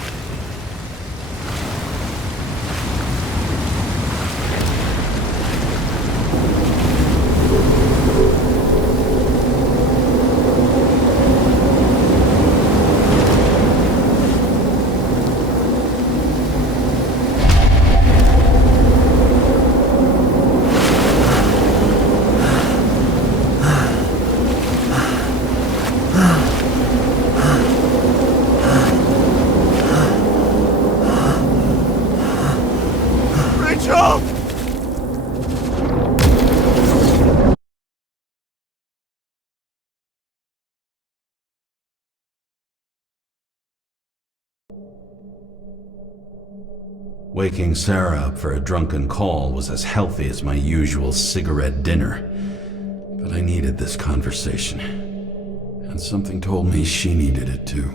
Waking Sarah up for a drunken call was as healthy as my usual cigarette dinner. But I needed this conversation. And something told me she needed it too.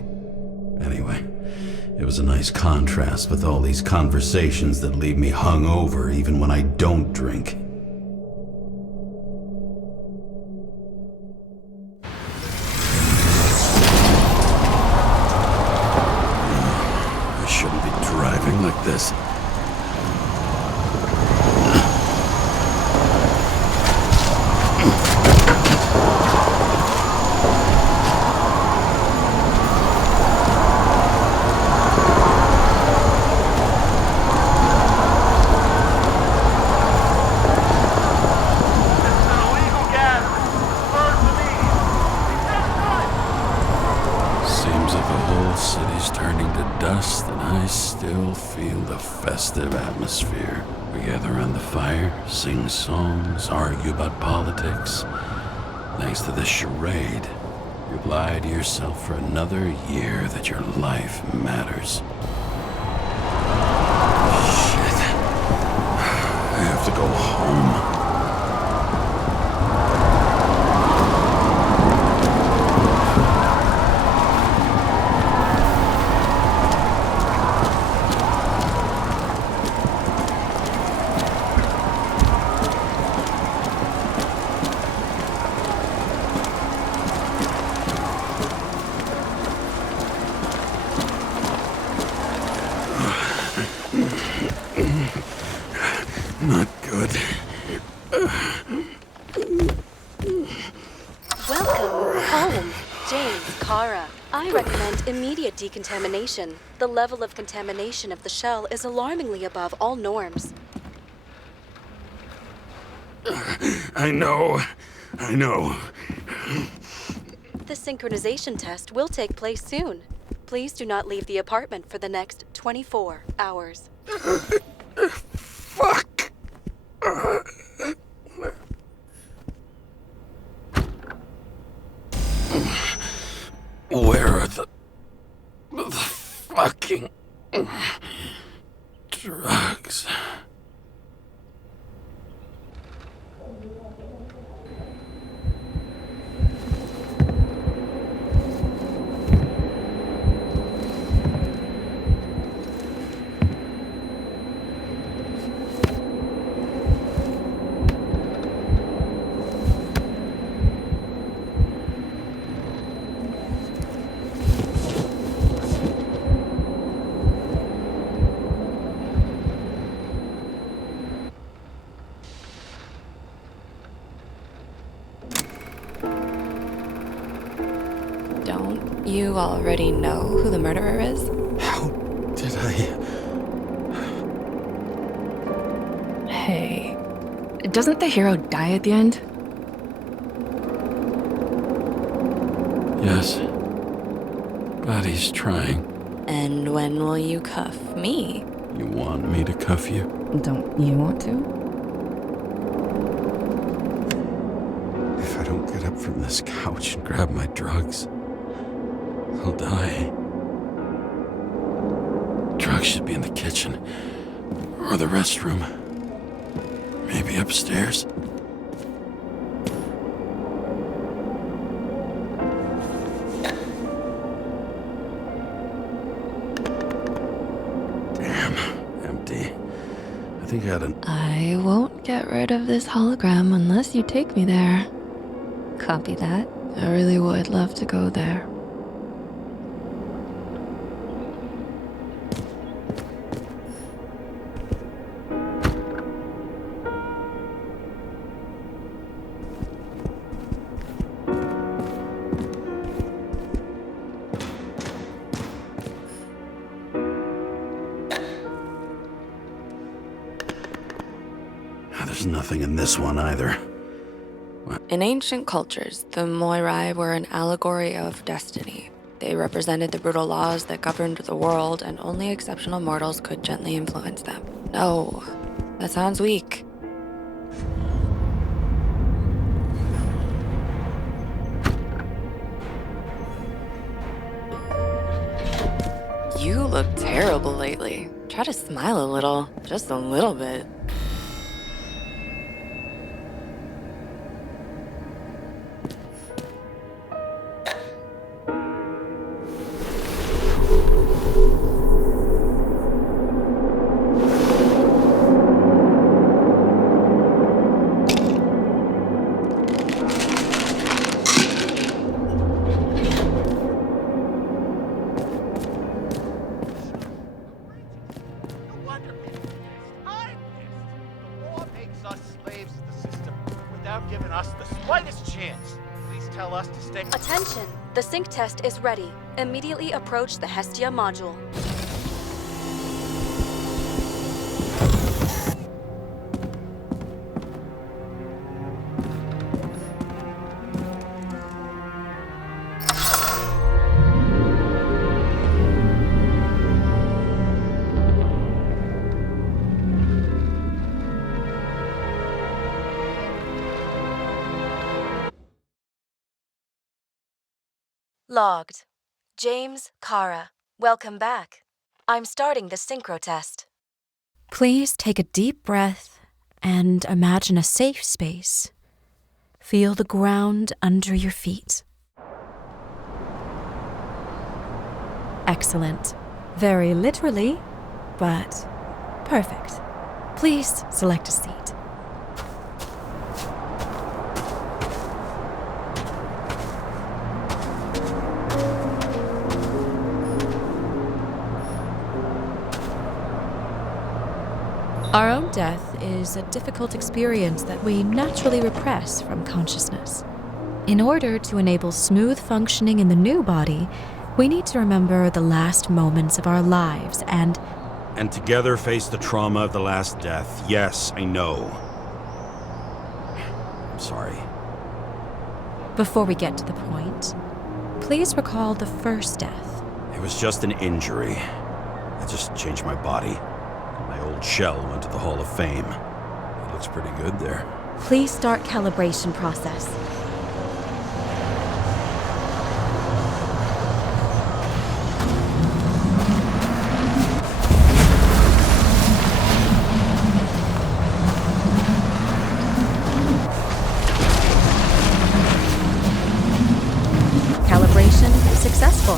Anyway, it was a nice contrast with all these conversations that leave me hungover even when I don't drink. I shouldn't be driving like this. Atmosphere. We gather around the fire, sing songs, argue about politics. Thanks to this charade, you lie to yourself for another year that your life matters. Shit. I have to go home. Not good. Welcome home, James, Kara. I recommend immediate decontamination. The level of contamination of the shell is alarmingly above all norms. I know. The synchronization test will take place soon. Please do not leave the apartment for the next 24 hours. Fuck! Where are the fucking drugs? Don't you already know who the murderer is? How did I... Hey, doesn't the hero die at the end? Yes. But he's trying. And when will you cuff me? You want me to cuff you? Don't you want to? If I don't get up from this couch and grab my drugs, I'll die. Drugs should be in the kitchen. Or the restroom. Maybe upstairs. Damn, empty. I think I had an... I won't get rid of this hologram unless you take me there. Copy that. I really would love to go there. There's nothing in this one either. What? In ancient cultures, the Moirai were an allegory of destiny. They represented the brutal laws that governed the world, and only exceptional mortals could gently influence them. No, that sounds weak. You look terrible lately. Try to smile a little, just a little bit. Giving us the slightest chance. Please tell us to stay. Attention! The sync test is ready. Immediately approach the Hestia module. Logged. James, Kara, welcome back. I'm starting the synchro test. Please take a deep breath and imagine a safe space. Feel the ground under your feet. Excellent. Very literally, but perfect. Please select a seat. Our own death is a difficult experience that we naturally repress from consciousness. In order to enable smooth functioning in the new body, we need to remember the last moments of our lives and together face the trauma of the last death. Yes, I know. I'm sorry. Before we get to the point, please recall the first death. It was just an injury. I just changed my body. My old shell went to the Hall of Fame. It looks pretty good there. Please start calibration process. Calibration successful.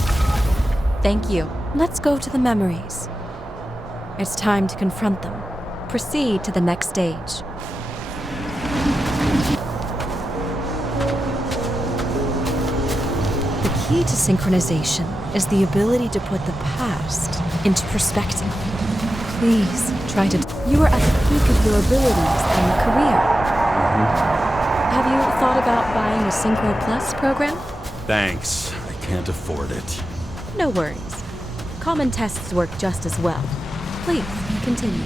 Thank you. Let's go to the memories. It's time to confront them. Proceed to the next stage. The key to synchronization is the ability to put the past into perspective. Please try to... You are at the peak of your abilities and career. Have you thought about buying a Synchro Plus program? Thanks. I can't afford it. No worries. Common tests work just as well. Please, continue.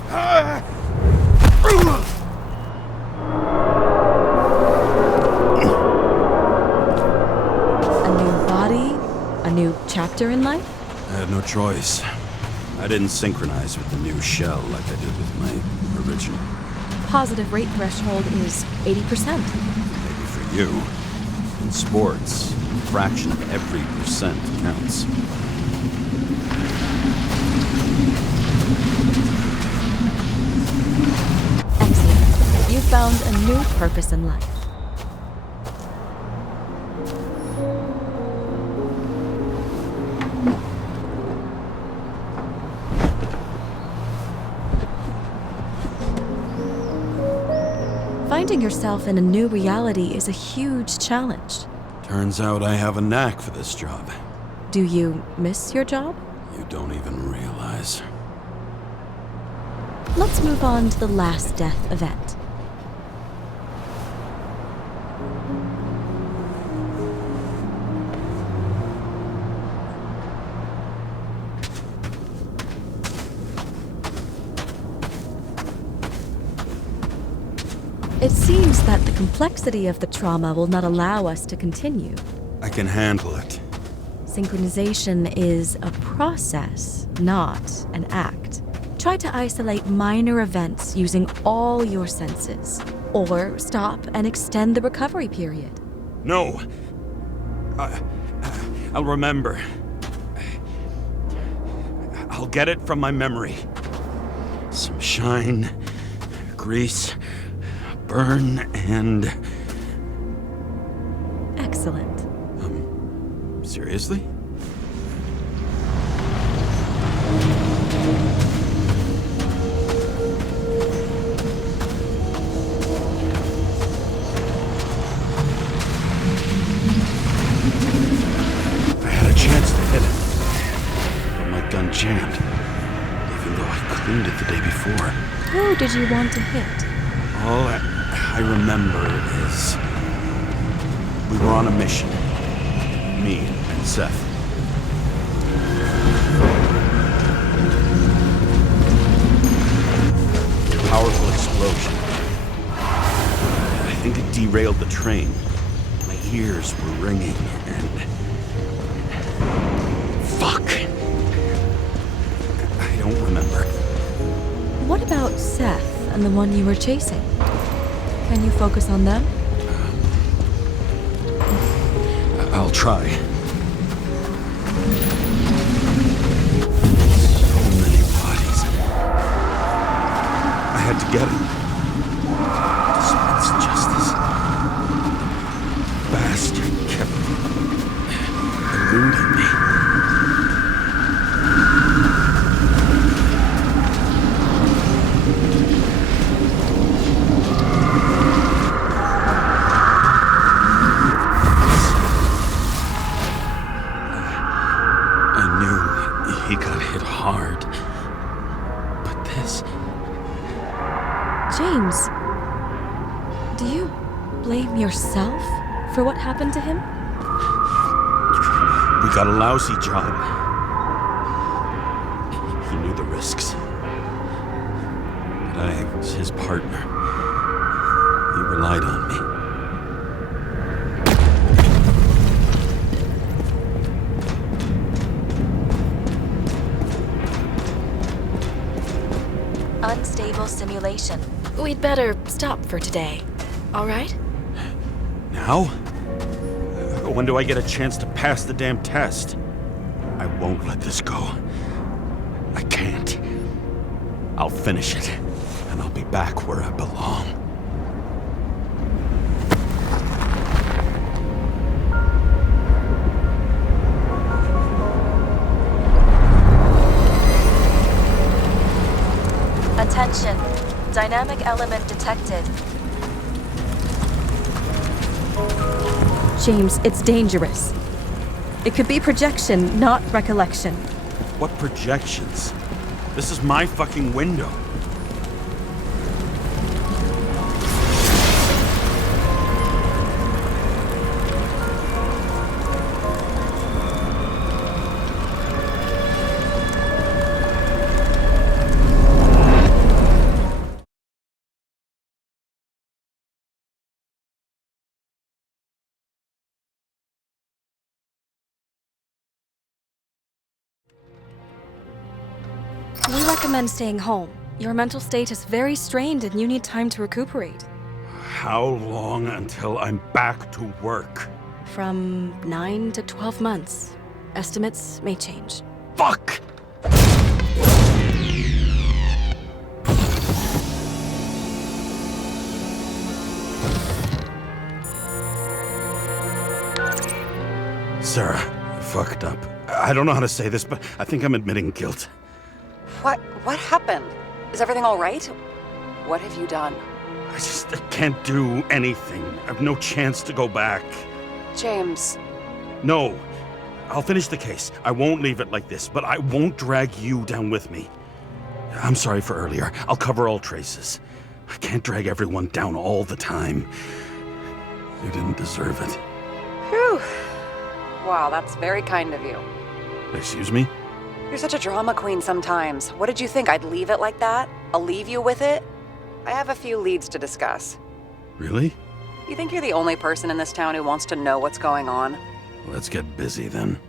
A new body? A new chapter in life? I had no choice. I didn't synchronize with the new shell like I did with my original. Positive rate threshold is 80%. Maybe for you. In sports, a fraction of every percent counts. Excellent. You found a new purpose in life. Finding yourself in a new reality is a huge challenge. Turns out I have a knack for this job. Do you miss your job? You don't even realize. Let's move on to the last death event. It seems that the complexity of the trauma will not allow us to continue. I can handle it. Synchronization is a process, not an act. Try to isolate minor events using all your senses, or stop and extend the recovery period. No. I'll remember. I'll get it from my memory. Some shine, grease, burn, and... Excellent. Seriously? I had a chance to hit it, but my gun jammed, even though I cleaned it the day before. Who did you want to hit? All I remember is we were on a mission. Me and Seth. Powerful explosion. I think it derailed the train. My ears were ringing and... Fuck! I don't remember. What about Seth and the one you were chasing? Can you focus on them? I'll try. So many bodies. I had to get him. Dispense justice. Bastard kept eluding me. He got hit hard. But this... James, do you blame yourself for what happened to him? We got a lousy job. He knew the risks. But I was his partner. He relied on me. Unstable simulation. We'd better stop for today. All right? Now? When do I get a chance to pass the damn test? I won't let this go. I can't. I'll finish it, and I'll be back where I belong. Attention. Dynamic element detected. James, it's dangerous. It could be projection, not recollection. What projections? This is my fucking window. We recommend staying home. Your mental state is very strained and you need time to recuperate. How long until I'm back to work? From 9 to 12 months. Estimates may change. Fuck! Sarah, I fucked up. I don't know how to say this, but I think I'm admitting guilt. What happened? Is everything all right? What have you done? I can't do anything. I have no chance to go back. James. No. I'll finish the case. I won't leave it like this, but I won't drag you down with me. I'm sorry for earlier. I'll cover all traces. I can't drag everyone down all the time. You didn't deserve it. Whew. Wow, that's very kind of you. Excuse me? You're such a drama queen sometimes. What did you think, I'd leave it like that? I'll leave you with it? I have a few leads to discuss. Really? You think you're the only person in this town who wants to know what's going on? Let's get busy then.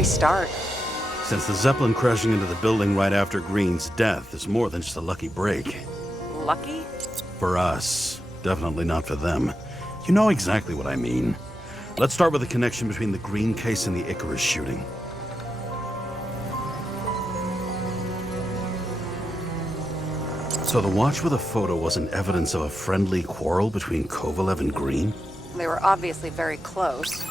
we start? Since the Zeppelin crashing into the building right after Green's death is more than just a lucky break. Lucky? For us. Definitely not for them. You know exactly what I mean. Let's start with the connection between the Green case and the Icarus shooting. So the watch with a photo wasn't evidence of a friendly quarrel between Kovalev and Green? They were obviously very close.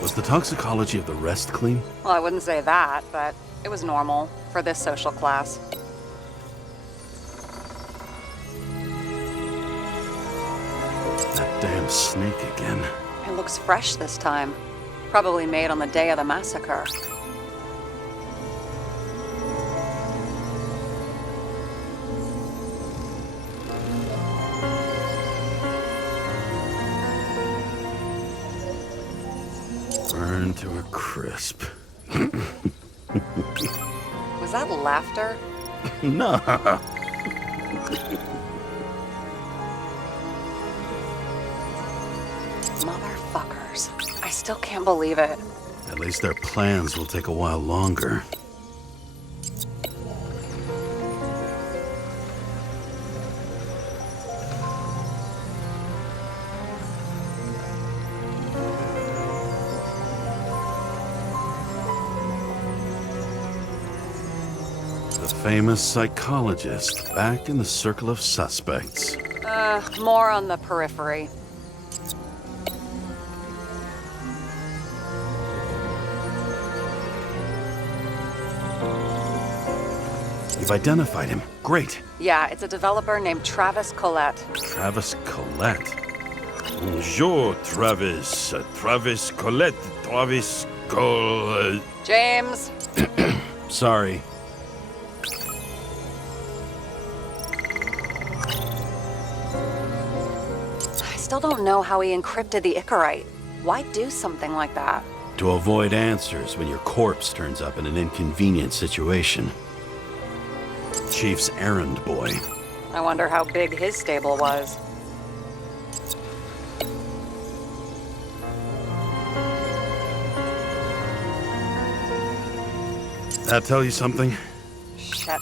Was the toxicology of the rest clean? Well, I wouldn't say that, but it was normal for this social class. That damn snake again. It looks fresh this time. Probably made on the day of the massacre. Burned to a crisp. Was that laughter? No. Motherfuckers. I still can't believe it. At least their plans will take a while longer. The famous psychologist back in the circle of suspects. More on the periphery. You've identified him. Great. Yeah, it's a developer named Travis Collette. Travis Collette. Bonjour, Travis. Travis Collette. Travis Collette. James! Sorry. I still don't know how he encrypted the Icarite. Why do something like that? To avoid answers when your corpse turns up in an inconvenient situation. Chief's errand boy. I wonder how big his stable was. That tell you something? Shit.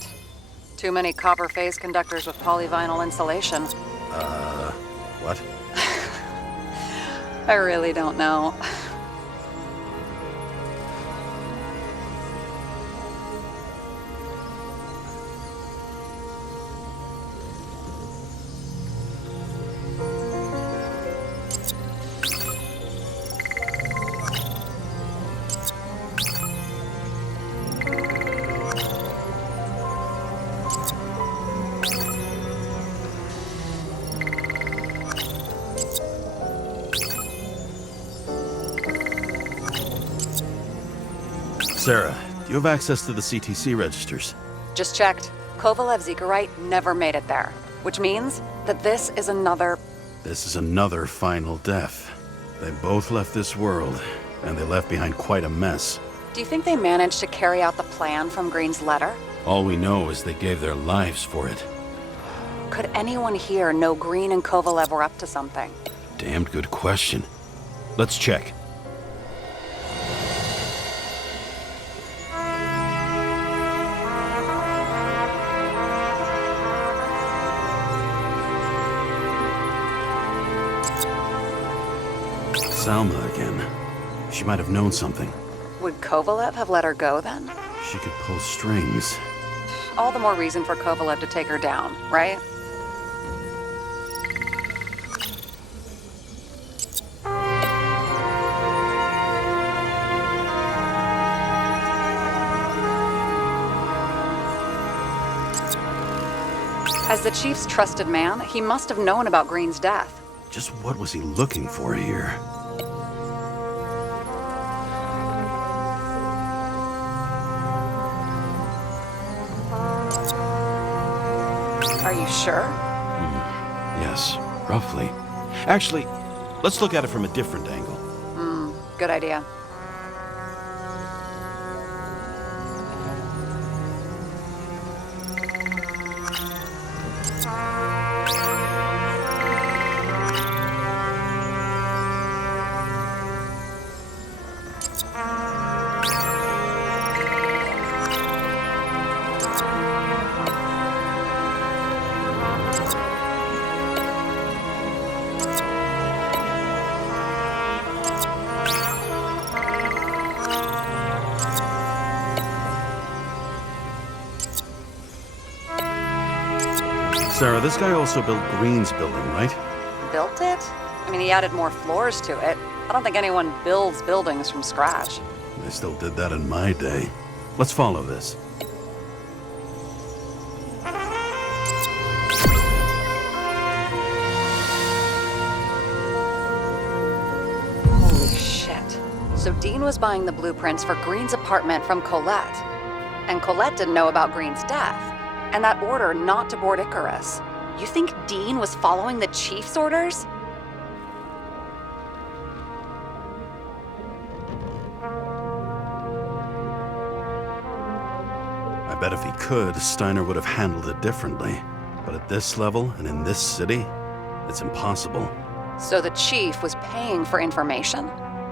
Too many copper phase conductors with polyvinyl insulation. What? I really don't know. Sarah, do you have access to the CTC registers? Just checked. Kovalev's Icarite never made it there. Which means that this is another... This is another final death. They both left this world, and they left behind quite a mess. Do you think they managed to carry out the plan from Green's letter? All we know is they gave their lives for it. Could anyone here know Green and Kovalev were up to something? Damned good question. Let's check. Salma again. She might have known something. Would Kovalev have let her go then? She could pull strings. All the more reason for Kovalev to take her down, right? As the Chief's trusted man, he must have known about Green's death. Just what was he looking for here? Are you sure? Yes. roughly. Actually, let's look at it from a different angle. Good idea. Sarah, this guy also built Green's building, right? Built it? I mean, he added more floors to it. I don't think anyone builds buildings from scratch. I still did that in my day. Let's follow this. Holy shit. So Dean was buying the blueprints for Green's apartment from Colette. And Colette didn't know about Green's death. And that order not to board Icarus. You think Dean was following the chief's orders? I bet if he could, Steiner would have handled it differently. But at this level and in this city, it's impossible. So the chief was paying for information?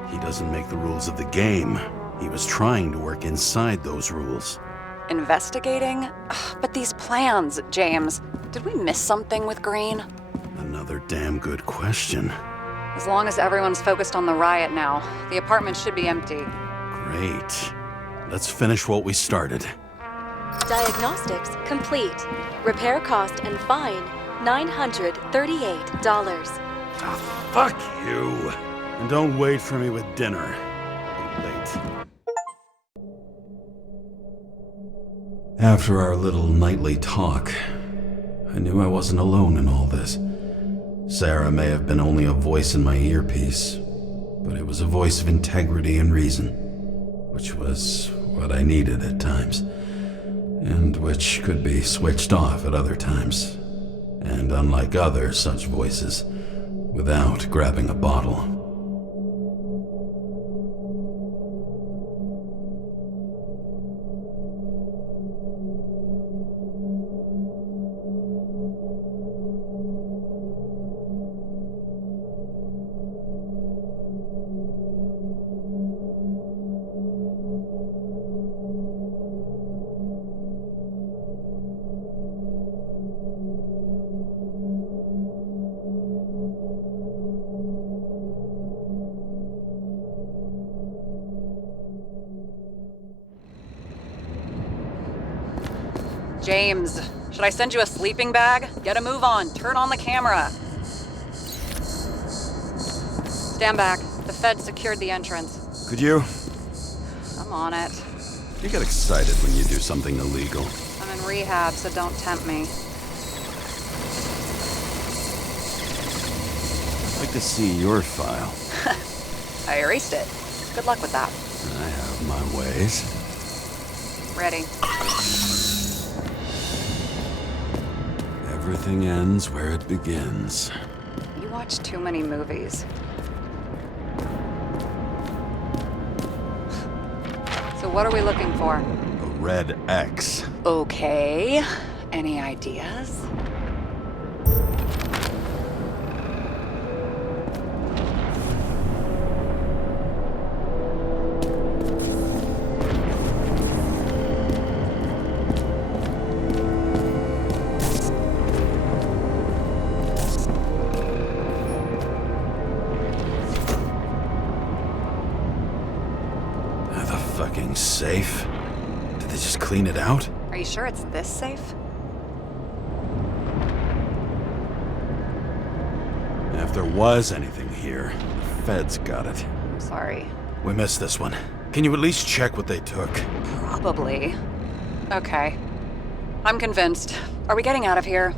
He doesn't make the rules of the game. He was trying to work inside those rules. Investigating? Ugh, but these plans, James. Did we miss something with Green? Another damn good question. As long as everyone's focused on the riot now, the apartment should be empty. Great. Let's finish what we started. Diagnostics complete. Repair cost and fine, $938. Ah, fuck you. And don't wait for me with dinner. I'll be late. After our little nightly talk, I knew I wasn't alone in all this. Sarah may have been only a voice in my earpiece, but it was a voice of integrity and reason, which was what I needed at times, and which could be switched off at other times, and unlike other such voices, without grabbing a bottle. James, should I send you a sleeping bag? Get a move on. Turn on the camera. Stand back. The feds secured the entrance. Could you? I'm on it. You get excited when you do something illegal. I'm in rehab, so don't tempt me. I'd like to see your file. I erased it. Good luck with that. I have my ways. Ready. Everything ends where it begins. You watch too many movies. So what are we looking for? A red X. Okay. Any ideas? Safe? Did they just clean it out? Are you sure it's this safe? If there was anything here, the feds got it. I'm sorry. We missed this one. Can you at least check what they took? Probably. Okay. I'm convinced. Are we getting out of here?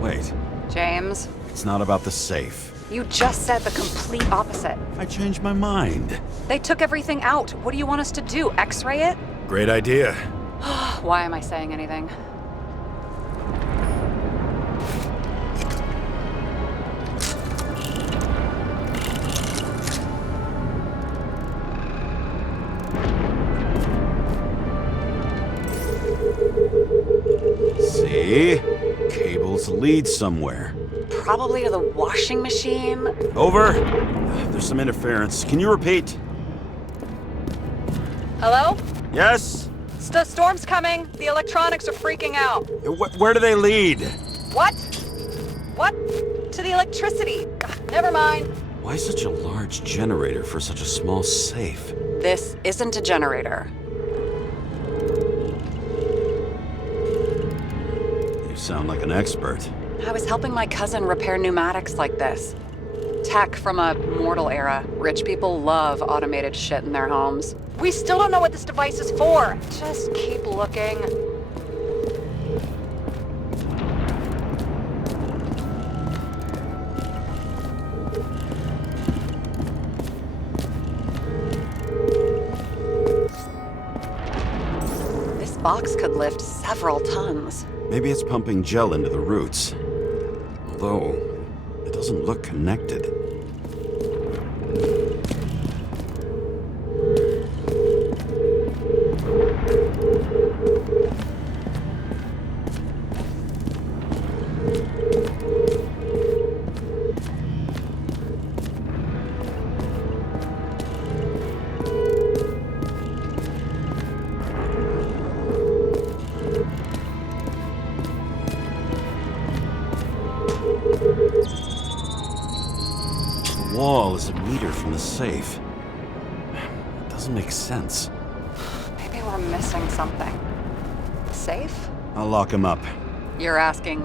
Wait. James? It's not about the safe. You just said the complete opposite. I changed my mind. They took everything out. What do you want us to do? X-ray it? Great idea. Why am I saying anything? See? Cables lead somewhere. Probably to the washing machine. Over. There's some interference. Can you repeat? Hello? Yes? The storm's coming. The electronics are freaking out. Where do they lead? What? What? To the electricity. Ugh, never mind. Why such a large generator for such a small safe? This isn't a generator. You sound like an expert. I was helping my cousin repair pneumatics like this. Tech from a mortal era. Rich people love automated shit in their homes. We still don't know what this device is for. Just keep looking. This box could lift several tons. Maybe it's pumping gel into the roots. Although, it doesn't look connected. The wall is a meter from the safe. It doesn't make sense. Maybe we're missing something. Safe? I'll lock him up. You're asking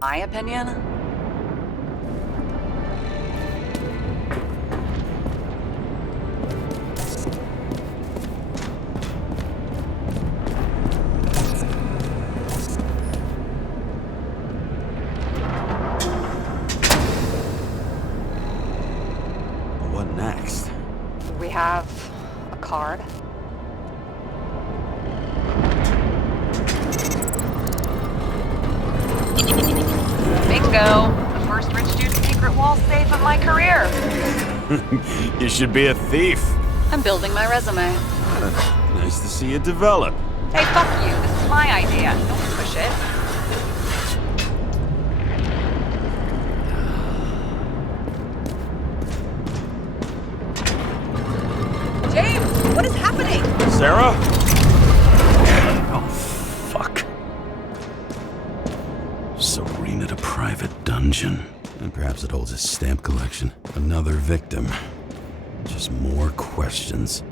my opinion. What next? We have a card. go. The first rich dude's secret wall safe of my career. You should be a thief. I'm building my resume. Nice to see you develop. Hey, fuck you. This is my idea. Don't push it. James, what is happening? Sarah? Oh, fuck. Serene at a private dungeon. And perhaps it holds his stamp collection. Another victim. Just more questions.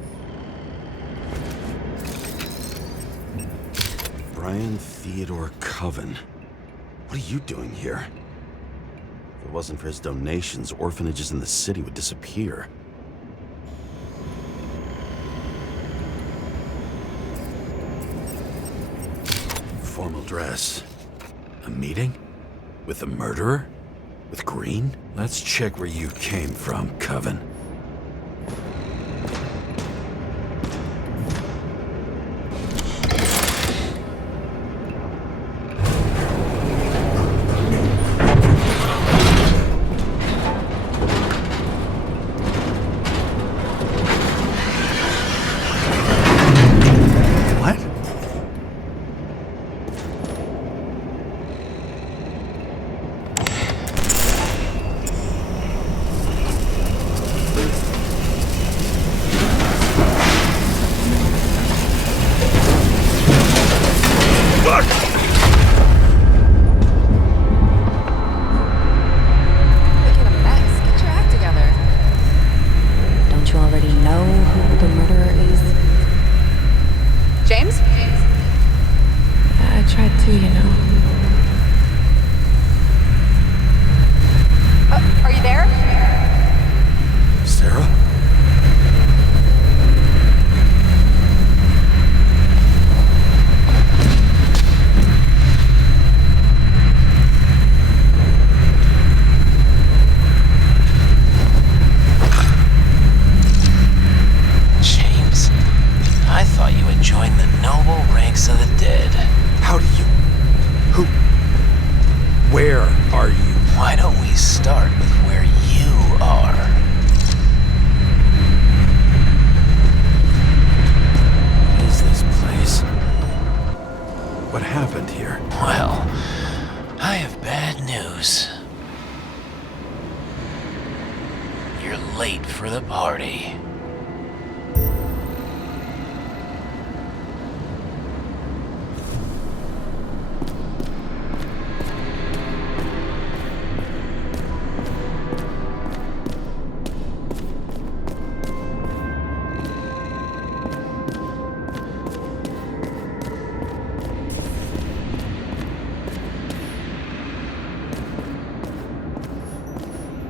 Brian Theodore Coven. What are you doing here? If it wasn't for his donations, orphanages in the city would disappear. Formal dress. A meeting? With the murderer? With Green? Let's check where you came from, Coven.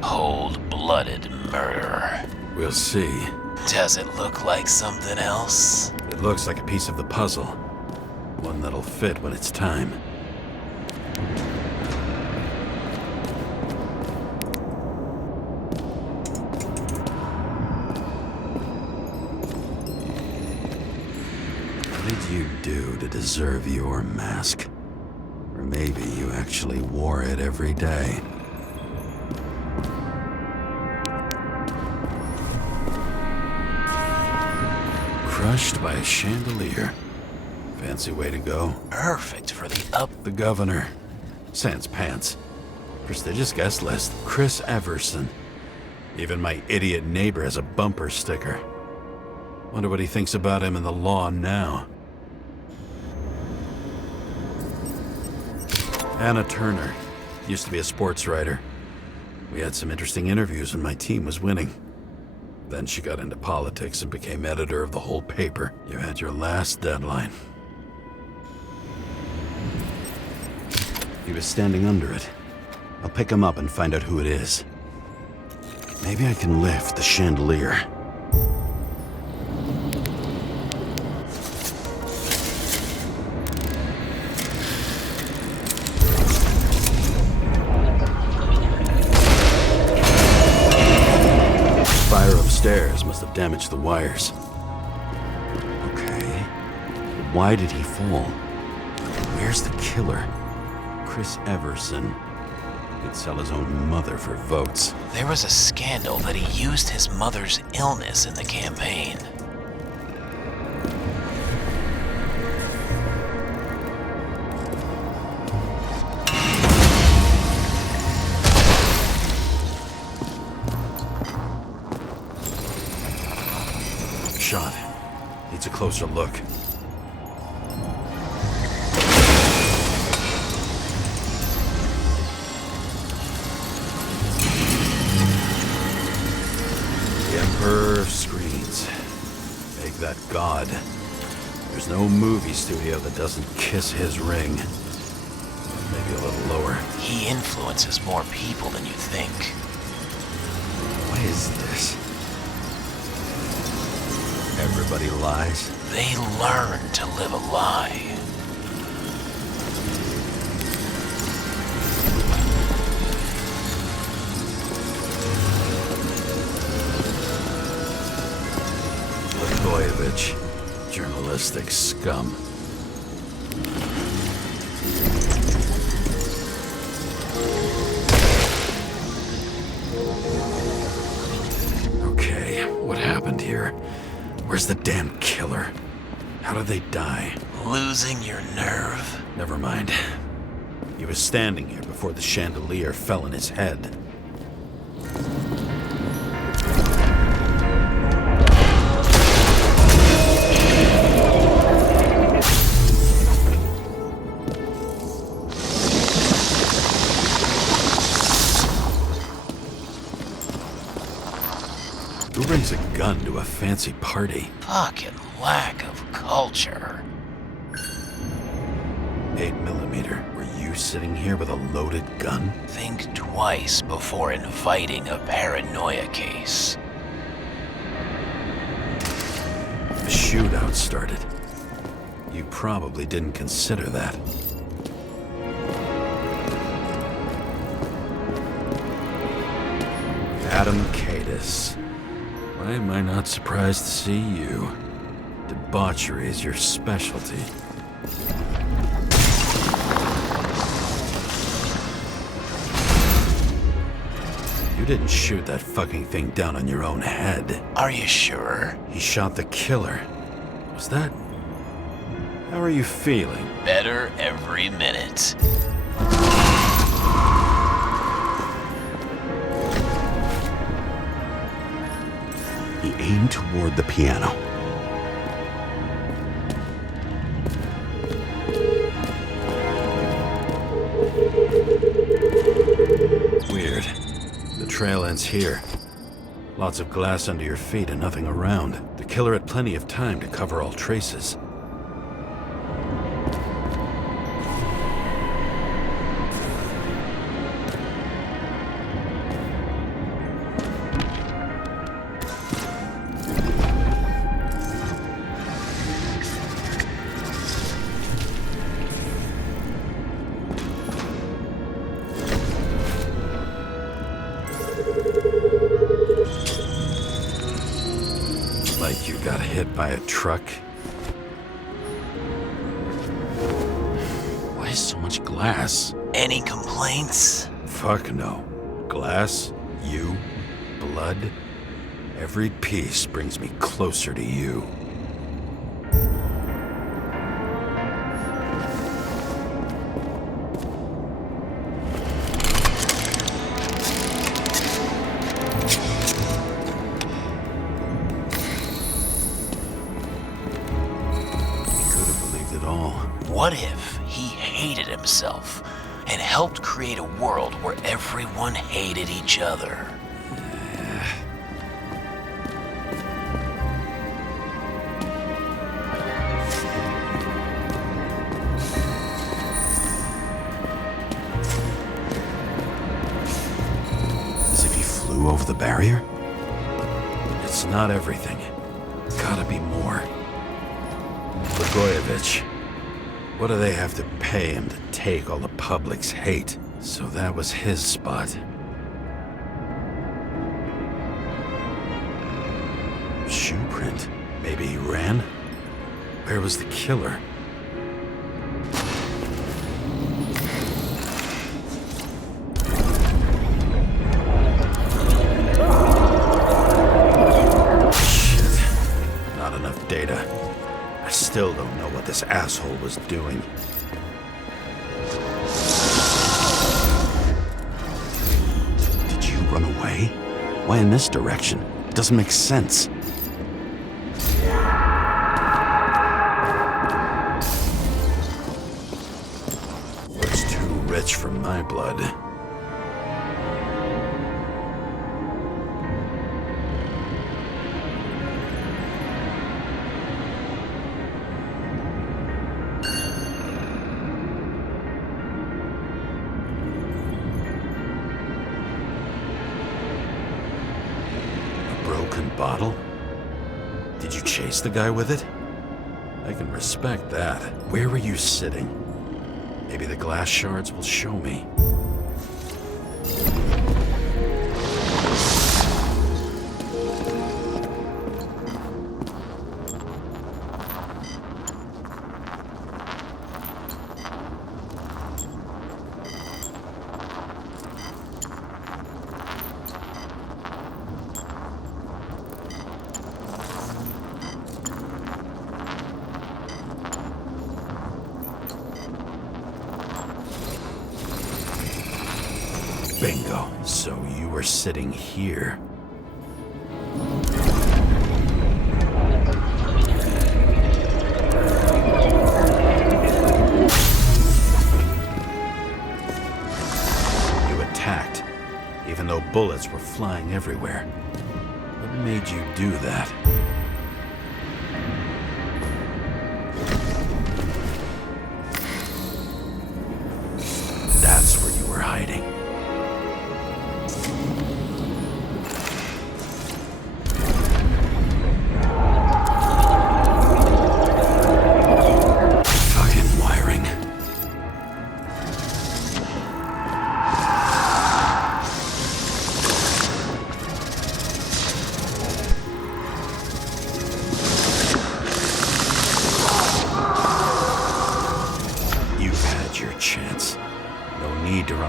Cold-blooded murderer. We'll see. Does it look like something else? It looks like a piece of the puzzle. One that'll fit when it's time. What did you do to deserve your mask? Or maybe you actually wore it every day. Crushed by a chandelier. Fancy way to go. Perfect for the governor. Sans pants. Prestigious guest list. Chris Everson. Even my idiot neighbor has a bumper sticker. Wonder what he thinks about him and the law now. Anna Turner. Used to be a sports writer. We had some interesting interviews when my team was winning. Then she got into politics and became editor of the whole paper. You had your last deadline. He was standing under it. I'll pick him up and find out who it is. Maybe I can lift the chandelier. Fire upstairs must have damaged the wires. Okay. Why did he fall? Where's the killer? Chris Everson. He'd sell his own mother for votes. There was a scandal that he used his mother's illness in the campaign. Shot. Needs a closer look. The Emperor of Screens. Make that god. There's no movie studio that doesn't kiss his ring. Maybe a little lower. He influences more people than you think. What is this? Everybody lies. They learn to live a lie. Blagojevich, journalistic scum. Okay, what happened here? Where's the damn killer? How did they die? Losing your nerve? Never mind. He was standing here before the chandelier fell in his head. Who brings a gun to a fancy party? Fucking lack of culture. 8mm. Were you sitting here with a loaded gun? Think twice before inviting a paranoia case. The shootout started. You probably didn't consider that. Adam Cadis. Why am I not surprised to see you? Debauchery is your specialty. You didn't shoot that fucking thing down on your own head. Are you sure? He shot the killer. Was that... How are you feeling? Better every minute. He aimed toward the piano. Weird. The trail ends here. Lots of glass under your feet and nothing around. The killer had plenty of time to cover all traces. Like you got hit by a truck. Why so much glass? Any complaints? Fuck no. Glass, you, blood. Every piece brings me closer to you. What if he hated himself and helped create a world where everyone hated each other? As if he flew over the barrier? It's not everything. Gotta be more. Blagojevich. What do they have to pay him to take all the public's hate? So that was his spot. Shoe print. Maybe he ran? Where was the killer? enough data. I still don't know what this asshole was doing. Did you run away? Why in this direction? It doesn't make sense. Looks too rich for my blood. Bottle? Did you chase the guy with it? I can respect that. Where were you sitting? Maybe the glass shards will show me. Bingo. So you were sitting here. You attacked, even though bullets were flying everywhere. What made you do that? That's where you were hiding.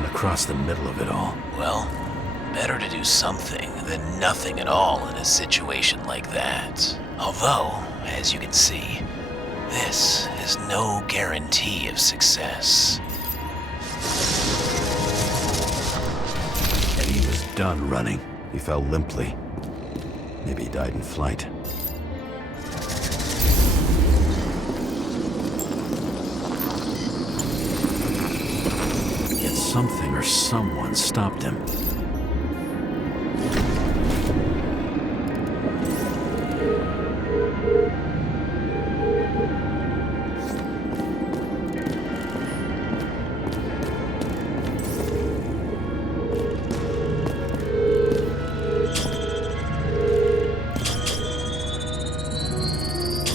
Across the middle of it all. Well, better to do something than nothing at all in a situation like that. Although, as you can see, this is no guarantee of success. And he was done running. He fell limply. Maybe he died in flight. Something or someone stopped him.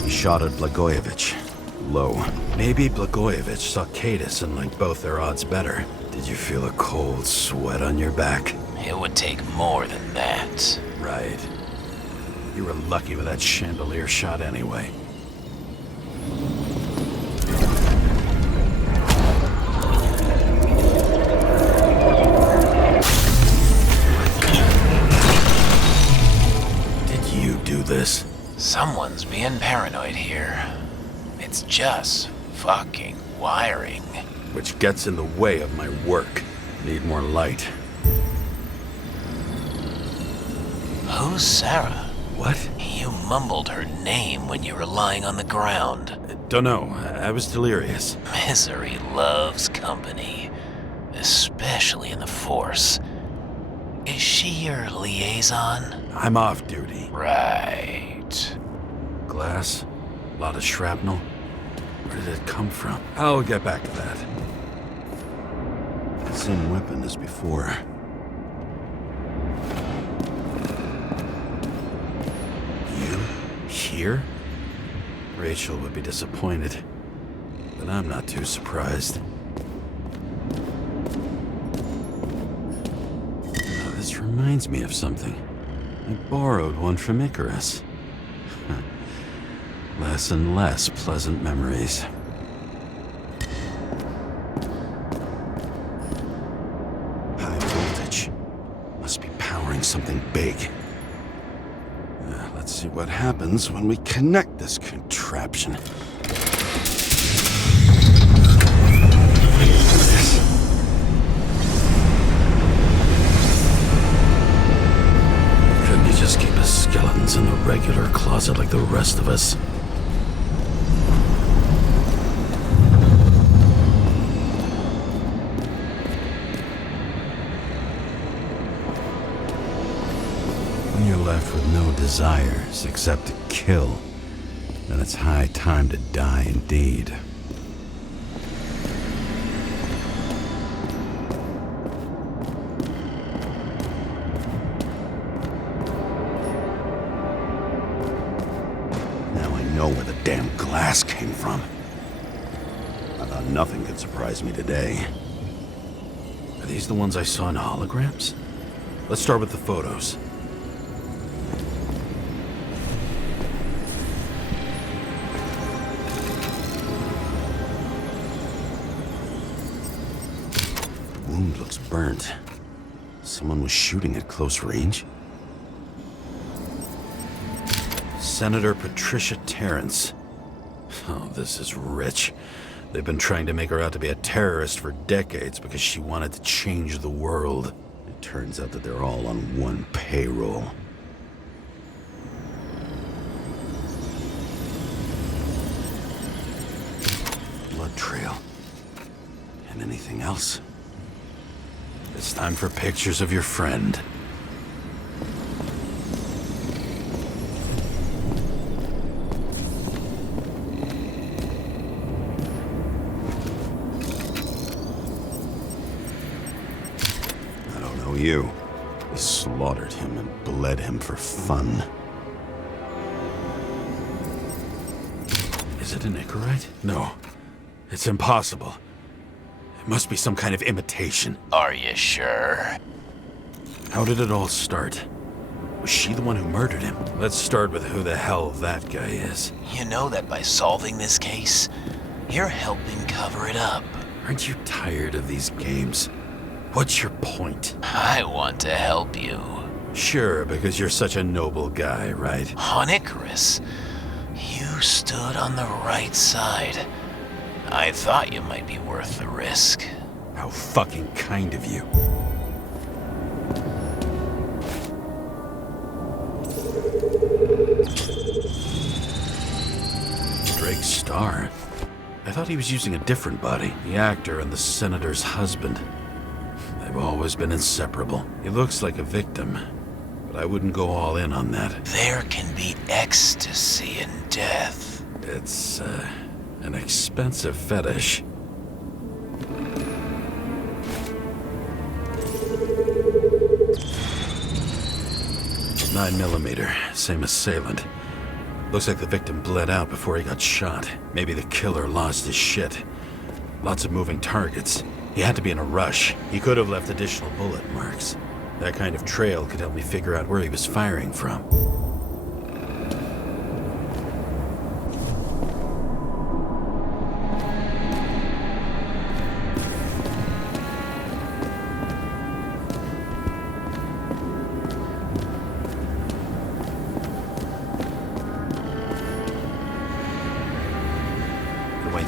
He shot at Blagojevich. Low. Maybe Blagojevich saw Cadis and liked both their odds better. Did you feel a cold sweat on your back? It would take more than that. Right. You were lucky with that chandelier shot anyway. Did you do this? Someone's being paranoid here. It's just fucking wiring. Which gets in the way of my work. Need more light. Who's Sarah? What? You mumbled her name when you were lying on the ground. Don't know. I was delirious. Misery loves company. Especially in the Force. Is she your liaison? I'm off duty. Right. Glass? A lot of shrapnel? Where did it come from? I'll get back to that. Same weapon as before. You? Here? Rachel would be disappointed. But I'm not too surprised. Now, this reminds me of something. I borrowed one from Icarus. Less and less pleasant memories. High voltage. Must be powering something big. Let's see what happens when we connect this contraption. Couldn't you just keep his skeletons in the regular closet like the rest of us? When you're left with no desires except to kill, then it's high time to die indeed. Now I know where the damn glass came from. I thought nothing could surprise me today. Are these the ones I saw in holograms? Let's start with the photos. Wound looks burnt. Someone was shooting at close range. Senator Patricia Terrence. Oh, this is rich. They've been trying to make her out to be a terrorist for decades because she wanted to change the world. It turns out that they're all on one payroll. Blood trail. And anything else? It's time for pictures of your friend. I don't know you. They slaughtered him and bled him for fun. Is it an Icarite? No. It's impossible. It must be some kind of imitation. Are you sure? How did it all start? Was she the one who murdered him? Let's start with who the hell that guy is. You know that by solving this case, you're helping cover it up. Aren't you tired of these games? What's your point? I want to help you. Sure, because you're such a noble guy, right? On Icarus, you stood on the right side. I thought you might be worth the risk. How fucking kind of you. Drake Starr? I thought he was using a different body. The actor and the senator's husband. They've always been inseparable. He looks like a victim, but I wouldn't go all in on that. There can be ecstasy in death. It's, an expensive fetish. .9mm, same assailant. Looks like the victim bled out before he got shot. Maybe the killer lost his shit. Lots of moving targets. He had to be in a rush. He could have left additional bullet marks. That kind of trail could help me figure out where he was firing from.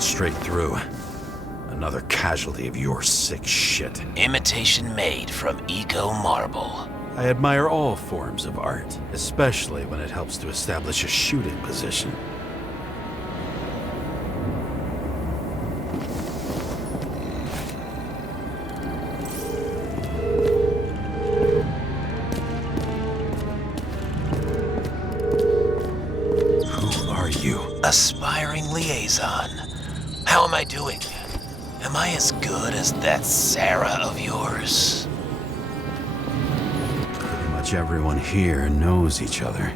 Straight through. Another casualty of your sick shit. Imitation made from Eco Marble. I admire all forms of art, especially when it helps to establish a shooting position. Who are you? Aspiring liaison. How am I doing? Am I as good as that Sarah of yours? Pretty much everyone here knows each other.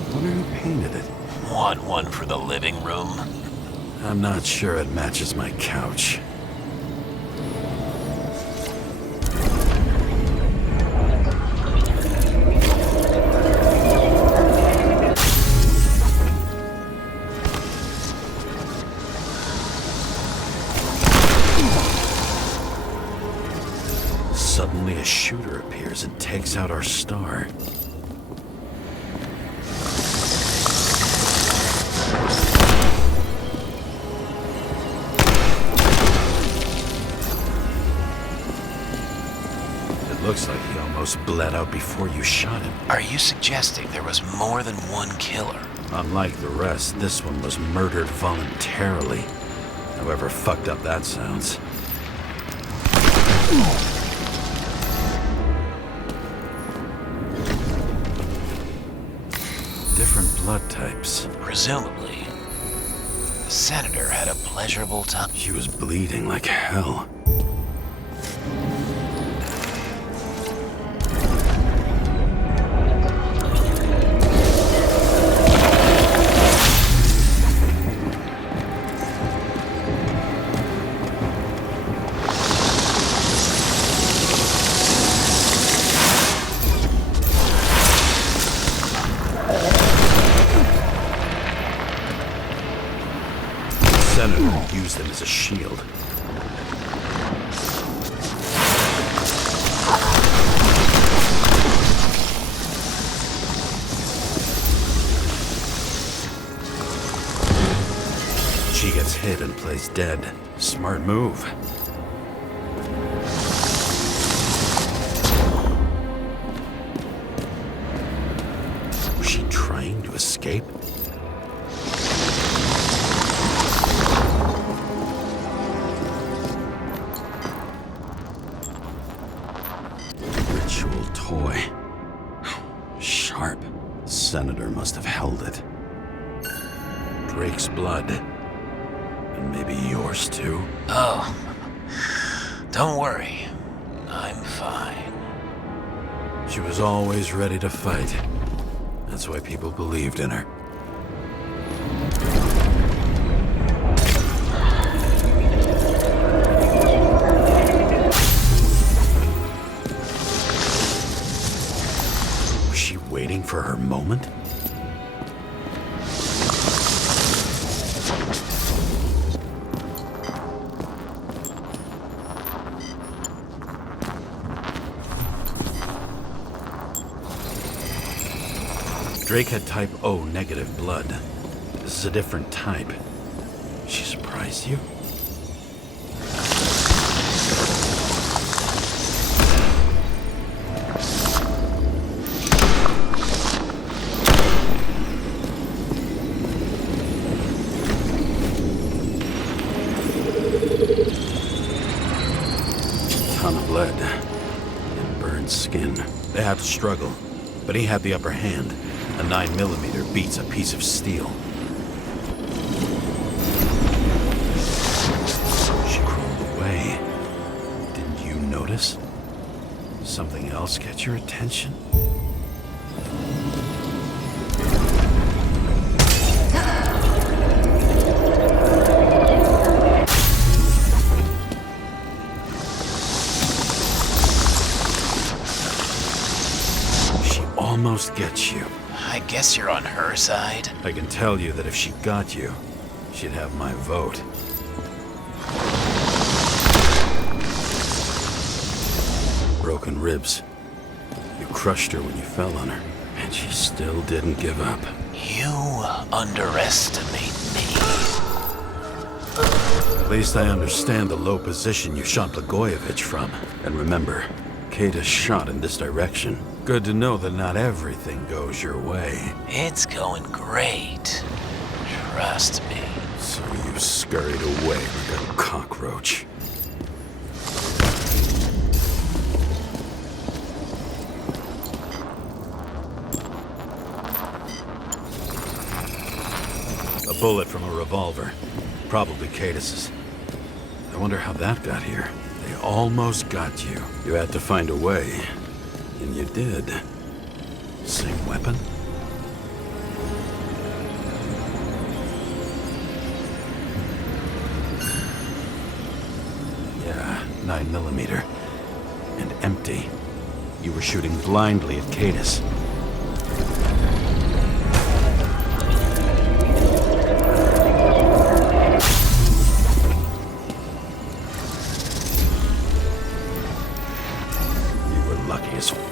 I wonder who painted it. Want one for the living room? I'm not sure it matches my couch. Suddenly a shooter appears and takes out out our star. It looks like he almost bled out before you shot him. Are you suggesting there was more than one killer? Unlike the rest, this one was murdered voluntarily. However fucked up that sounds. Different blood types. Presumably, the senator had a pleasurable time. She was bleeding like hell. Senator used them as a shield. She gets hit and plays dead. Smart move. Was she trying to escape? Ritual toy. Sharp. Senator must have held it. Drake's blood. And maybe yours too? Oh, don't worry. I'm fine. She was always ready to fight. That's why people believed in her. Was she waiting for her moment? Drake had type O negative blood. This is a different type. She surprised you? Ton of blood and burned skin. They had to struggle, but he had the upper hand. A 9mm beats a piece of steel. She crawled away. Didn't you notice? Something else get your attention? She almost gets you. I guess you're on her side. I can tell you that if she got you, she'd have my vote. Broken ribs. You crushed her when you fell on her, and she still didn't give up. You underestimate me. At least I understand the low position you shot Blagojevich from. And remember, Kata's shot in this direction. Good to know that not everything goes your way. It's going great. Trust me. So you scurried away like a cockroach. A bullet from a revolver. Probably Cadis's. I wonder how that got here. They almost got you. You had to find a way. And you did. Same weapon? Yeah, 9mm. And empty. You were shooting blindly at Cadis.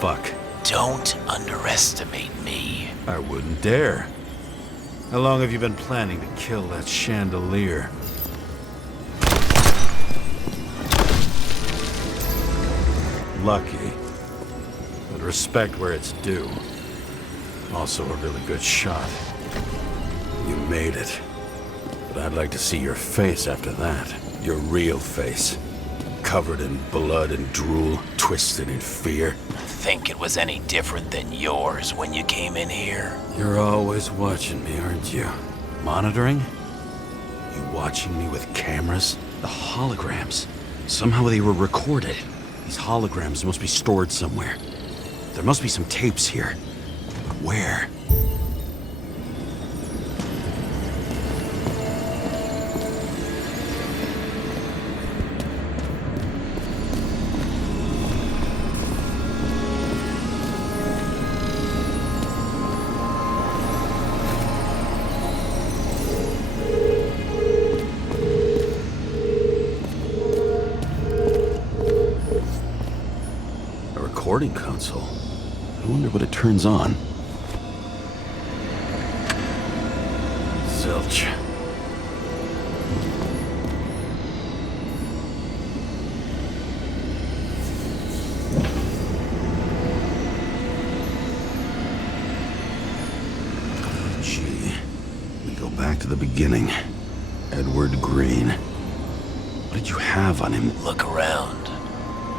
Fuck. Don't underestimate me. I wouldn't dare. How long have you been planning to kill that chandelier? Lucky. But respect where it's due. Also a really good shot. You made it. But I'd like to see your face after that. Your real face. Covered in blood and drool, twisted in fear. Think it was any different than yours when you came in here? You're always watching me, aren't you? Monitoring? You watching me with cameras? The holograms. Somehow they were recorded. These holograms must be stored somewhere. There must be some tapes here. But where? Recording console. I wonder what it turns on. Zilch. Gee. We go back to the beginning. Edward Green. What did you have on him? Look around.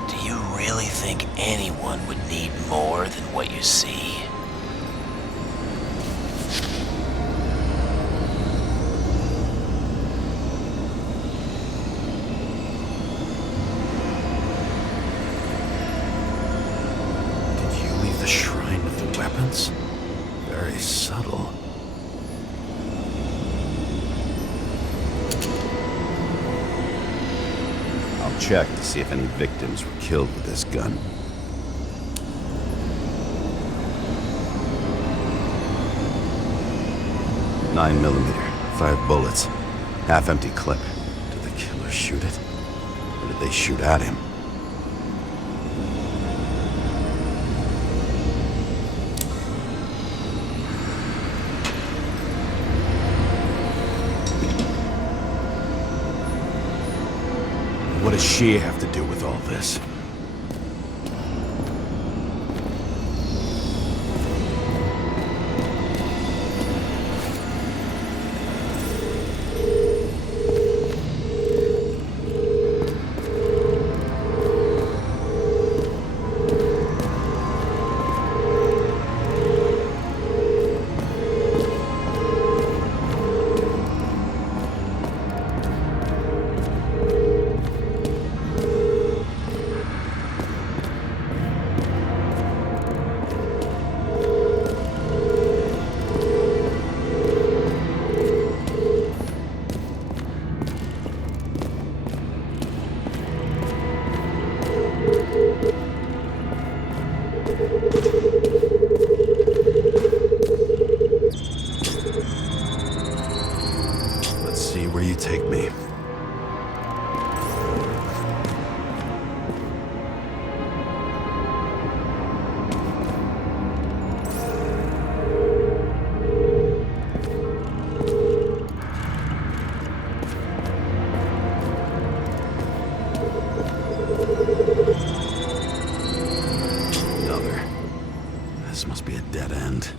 Do you really think anyone would need more than what you see? Did you leave the shrine with the weapons? Very subtle. I'll check to see if any victims were killed with this gun. .9mm, 5 bullets, half-empty clip. Did the killer shoot it? Or did they shoot at him? What does she have to do with all this? Let's see where you take me. Another. This must be a dead end.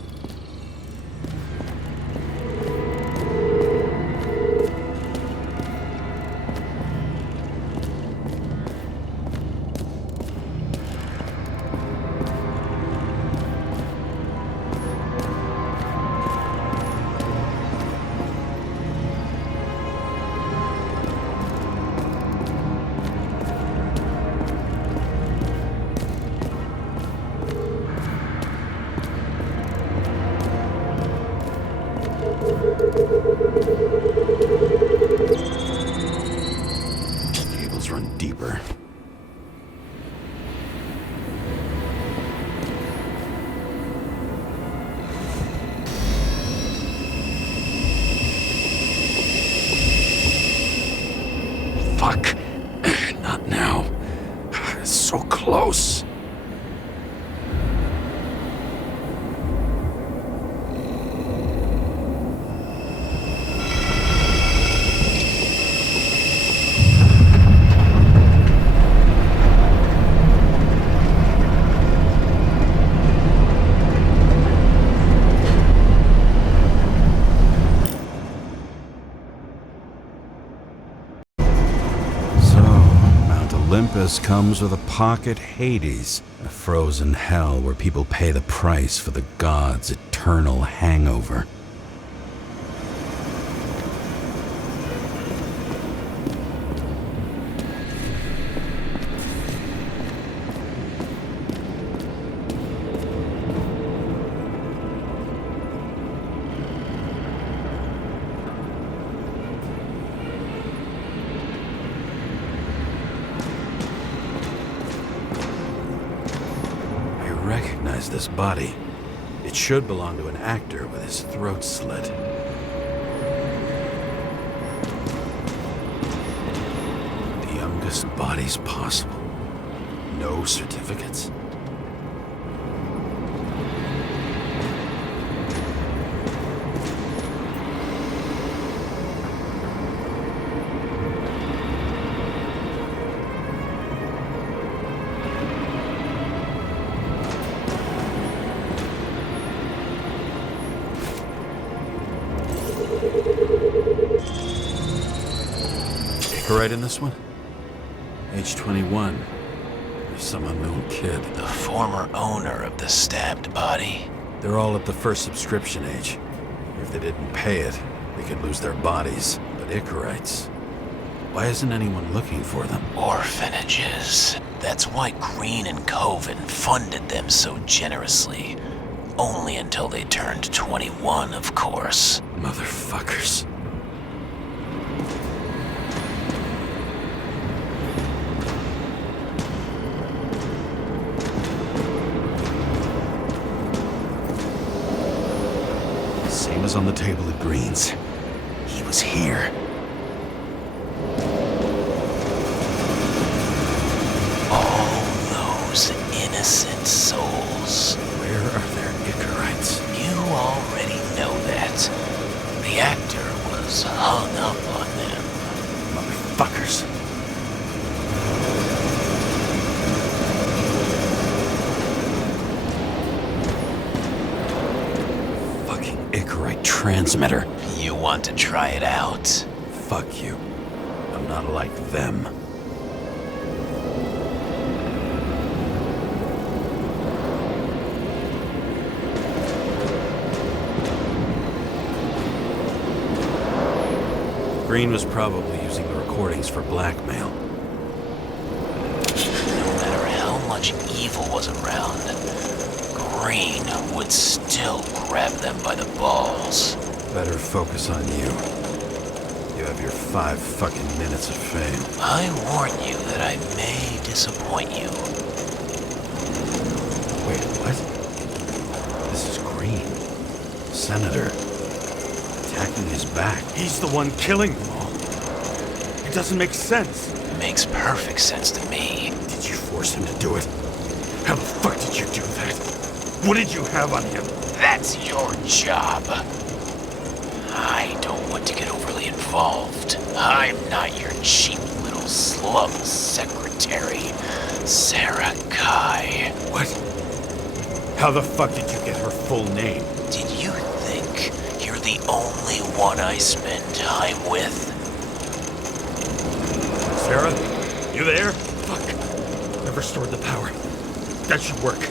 Olympus comes with a pocket Hades, a frozen hell where people pay the price for the gods' eternal hangover. This body. It should belong to an actor with his throat slit. The youngest bodies possible. No certificates. Right in this one? Age 21. There's some unknown kid. The former owner of the stabbed body. They're all at the first subscription age. If they didn't pay it, they could lose their bodies. But Icarites, why isn't anyone looking for them? Orphanages. That's why Green and Coven funded them so generously. Only until they turned 21, of course. Motherfuckers. Same as on the table at Green's. He was here. All those innocent souls. Where are their Icarites? You already know that. The actor was hung up on them. Motherfuckers. Icarite transmitter. You want to try it out? Fuck you. I'm not like them. Green was probably using the recordings for blackmail. No matter how much evil was around, Green would still grab them by the balls. Better focus on you. You have your 5 fucking minutes of fame. I warn you that I may disappoint you. Wait, what? This is Green. Senator. Attacking his back. He's the one killing them all. It doesn't make sense. Makes perfect sense to me. Did you force him to do it? How the fuck did you do that? What did you have on him? That's your job. I don't want to get overly involved. I'm not your cheap little slum secretary, Sarah Kai. What? How the fuck did you get her full name? Did you think you're the only one I spend time with? Sarah? You there? Fuck. I've restored the power. That should work.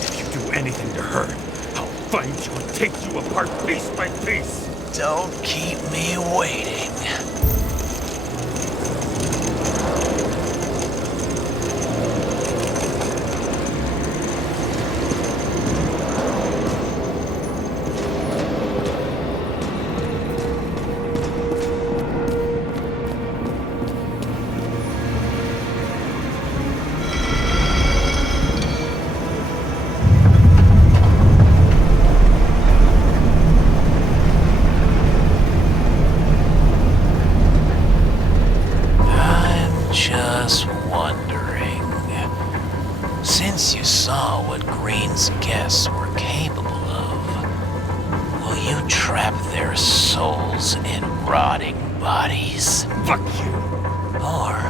If you do anything to her, I'll find you and take you apart piece by piece. Don't keep me waiting. Since you saw what Green's guests were capable of, will you trap their souls in rotting bodies? Fuck you! Or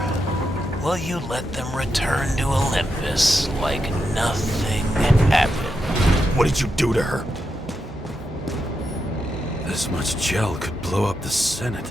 will you let them return to Olympus like nothing happened? What did you do to her? This much gel could blow up the Senate.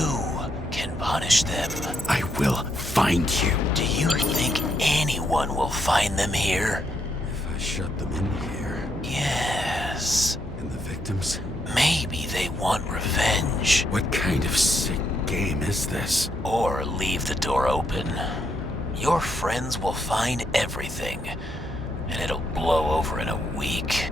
you can punish them. I will find you. Do you think anyone will find them here? If I shut them in here. Yes. And the victims? Maybe they want revenge. What kind of sick game is this? Or leave the door open. Your friends will find everything, and it'll blow over in a week.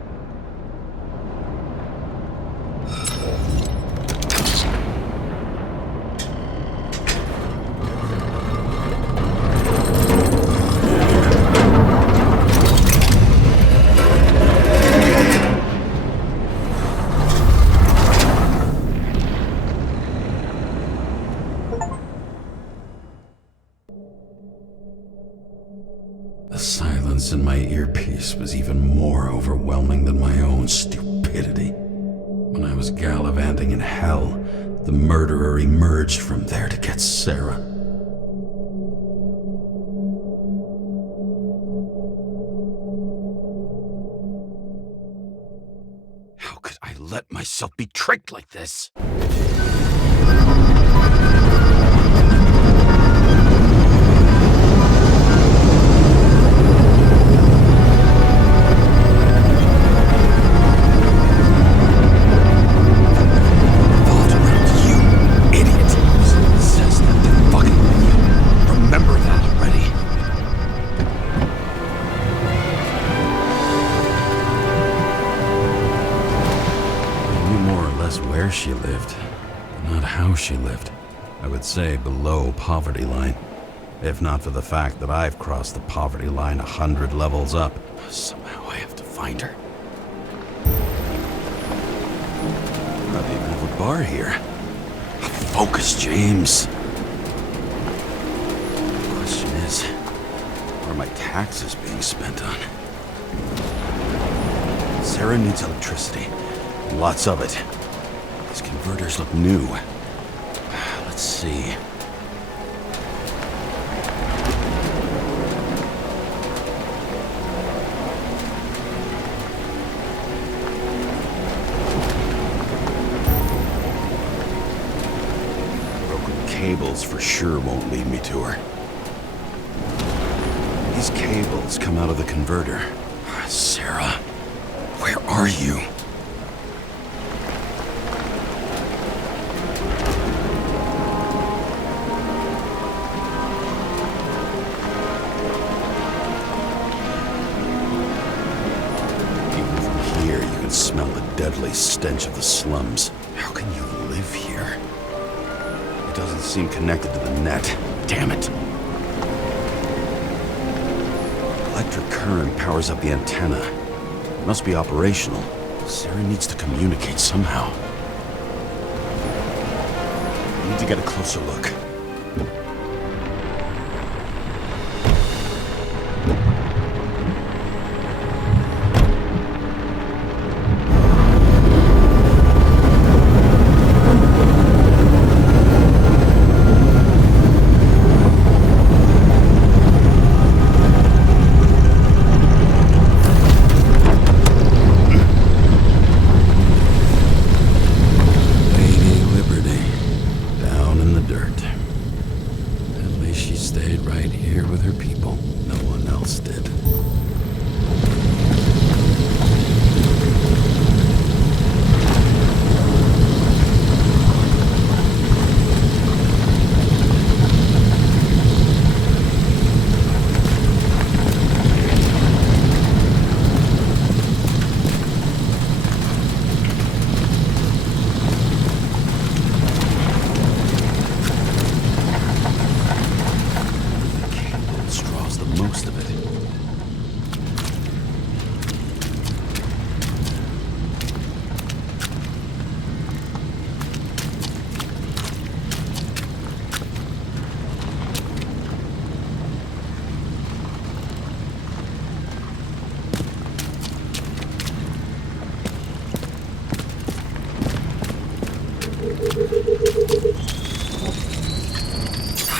The silence in my earpiece was even more overwhelming than my own stupidity. When I was gallivanting in hell, the murderer emerged from there to get Sarah. How could I let myself be tricked like this? Where she lived, not how she lived. I would say below poverty line, if not for the fact that I've crossed the poverty line 100 levels up. Somehow I have to find her. Not even have a bar here. Focus, James. The question is, what are my taxes being spent on? Sarah needs electricity, and lots of it. These converters look new. Let's see. Broken cables for sure won't lead me to her. These cables come out of the converter. Sarah, where are you? Smell the deadly stench of the slums. How can you live here? It doesn't seem connected to the net. Damn it. Electric current powers up the antenna. It must be operational. Sarah needs to communicate somehow. I need to get a closer look.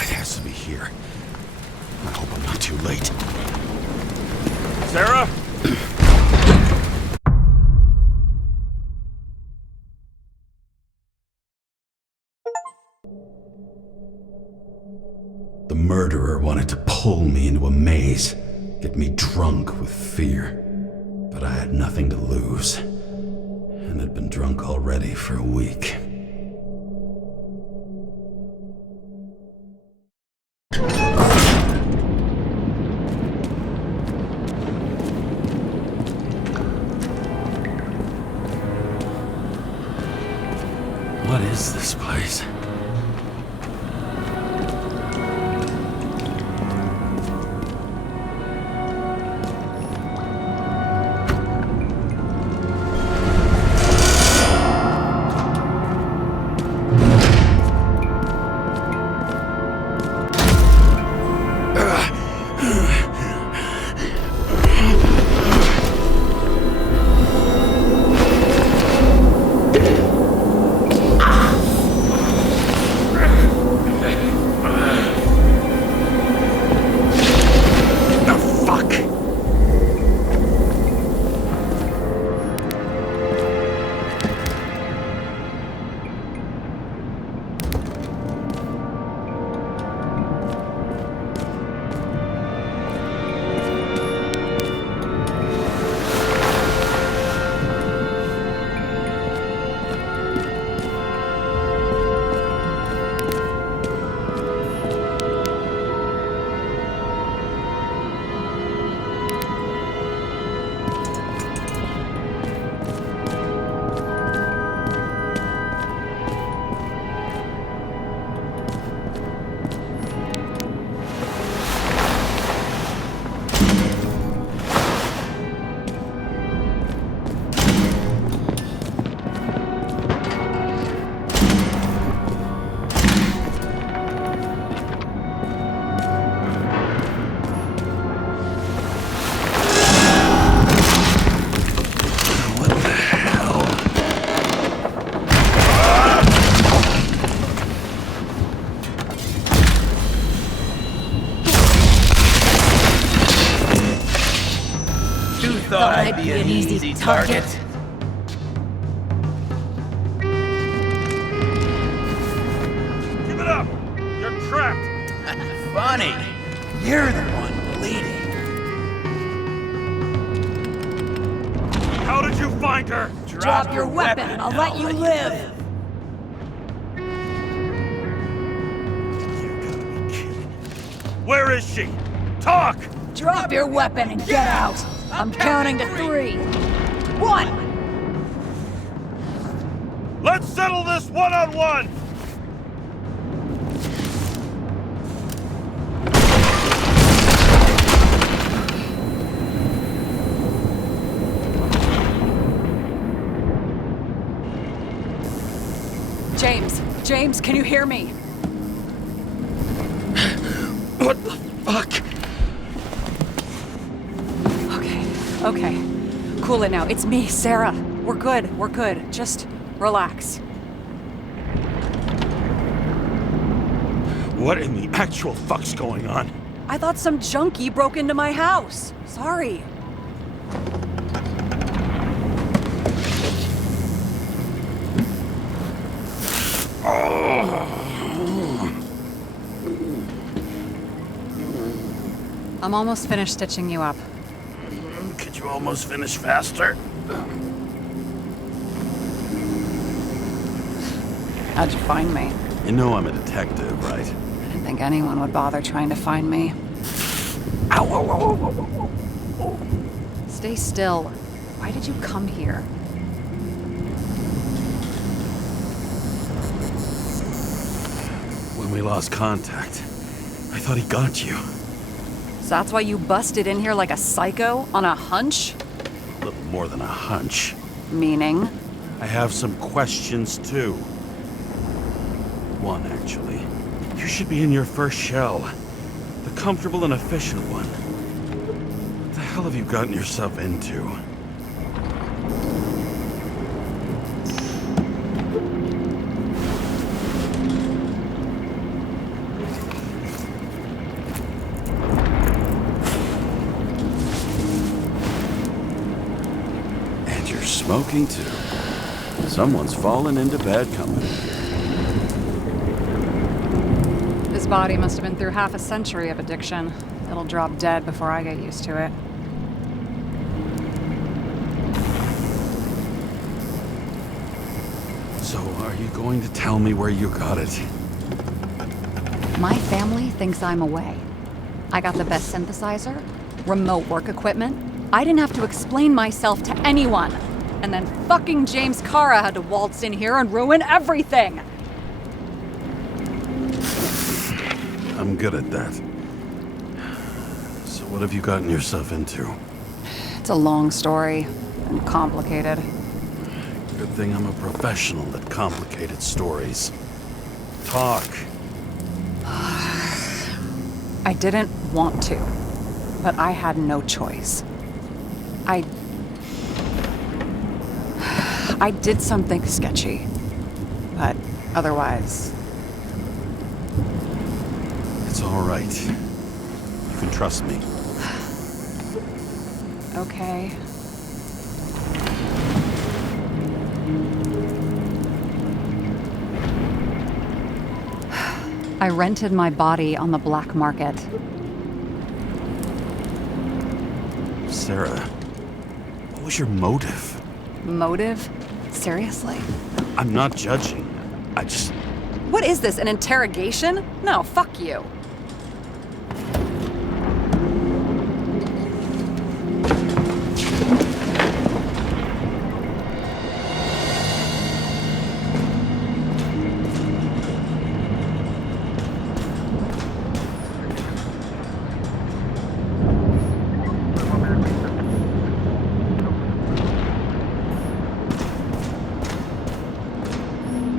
It has to be here. I hope I'm not too late. Sarah? The murderer wanted to pull me into a maze, get me drunk with fear. But I had nothing to lose, and had been drunk already for a week. What is this place? Thought I'd be an easy target. Give it up! You're trapped! Funny. You're the one bleeding. How did you find her? Drop your weapon and I'll let you live. You gotta be kidding. Where is she? Talk! Drop your weapon and get out. I'm counting to 3. 1! Let's settle this one-on-one! James, can you hear me? What the fuck? Okay. Cool it now. It's me, Sarah. We're good. Just relax. What in the actual fuck's going on? I thought some junkie broke into my house. Sorry. I'm almost finished stitching you up. Could you almost finish faster? How'd you find me? You know I'm a detective, right? I didn't think anyone would bother trying to find me. Ow! Stay still. Why did you come here? When we lost contact, I thought he got you. So that's why you busted in here like a psycho on a hunch? A little more than a hunch. Meaning? I have some questions, too. One, actually. You should be in your first shell. The comfortable and efficient one. What the hell have you gotten yourself into? And you're smoking, too. Someone's fallen into bad company. His body must have been through half a century of addiction. It'll drop dead before I get used to it. So, are you going to tell me where you got it? My family thinks I'm away. I got the best synthesizer, remote work equipment. I didn't have to explain myself to anyone. And then fucking James Kara had to waltz in here and ruin everything. I'm good at that. So what have you gotten yourself into? It's a long story and complicated. Good thing I'm a professional at complicated stories. Talk. I didn't want to, but I had no choice. I did something sketchy, but otherwise... It's all right. You can trust me. Okay. I rented my body on the black market. Sarah, what was your motive? Motive? Seriously? I'm not judging. I just... What is this, an interrogation? No, fuck you.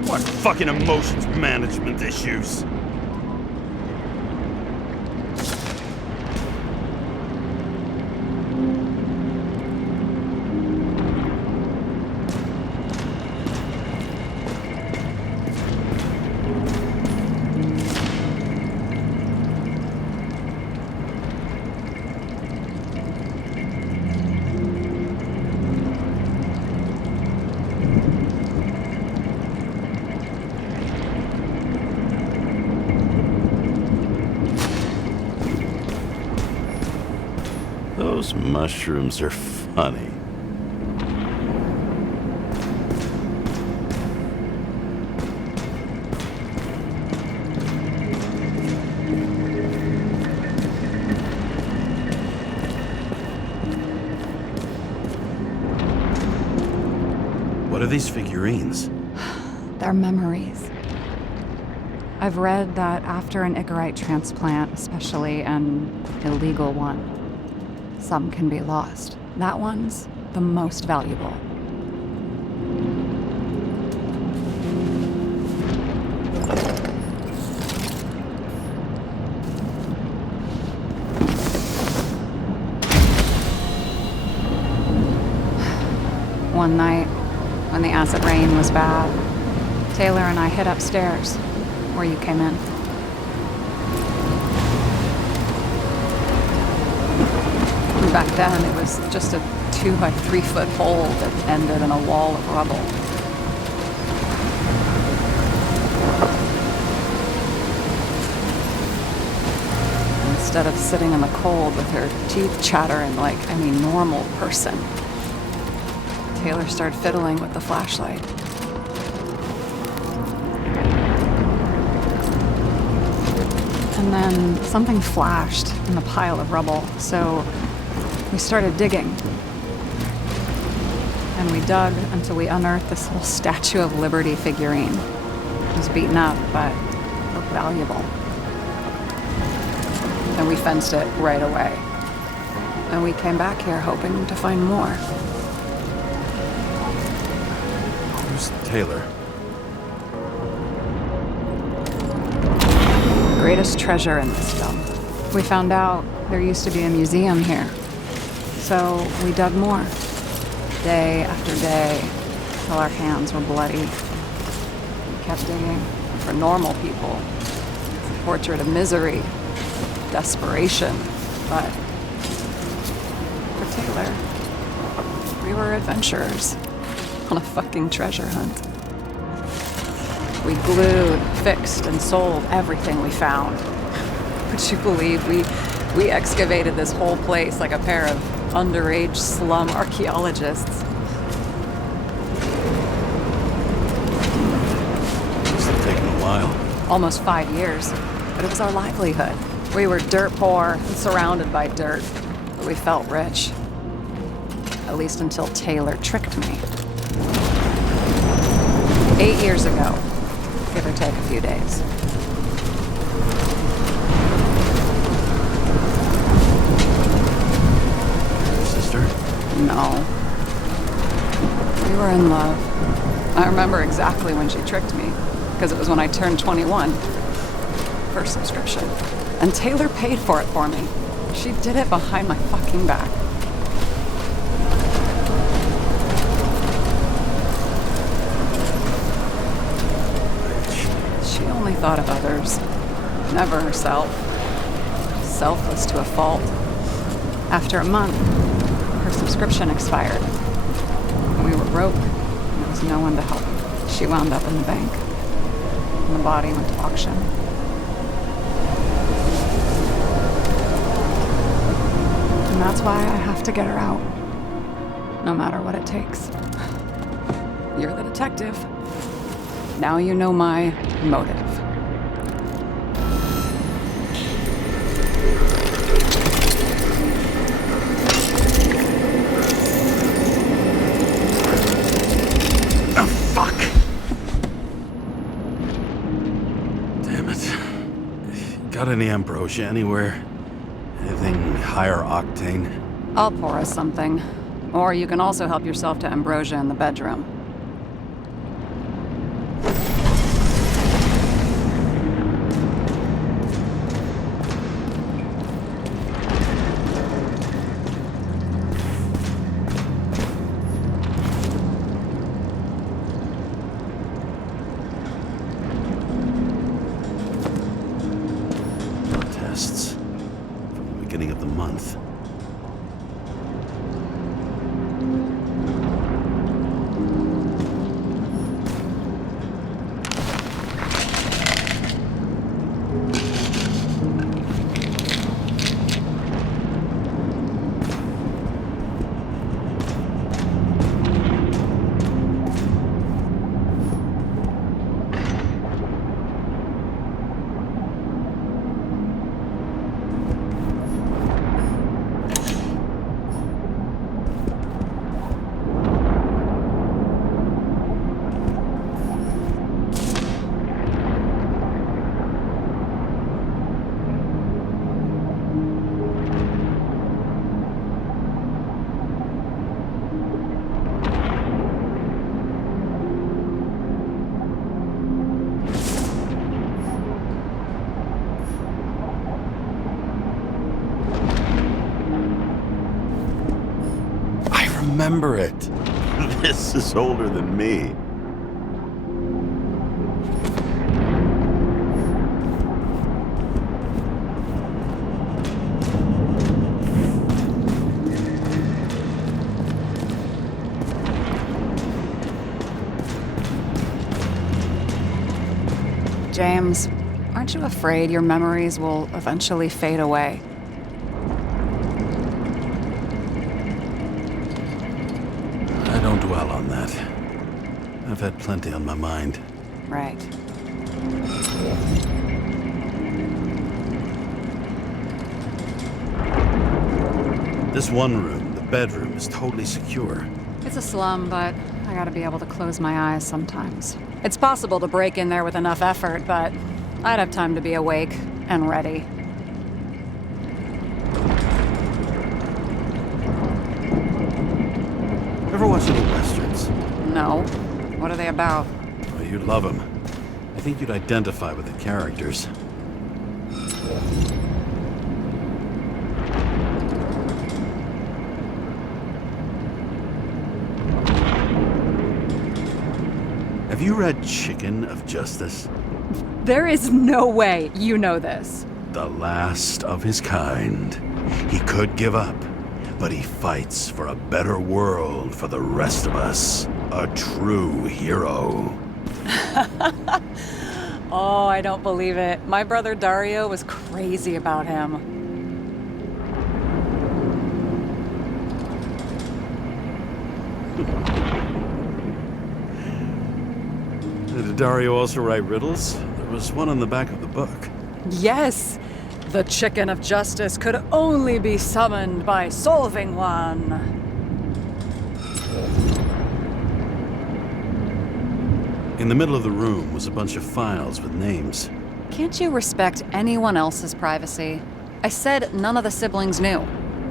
What fucking emotions management issues? Those mushrooms are funny. What are these figurines? They're memories. I've read that after an Icarite transplant, especially an illegal one, some can be lost. That one's the most valuable. One night, when the acid rain was bad, Taylor and I hid upstairs, where you came in. Back then, it was just a 2 by 3 foot hole that ended in a wall of rubble. Instead of sitting in the cold with her teeth chattering like any normal person, Taylor started fiddling with the flashlight. And then something flashed in the pile of rubble, so we started digging. And we dug until we unearthed this little Statue of Liberty figurine. It was beaten up, but looked valuable. And we fenced it right away. And we came back here hoping to find more. Who's Taylor? Greatest treasure in this film. We found out there used to be a museum here. So we dug more, day after day, till our hands were bloody. We kept digging. For normal people, it's a portrait of misery, desperation. But for Taylor, we were adventurers on a fucking treasure hunt. We glued, fixed, and sold everything we found. Would you believe we excavated this whole place like a pair of underage slum archaeologists? Must have taken a while. Almost 5 years, but it was our livelihood. We were dirt poor and surrounded by dirt, but we felt rich. At least until Taylor tricked me. 8 years ago, give or take a few days. Your sister? No. We were in love. I remember exactly when she tricked me, because it was when I turned 21. First subscription. And Taylor paid for it for me. She did it behind my fucking back. She only thought of others, never herself. Selfless to a fault. After a month, her subscription expired. We were broke, and there was no one to help. She wound up in the bank, and the body went to auction. And that's why I have to get her out, no matter what it takes. You're the detective. Now you know my motive. Oh, fuck! Damn it. Got any ambrosia anywhere? Anything higher octane? I'll pour us something. Or you can also help yourself to ambrosia in the bedroom. Tests from the beginning of the month. Remember it. This is older than me. James, aren't you afraid your memories will eventually fade away? I don't dwell on that. I've had plenty on my mind. Right. This one room, the bedroom, is totally secure. It's a slum, but I gotta be able to close my eyes sometimes. It's possible to break in there with enough effort, but I'd have time to be awake and ready. Ever watch any westerns? No. What are they about? Well, you'd love them. I think you'd identify with the characters. Have you read Chicken of Justice? There is no way you know this. The last of his kind. He could give up, but he fights for a better world for the rest of us. A true hero. Oh, I don't believe it. My brother Dario was crazy about him. Did Dario also write riddles? There was one on the back of the book. Yes! The chicken of justice could only be summoned by solving one. In the middle of the room was a bunch of files with names. Can't you respect anyone else's privacy? I said none of the siblings knew.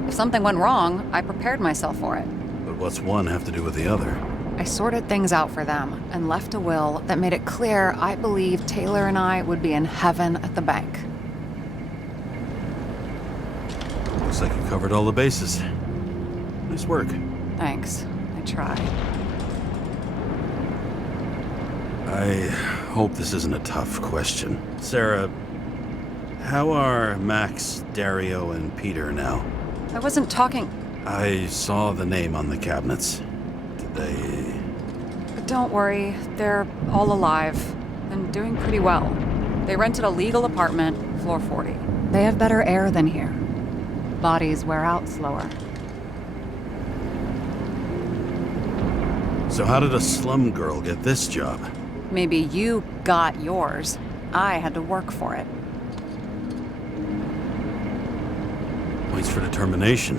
If something went wrong, I prepared myself for it. But what's one have to do with the other? I sorted things out for them and left a will that made it clear I believed Taylor and I would be in heaven at the bank. Looks like you covered all the bases. Nice work. Thanks. I tried. I hope this isn't a tough question. Sarah, how are Max, Dario, and Peter now? I wasn't talking... I saw the name on the cabinets. Did they... Don't worry, they're all alive and doing pretty well. They rented a legal apartment, floor 40. They have better air than here. Bodies wear out slower. So how did a slum girl get this job? Maybe you got yours. I had to work for it. Points for determination.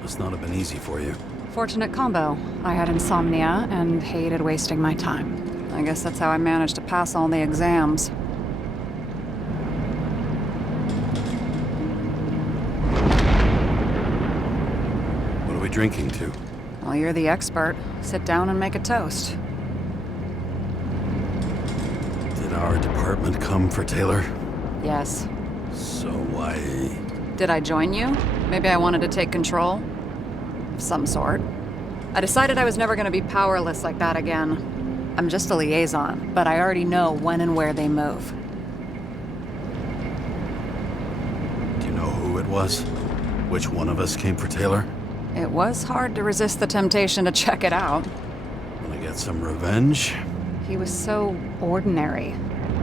Must not have been easy for you. Fortunate combo. I had insomnia and hated wasting my time. I guess that's how I managed to pass all the exams. What are we drinking to? Well, you're the expert. Sit down and make a toast. Did our department come for Taylor? Yes. So why... Did I join you? Maybe I wanted to take control? Of some sort. I decided I was never gonna be powerless like that again. I'm just a liaison, but I already know when and where they move. Do you know who it was? Which one of us came for Taylor? It was hard to resist the temptation to check it out. Wanna get some revenge? He was so ordinary.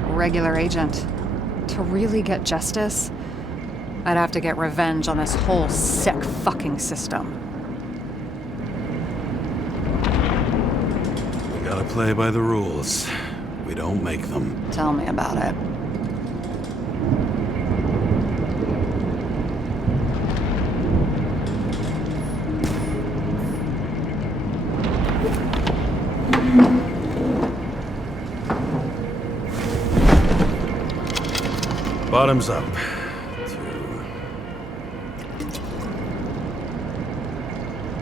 A regular agent. To really get justice, I'd have to get revenge on this whole sick fucking system. We gotta play by the rules. We don't make them. Tell me about it. Bottoms up.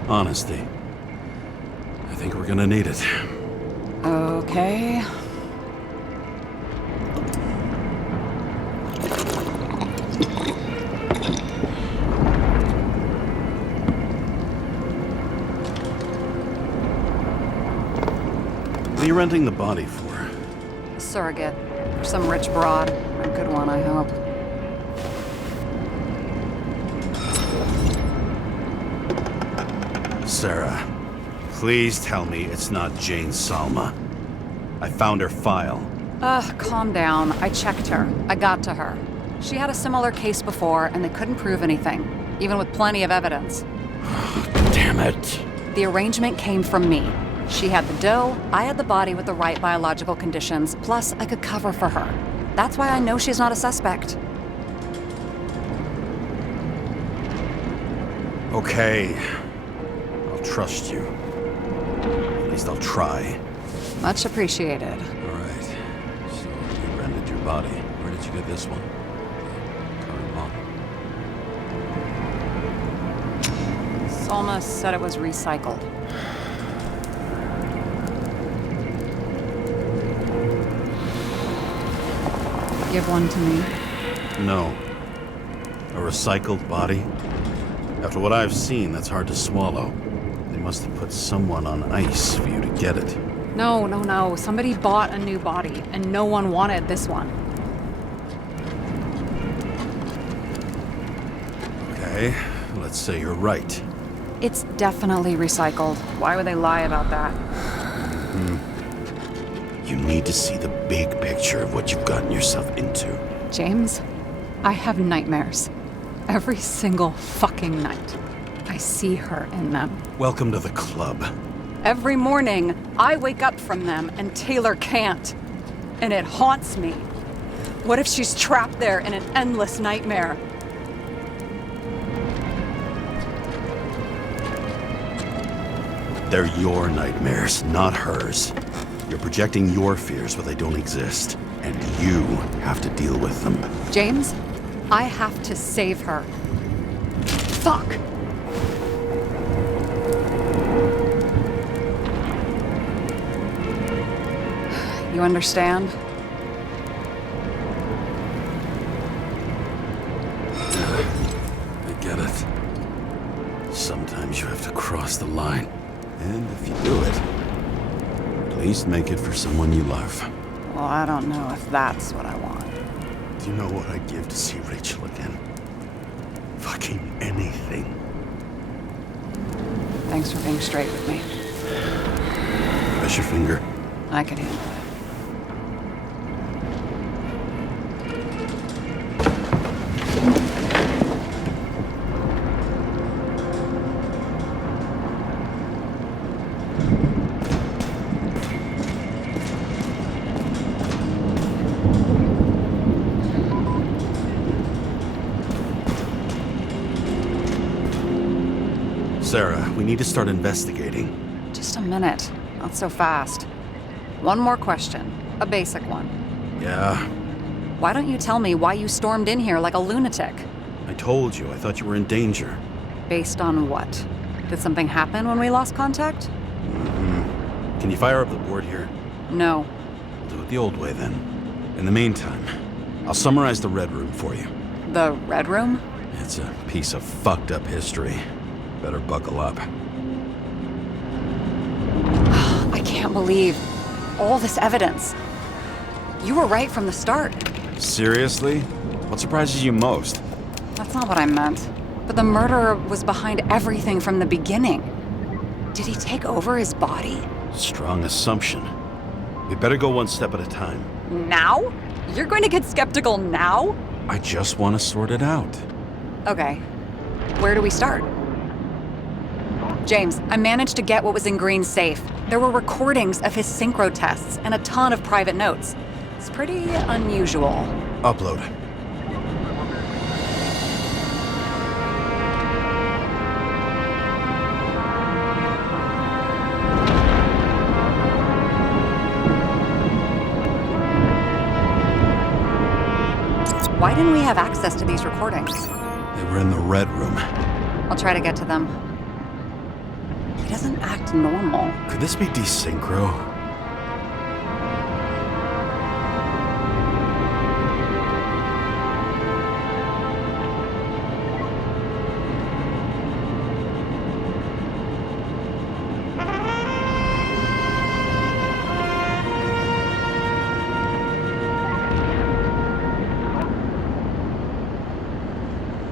Honesty. I think we're gonna need it. Okay. What are you renting the body for? Surrogate. For some rich broad. A good one, I hope. Sarah, please tell me it's not Jane Salma. I found her file. Calm down. I checked her. I got to her. She had a similar case before, and they couldn't prove anything, even with plenty of evidence. Damn it. The arrangement came from me. She had the dough, I had the body with the right biological conditions, plus I could cover for her. That's why I know she's not a suspect. Okay. I'll trust you. At least I'll try. Much appreciated. All right. So you rented your body. Where did you get this one? Current model. Salma said it was recycled. Give one to me. No. A recycled body? After what I've seen, that's hard to swallow. They must have put someone on ice for you to get it. No. Somebody bought a new body, and no one wanted this one. Okay, let's say you're right. It's definitely recycled. Why would they lie about that? You need to see the big picture of what you've gotten yourself into. James, I have nightmares. Every single fucking night. I see her in them. Welcome to the club. Every morning, I wake up from them and Taylor can't. And it haunts me. What if she's trapped there in an endless nightmare? They're your nightmares, not hers. You're projecting your fears where they don't exist, and you have to deal with them. James, I have to save her. Fuck! You understand? I get it. Sometimes you have to cross the line. And if you do it, at least make it for someone you love. Well, I don't know if that's what I want. Do you know what I'd give to see Rachel again? Fucking anything. Thanks for being straight with me. Press your finger. I can handle it. Sarah, we need to start investigating. Just a minute. Not so fast. One more question. A basic one. Yeah? Why don't you tell me why you stormed in here like a lunatic? I told you, I thought you were in danger. Based on what? Did something happen when we lost contact? Can you fire up the board here? No. We'll do it the old way then. In the meantime, I'll summarize the Red Room for you. The Red Room? It's a piece of fucked up history. Better buckle up. I can't believe all this evidence. You were right from the start. Seriously? What surprises you most? That's not what I meant. But the murderer was behind everything from the beginning. Did he take over his body? Strong assumption. We better go one step at a time. Now? You're going to get skeptical now? I just want to sort it out. Okay. Where do we start? James, I managed to get what was in Green's safe. There were recordings of his synchro tests and a ton of private notes. It's pretty unusual. Upload. Why didn't we have access to these recordings? They were in the Red Room. I'll try to get to them. He doesn't act normal. Could this be desynchro?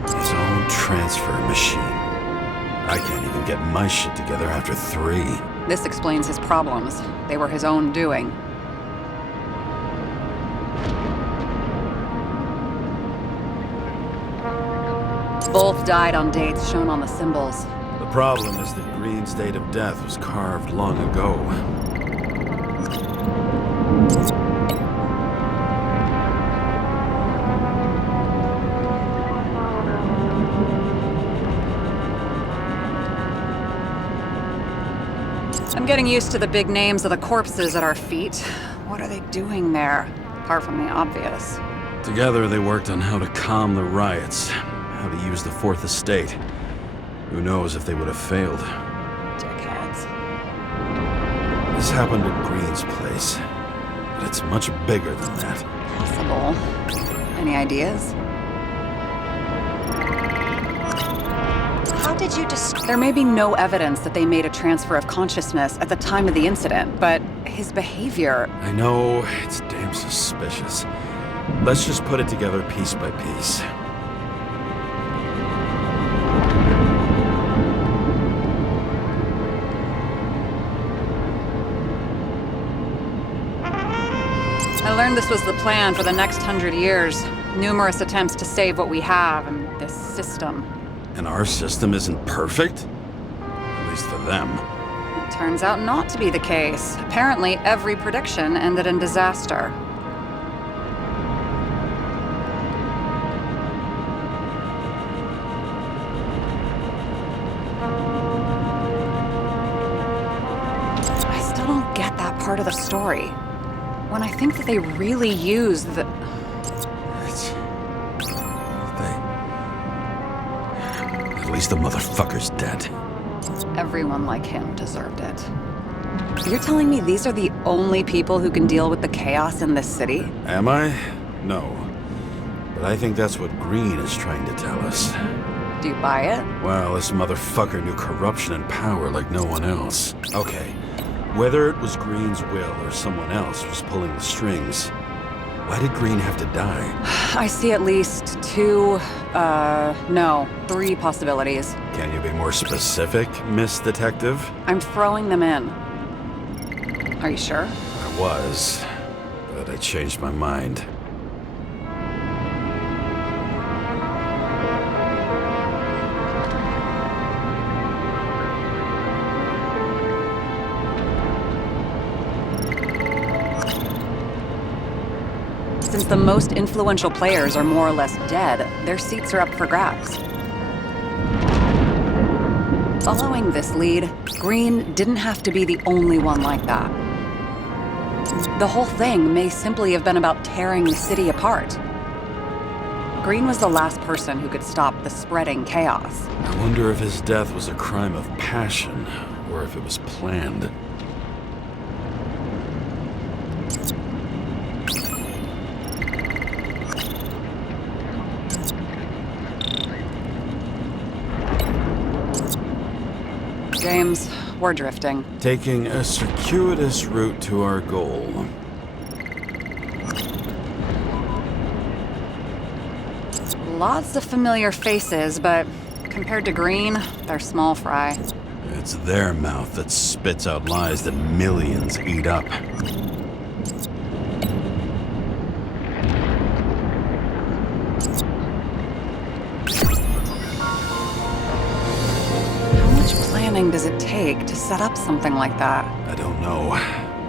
His own transfer machine. I can't even get my shit together after 3. This explains his problems. They were his own doing. Both died on dates shown on the symbols. The problem is that Green's date of death was carved long ago. I'm getting used to the big names of the corpses at our feet. What are they doing there, apart from the obvious? Together, they worked on how to calm the riots, how to use the Fourth Estate. Who knows if they would have failed. Dickheads. This happened at Green's place, but it's much bigger than that. Possible. Any ideas? How did you There may be no evidence that they made a transfer of consciousness at the time of the incident, but his behavior... I know, it's damn suspicious. Let's just put it together piece by piece. learned this was the plan for the next 100 years. Numerous attempts to save what we have in this system. And our system isn't perfect? At least for them. Turns out not to be the case. Apparently, every prediction ended in disaster. I still don't get that part of the story. When I think that they really used the... At least the motherfucker's dead. Everyone like him deserved it. You're telling me these are the only people who can deal with the chaos in this city? Am I? No. But I think that's what Green is trying to tell us. Do you buy it? Well, this motherfucker knew corruption and power like no one else. Okay, whether it was Green's will or someone else was pulling the strings, why did Green have to die? I see at least three possibilities. Can you be more specific, Miss Detective? I'm throwing them in. Are you sure? I was, but I changed my mind. Since the most influential players are more or less dead, their seats are up for grabs. Following this lead, Green didn't have to be the only one like that. The whole thing may simply have been about tearing the city apart. Green was the last person who could stop the spreading chaos. I wonder if his death was a crime of passion, or if it was planned. James, we're drifting. Taking a circuitous route to our goal. Lots of familiar faces, but compared to Green, they're small fry. It's their mouth that spits out lies that millions eat up. Does it take to set up something like that? I don't know,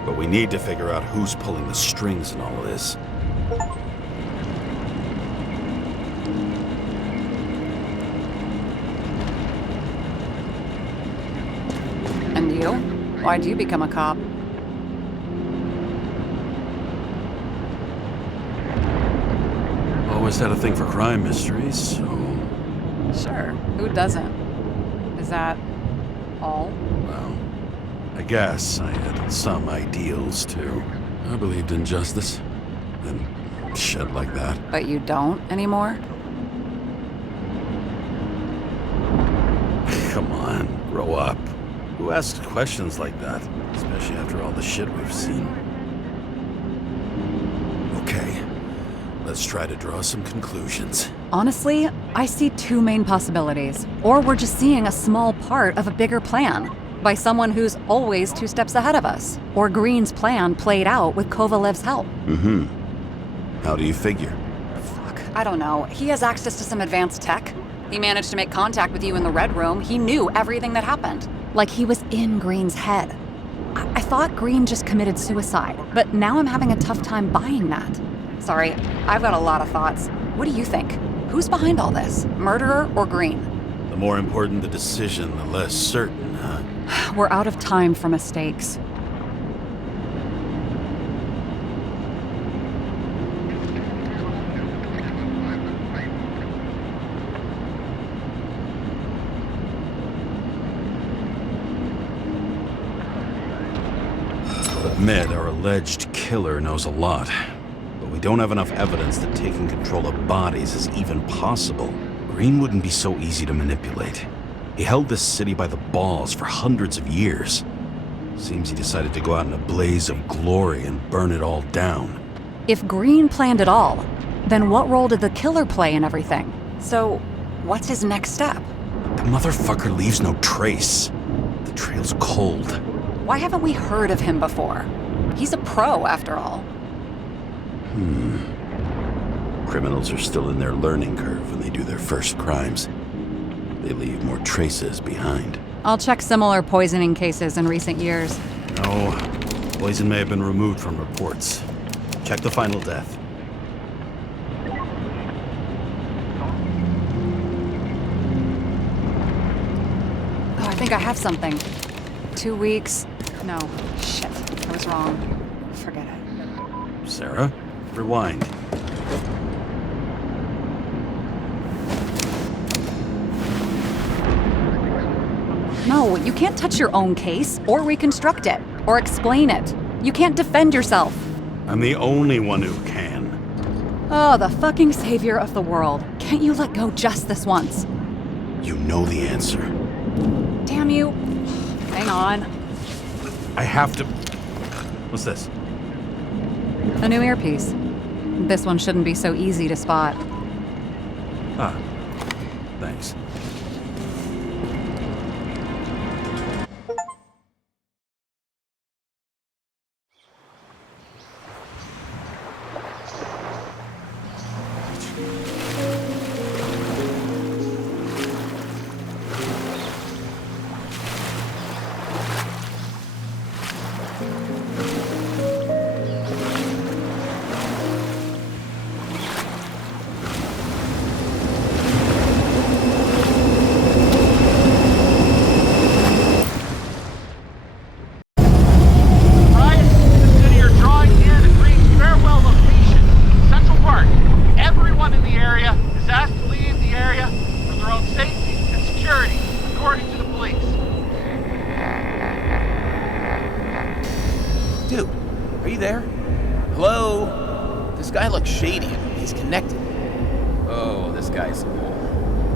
but we need to figure out who's pulling the strings in all of this. And you? Why'd you become a cop? Always had a thing for crime mysteries, so... Sure, who doesn't? Is that all? Well, I guess I had some ideals, too. I believed in justice, and shit like that. But you don't anymore? Come on, grow up. Who asks questions like that? Especially after all the shit we've seen. Okay, let's try to draw some conclusions. Honestly, I see two main possibilities. Or we're just seeing a small part of a bigger plan by someone who's always 2 steps ahead of us. Or Green's plan played out with Kovalev's help. Mm-hmm. How do you figure? Fuck, I don't know. He has access to some advanced tech. He managed to make contact with you in the Red Room. He knew everything that happened. Like he was in Green's head. I thought Green just committed suicide, but now I'm having a tough time buying that. Sorry, I've got a lot of thoughts. What do you think? Who's behind all this? Murderer or Green? The more important the decision, the less certain, huh? We're out of time for mistakes. I'll admit our alleged killer knows a lot. We don't have enough evidence that taking control of bodies is even possible. Green wouldn't be so easy to manipulate. He held this city by the balls for hundreds of years. Seems he decided to go out in a blaze of glory and burn it all down. If Green planned it all, then what role did the killer play in everything? So, what's his next step? The motherfucker leaves no trace. The trail's cold. Why haven't we heard of him before? He's a pro, after all. Criminals are still in their learning curve when they do their first crimes. They leave more traces behind. I'll check similar poisoning cases in recent years. No, poison may have been removed from reports. Check the final death. Oh, I think I have something. 2 weeks. No, shit. I was wrong. Forget it. Sarah, rewind. No, you can't touch your own case, or reconstruct it, or explain it. You can't defend yourself. I'm the only one who can. Oh, the fucking savior of the world. Can't you let go just this once? You know the answer. Damn you. Hang on. I have to... What's this? A new earpiece. This one shouldn't be so easy to spot. Ah, thanks.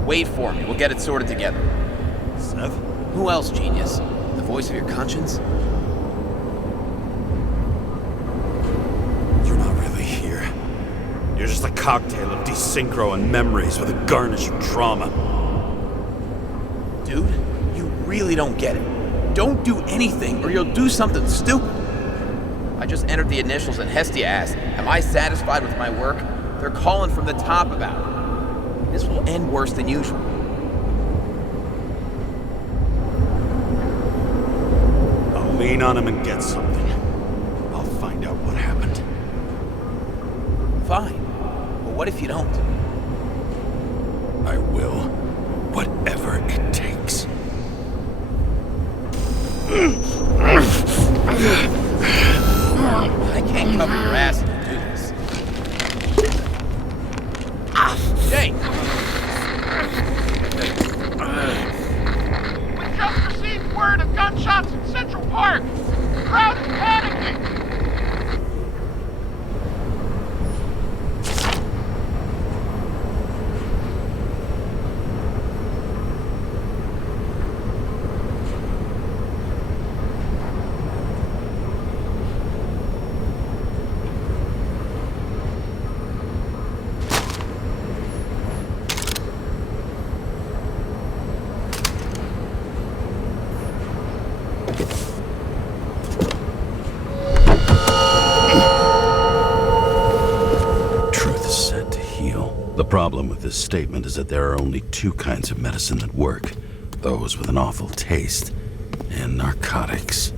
Wait for me. We'll get it sorted together. Seth? Who else, genius? The voice of your conscience? You're not really here. You're just a cocktail of desynchro and memories with a garnish of trauma. Dude, you really don't get it. Don't do anything or you'll do something stupid. I just entered the initials and Hestia asked, am I satisfied with my work? They're calling from the top about it. This will end worse than usual. I'll lean on him and get something. I'll find out what happened. Fine. But what if you don't? I will. Whatever it takes. I can't cover your ass if you do this. Jake! We just received word of gunshots in Central Park. The crowd is panicking. The problem with this statement is that there are only two kinds of medicine that work. Those with an awful taste and narcotics.